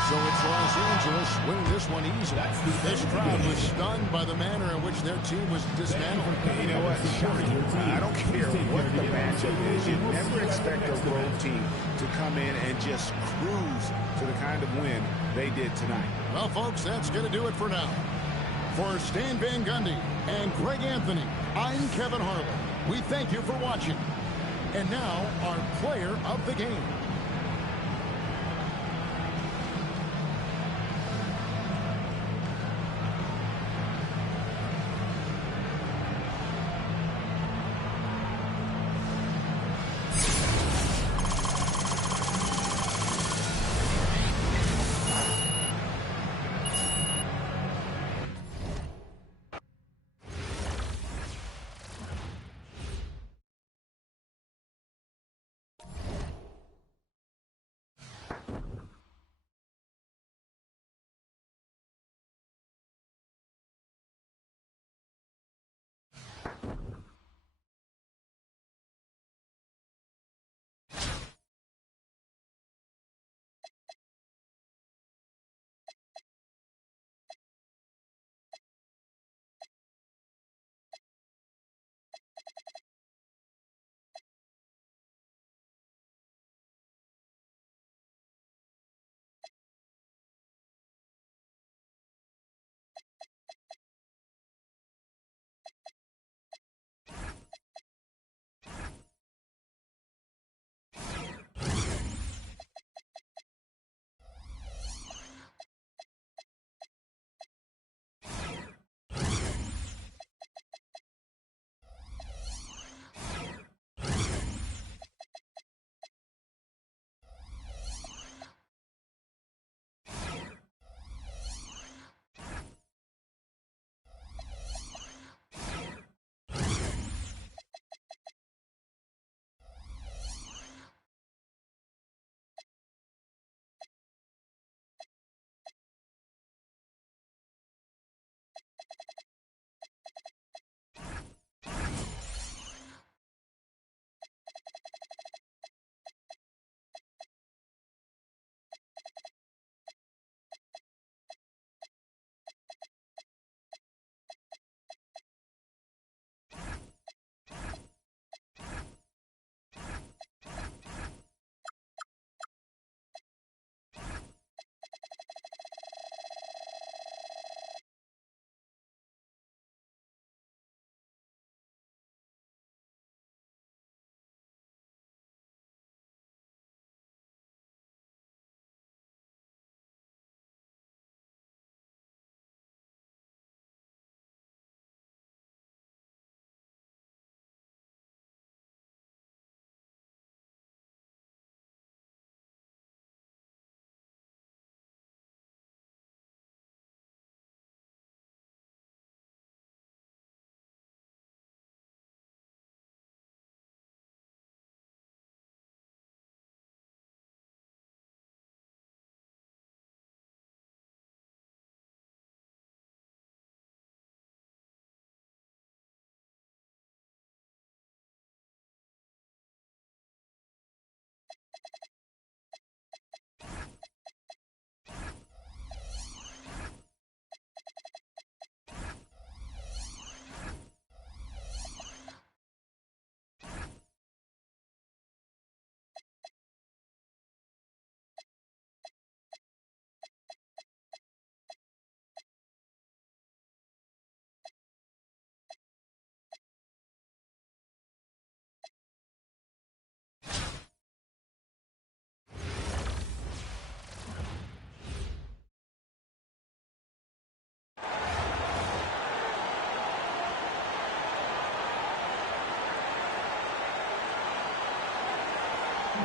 So it's Los Angeles winning this one easily. This crowd was stunned by the manner in which their team was dismantled. You know what? I don't care what the matchup is. You never expect a road team to come in and just cruise to the kind of win they did tonight. Well, folks, that's going to do it for now. For Stan Van Gundy and Greg Anthony, I'm Kevin Harlan. We thank you for watching. And now, our player of the game.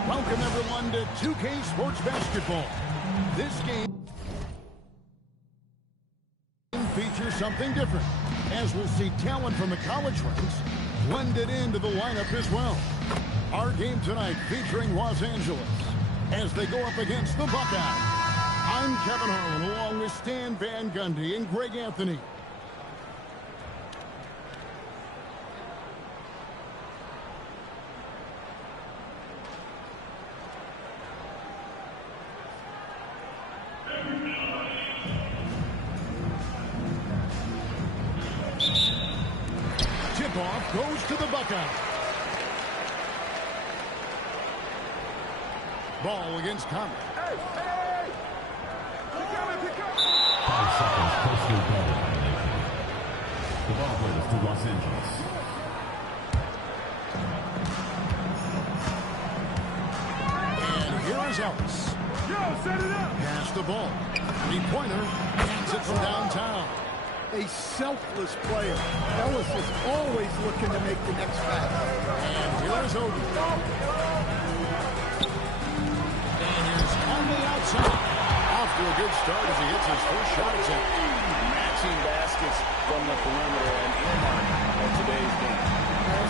Welcome, everyone, to 2K Sports Basketball. This game features something different, as we'll see talent from the college ranks blended into the lineup as well. Our game tonight featuring Los Angeles as they go up against the Buckeyes. I'm Kevin Harlan, along with Stan Van Gundy and Greg Anthony. Tip-off goes to the Buckeyes. Ball against Conley. Hey! 5 seconds, closely guarded violation. The ball goes to Los Angeles. And here is Ellis. Set it up. Pass the ball. Three-pointer. Hands it from downtown. A selfless player. Ellis is always looking to make the next pass. And here is Odom. And here's Conley outside. Off to a good start as he hits his first shot attempt. Matching baskets from the perimeter and earmark of today's game.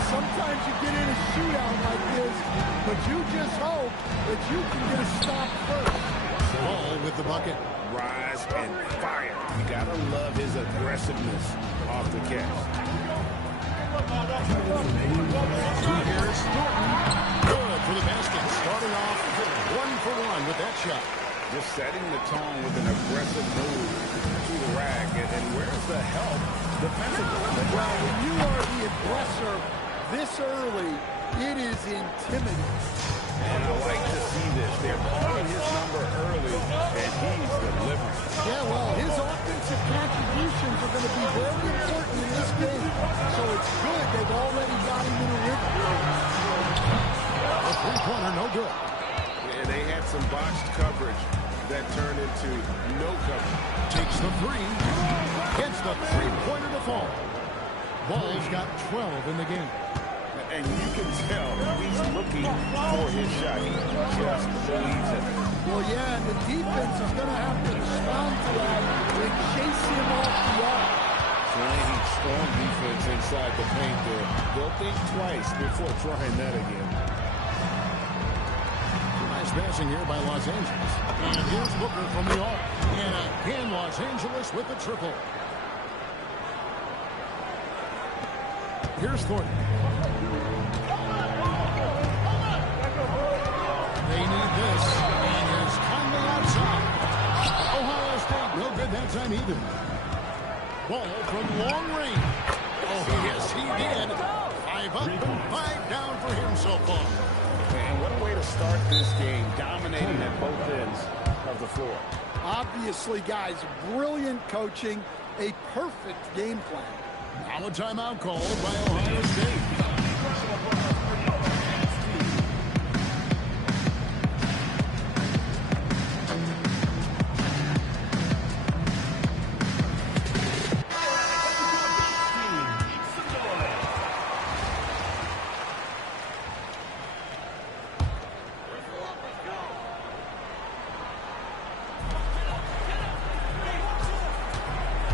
Sometimes you get in a shootout like this, but you just hope that you can get a stop first. Ball with the bucket. Rise and fire. You gotta love his aggressiveness off the catch. Here's Thornton. Good for the basket. Starting off 1-for-1 with that shot. Just setting the tone with an aggressive move to the rack. And where's the help defensively? Well, when you are the aggressor this early, it is intimidating. And I like to see this. They're calling his number early, and he's delivering. Yeah, well, his offensive contributions are going to be very important in this game. So it's good they've already got him in a rhythm. A three-pointer, no good. And they had some botched coverage that turned into no coverage. Takes the three. Gets the three-pointer to fall. Ball's got 12 in the game. And you can tell he's looking for his shot. He just believes it. Well, yeah, and the defense is going to have to respond to that and chase him off the arc. Playing strong defense inside the paint there. They'll think twice before trying that again. Nice passing here by Los Angeles. And here's Booker from the arc. And again, Los Angeles with the triple. Here's Thornton. They need this. And here's Conley outside. Ohio State, no good that time either. Ball from long range. Oh, yes, he did. 5 up and 5 down for him so far. And what a way to start this game, dominating at both ends of the floor. Obviously, guys, brilliant coaching, a perfect game plan. Now a timeout called by Ohio State.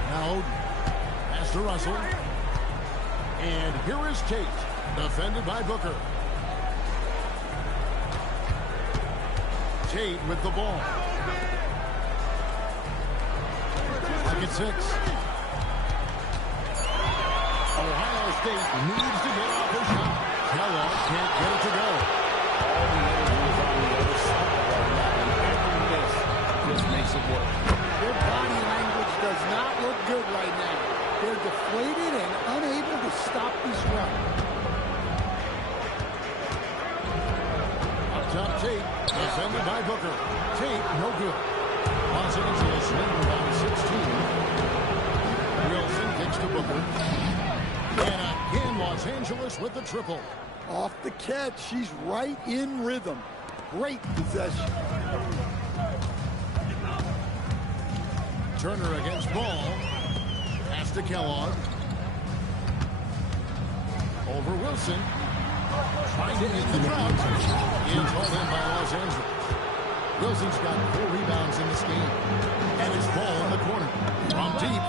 Now, pass to Russell. And here is Tate, defended by Booker. Tate with the ball. Pocket 6. Ohio State needs to get off the shot. Kellogg can't get it to go. All the energy is on the other side right now, and every miss just makes it work. Their body language does not look good right now. They're deflated and unable to stop this run. Up top, Tate, defended by Booker. Tate, no good. Los Angeles leading by 16. Wilson kicks to Booker. And again, Los Angeles with the triple. Off the catch, she's right in rhythm. Great possession. Turner against Ball. Pass to Kellogg. Over Wilson. Trying to end the drought. It's hauled in by Los Angeles. Wilson's got 4 rebounds in this game. And his ball in the corner. From deep.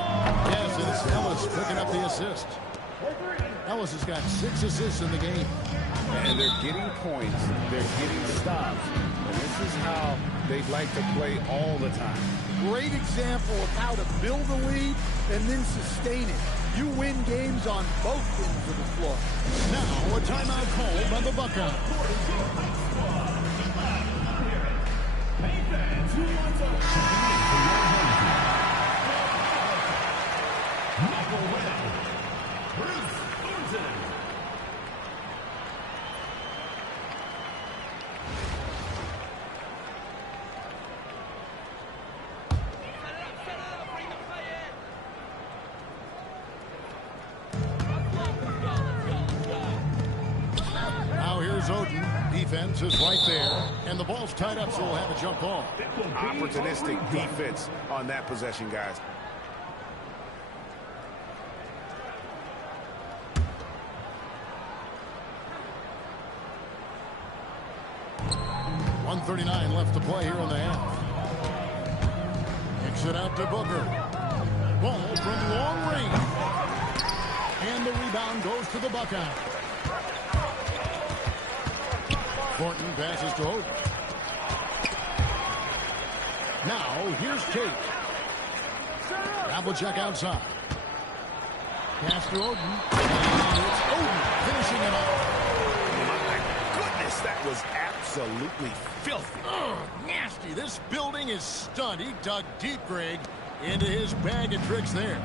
Yes, and it's Ellis picking up the assist. Ellis has got 6 assists in the game. And they're getting points. They're getting stops. And this is how they'd like to play all the time. Great example of how to build a lead and then sustain it. You win games on both ends of the floor. Now a timeout called by the Buckeyes. Defense is right there, and the ball's tied up, so we'll have a jump ball. Opportunistic defense on that possession, guys. .139 left to play here in the half. Kicks it out to Booker. Ball from long range. And the rebound goes to the Buckeyes. Thornton passes to Oden. Now, here's Tate. Havlicek outside. Pass to Oden. And it's Oden finishing it off. My goodness, that was absolutely filthy. Ugh, nasty. This building is stunned. He dug deep, Greg, into his bag of tricks there.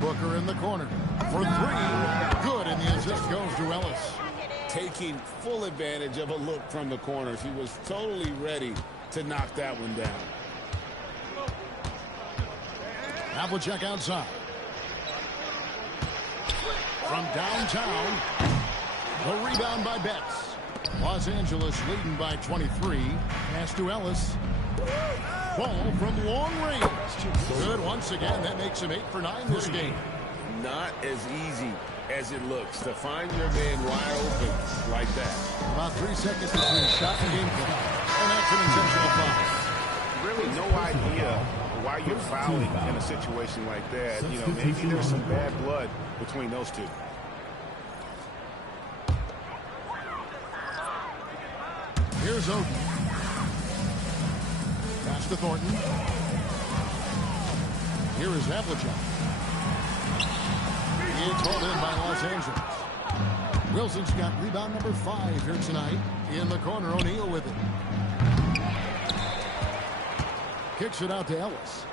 Booker in the corner for 3. Good, and the assist goes to Ellis. Taking full advantage of a look from the corners. He was totally ready to knock that one down. Havlicek outside. From downtown, the rebound by Betts. Los Angeles leading by 23. Pass to Ellis. Ball from long range. Good once again. That makes him 8 for 9 this game. Not as easy as it looks to find your man wide open like that. About 3 seconds between shot and game clock. And that's an intentional foul. Really no idea why you're fouling in a situation like that. You know, maybe there's some bad blood between those two. Here's Oden. Pass to Thornton. Here is Havlicek. It's hauled in by Los Angeles. Wilson's got rebound number 5 here tonight. In the corner, O'Neal with it. Kicks it out to Ellis.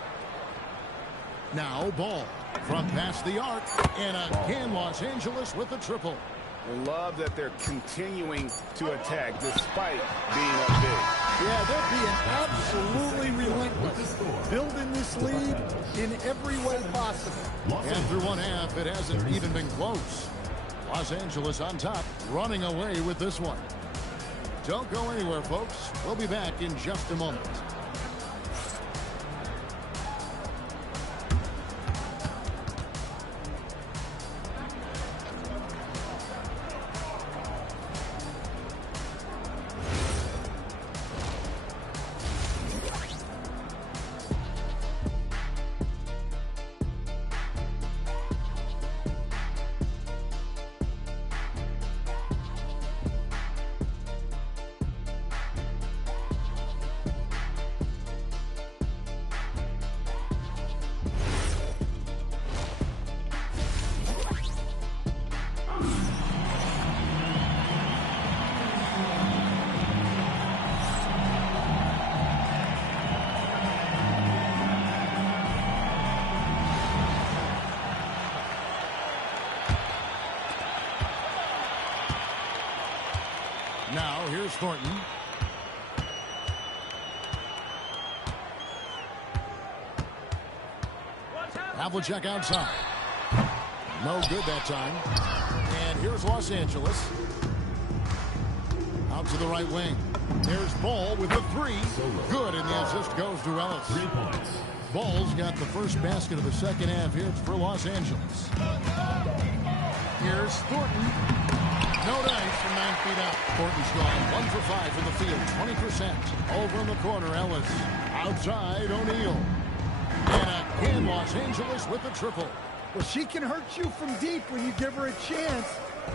Now Ball from past the arc. And again, Los Angeles with the triple. I love that they're continuing to attack despite being up big. Yeah, they're being absolutely relentless. Building this lead in every way possible. And through one half, it hasn't even been close. Los Angeles on top, running away with this one. Don't go anywhere, folks. We'll be back in just a moment. Now, here's Thornton. Havlicek outside. No good that time. And here's Los Angeles. Out to the right wing. There's Ball with a 3. Good, and the assist goes to Ellis. 3 points. Ball's got the first basket of the second half here for Los Angeles. Here's Thornton. No dice from 9 feet out. Thornton's gone 1 for 5 from the field, 20%. Over in the corner, Ellis. Outside, O'Neal. And again, Los Angeles with the triple. Well, she can hurt you from deep when you give her a chance,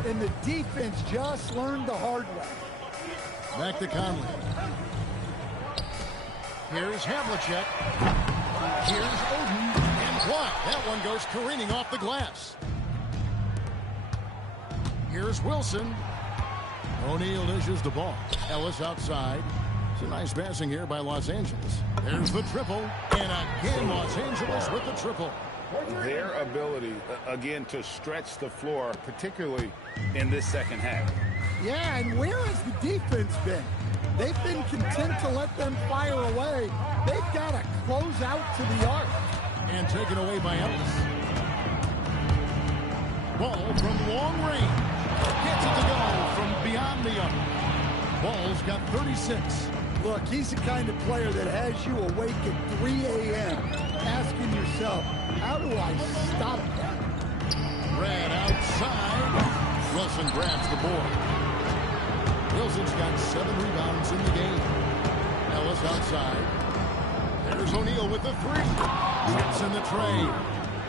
and the defense just learned the hard way. Back to Conley. Here's Havlicek. Here's Oden. And blocked. That one goes careening off the glass. Here's Wilson. O'Neal dishes the ball. Ellis outside. It's a nice passing here by Los Angeles. There's the triple. And again, Los Angeles with the triple. Their ability, again, to stretch the floor, particularly in this second half. Yeah, and where has the defense been? They've been content to let them fire away. They've got to close out to the arc. And taken away by Ellis. Ball from long range. Gets it to go from beyond the arc. Ball's got 36. Look, he's the kind of player that has you awake at 3 a.m. asking yourself, how do I stop that? Red outside. Wilson grabs the board. Wilson's got 7 rebounds in the game. Ellis outside. There's O'Neal with the 3. Gets in the tray.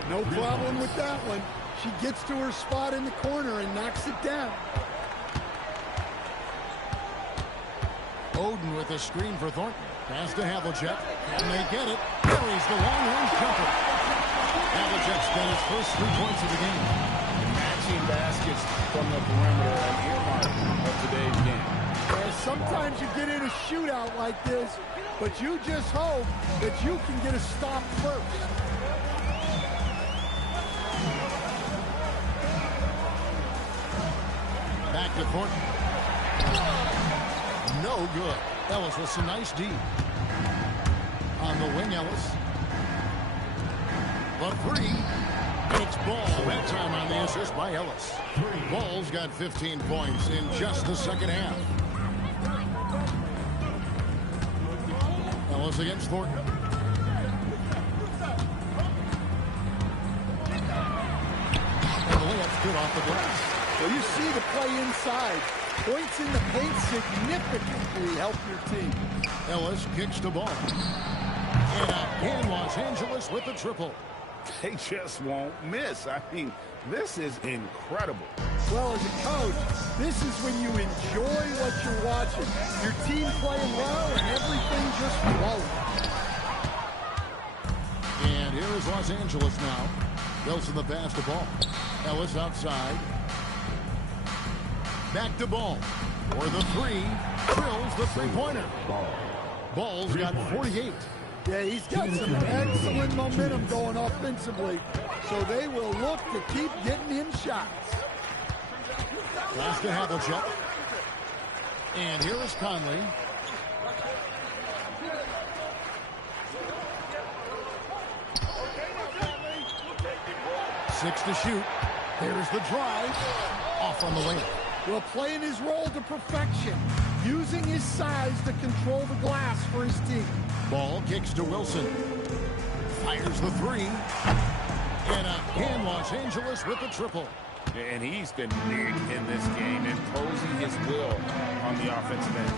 No problem with that one. She gets to her spot in the corner and knocks it down. Oden with a screen for Thornton. Pass to Havlicek. And they get it. Carries the long-range jumper. Havlicek's got his first 3 points of the game. Matching baskets from the perimeter, an earmark of today's game. Sometimes you get in a shootout like this, but you just hope that you can get a stop first. Back to Thornton. No good. Ellis with some nice D. On the wing, Ellis. The 3. It's Ball. That time on the assist by Ellis. Ball's got 15 points in just the second half. Ellis against Thornton. And the layup's good off the glass. Well, you see the play inside. Points in the paint significantly help your team. Ellis kicks the ball. And again, Los Angeles with the triple. They just won't miss. I mean, this is incredible. Well, as a coach, this is when you enjoy what you're watching. Your team playing well and everything just flowing. And here is Los Angeles now. Wilson the pass to Ball. Ellis outside. Back to Ball. For the 3. Drills the three-pointer. Ball's got 48. Yeah, he's got some excellent momentum going offensively, so they will look to keep getting him shots. Pass to Havlicek. And here is Conley. Six to shoot. There's the drive. Off on the lane. Well, playing his role to perfection, using his size to control the glass for his team. Ball kicks to Wilson. Fires the 3. And again, Los Angeles with the triple. And he's been big in this game, imposing his will on the offensive end.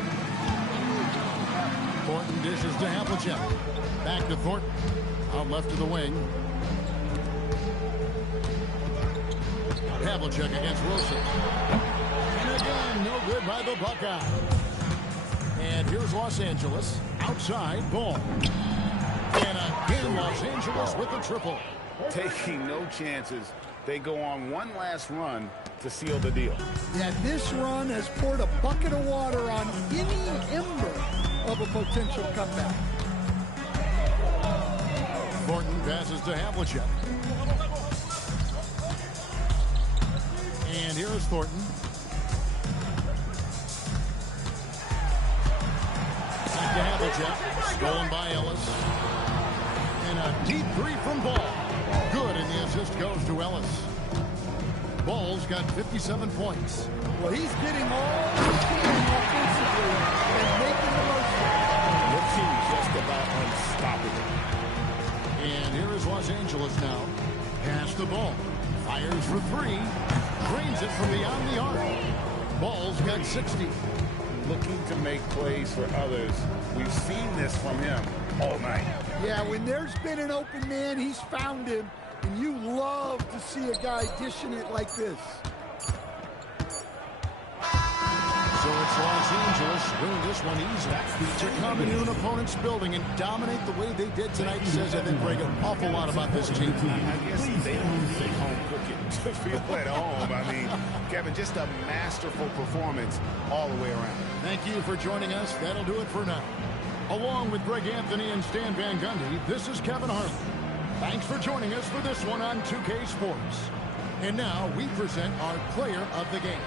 Thornton dishes to Havlicek. Back to Thornton. Out left to the wing. Havlicek against Wilson. And again, no good by the Buckeye. And here's Los Angeles. Outside, Ball. And again, Los Angeles with the triple. Taking no chances. They go on one last run to seal the deal. Yeah, this run has poured a bucket of water on any ember of a potential comeback. Thornton passes to Havlicek. And here is Thornton. Back to Havlicek. Stolen by Ellis. And a deep 3 from Ball. Good, and the assist goes to Ellis. Ball's got 57 points. Well, he's getting all the team offensively and making the most of it. Looking just about unstoppable. And here is Los Angeles now. Pass the ball. Fires for three. Drains it from beyond the arc. Ball's got 60. Looking to make plays for others. We've seen this from him all night. Yeah, when there's been an open man, he's found him. And you love to see a guy dishing it like this. So it's Los Angeles winning this one easy. To come into an opponent's building and dominate the way they did tonight says, I think, Greg, an awful lot about this team. I guess they don't think home cooking to feel at home. I mean, Kevin, just a masterful performance all the way around. Thank you for joining us. That'll do it for now. Along with Greg Anthony and Stan Van Gundy, this is Kevin Harlan. Thanks for joining us for this one on 2K Sports. And now we present our player of the game.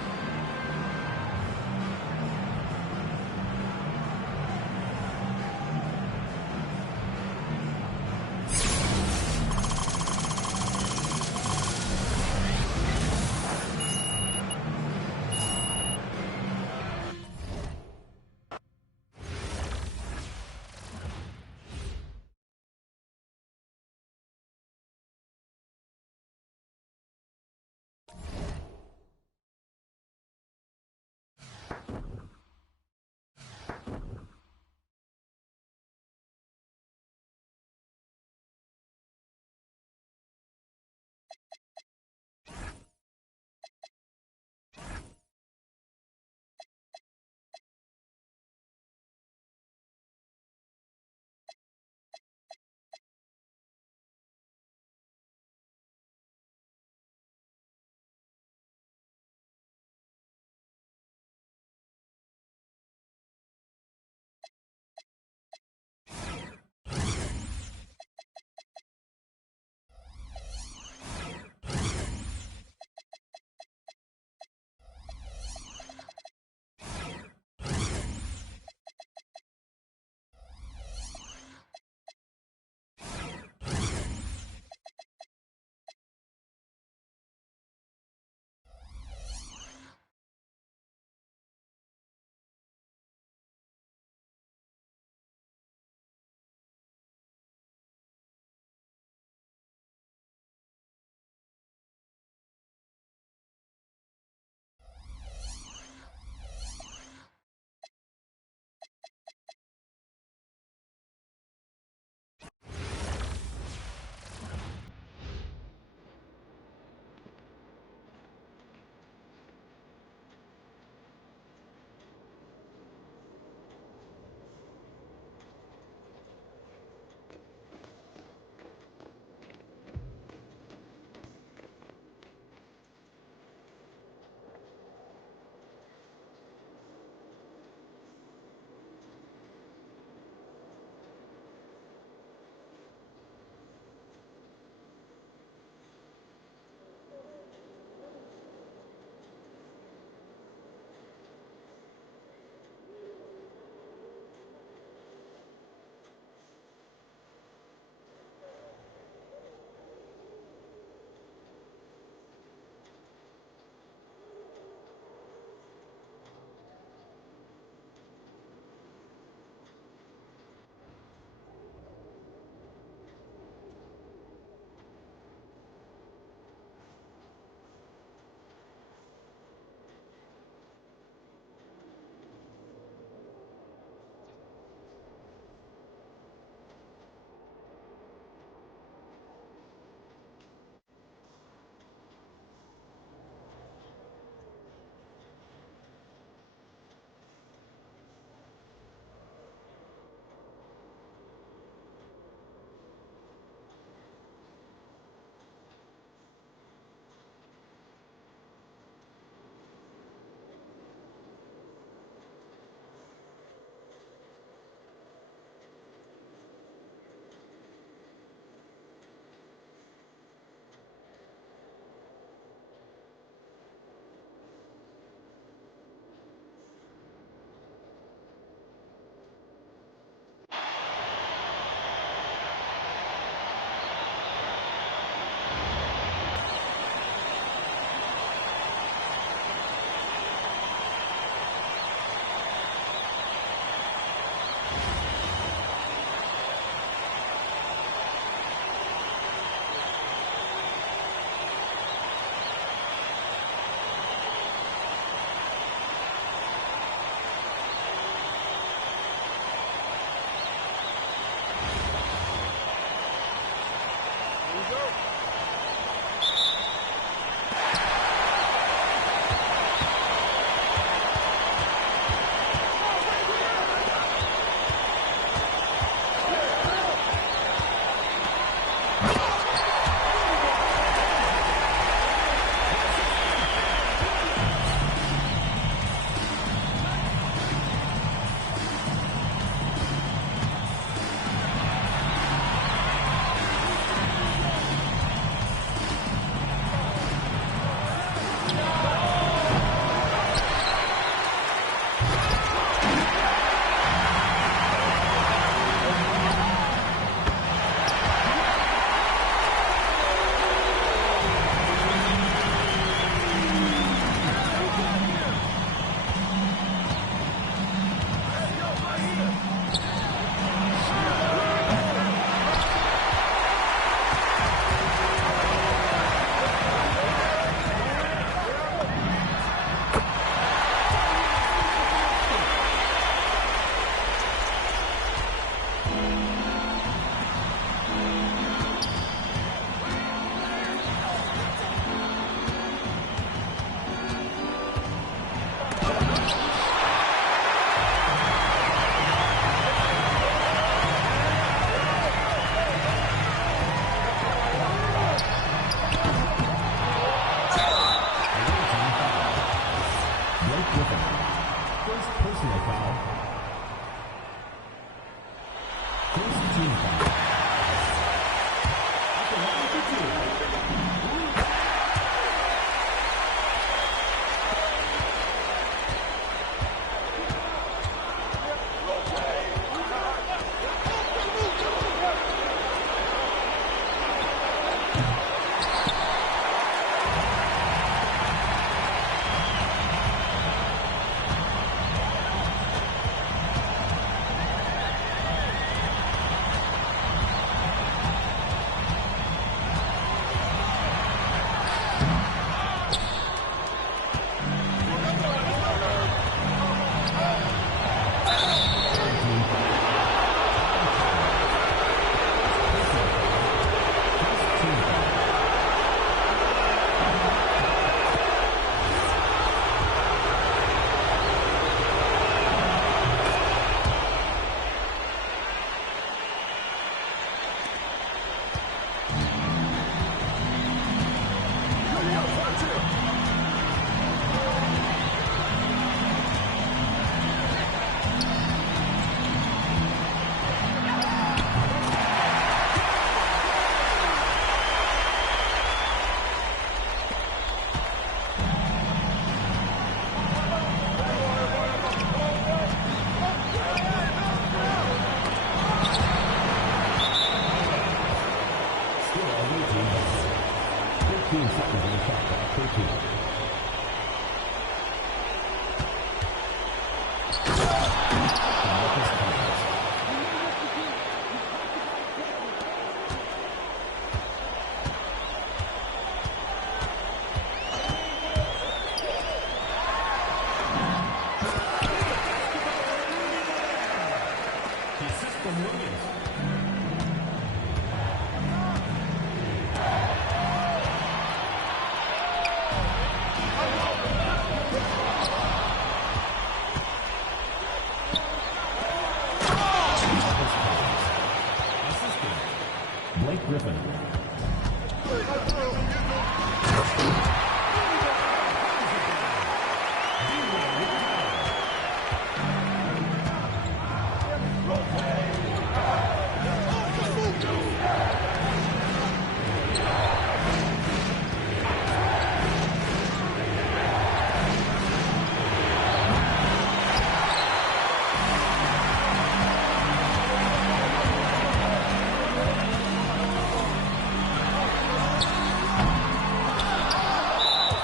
15 seconds on the shot clock.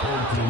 13.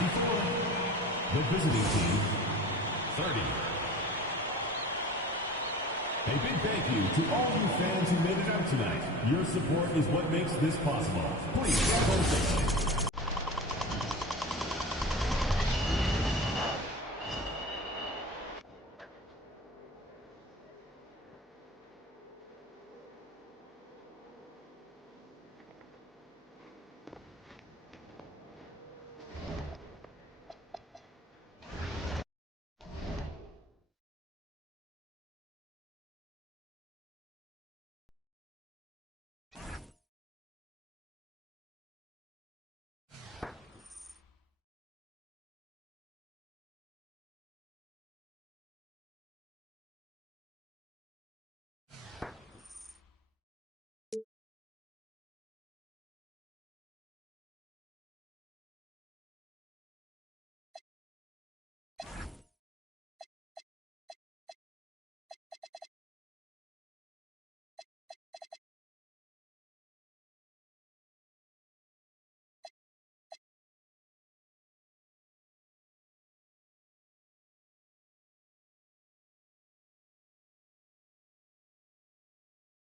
54. The visiting team, 30. A big thank you to all you fans who made it out tonight. Your support is what makes this possible. Please stand on stage.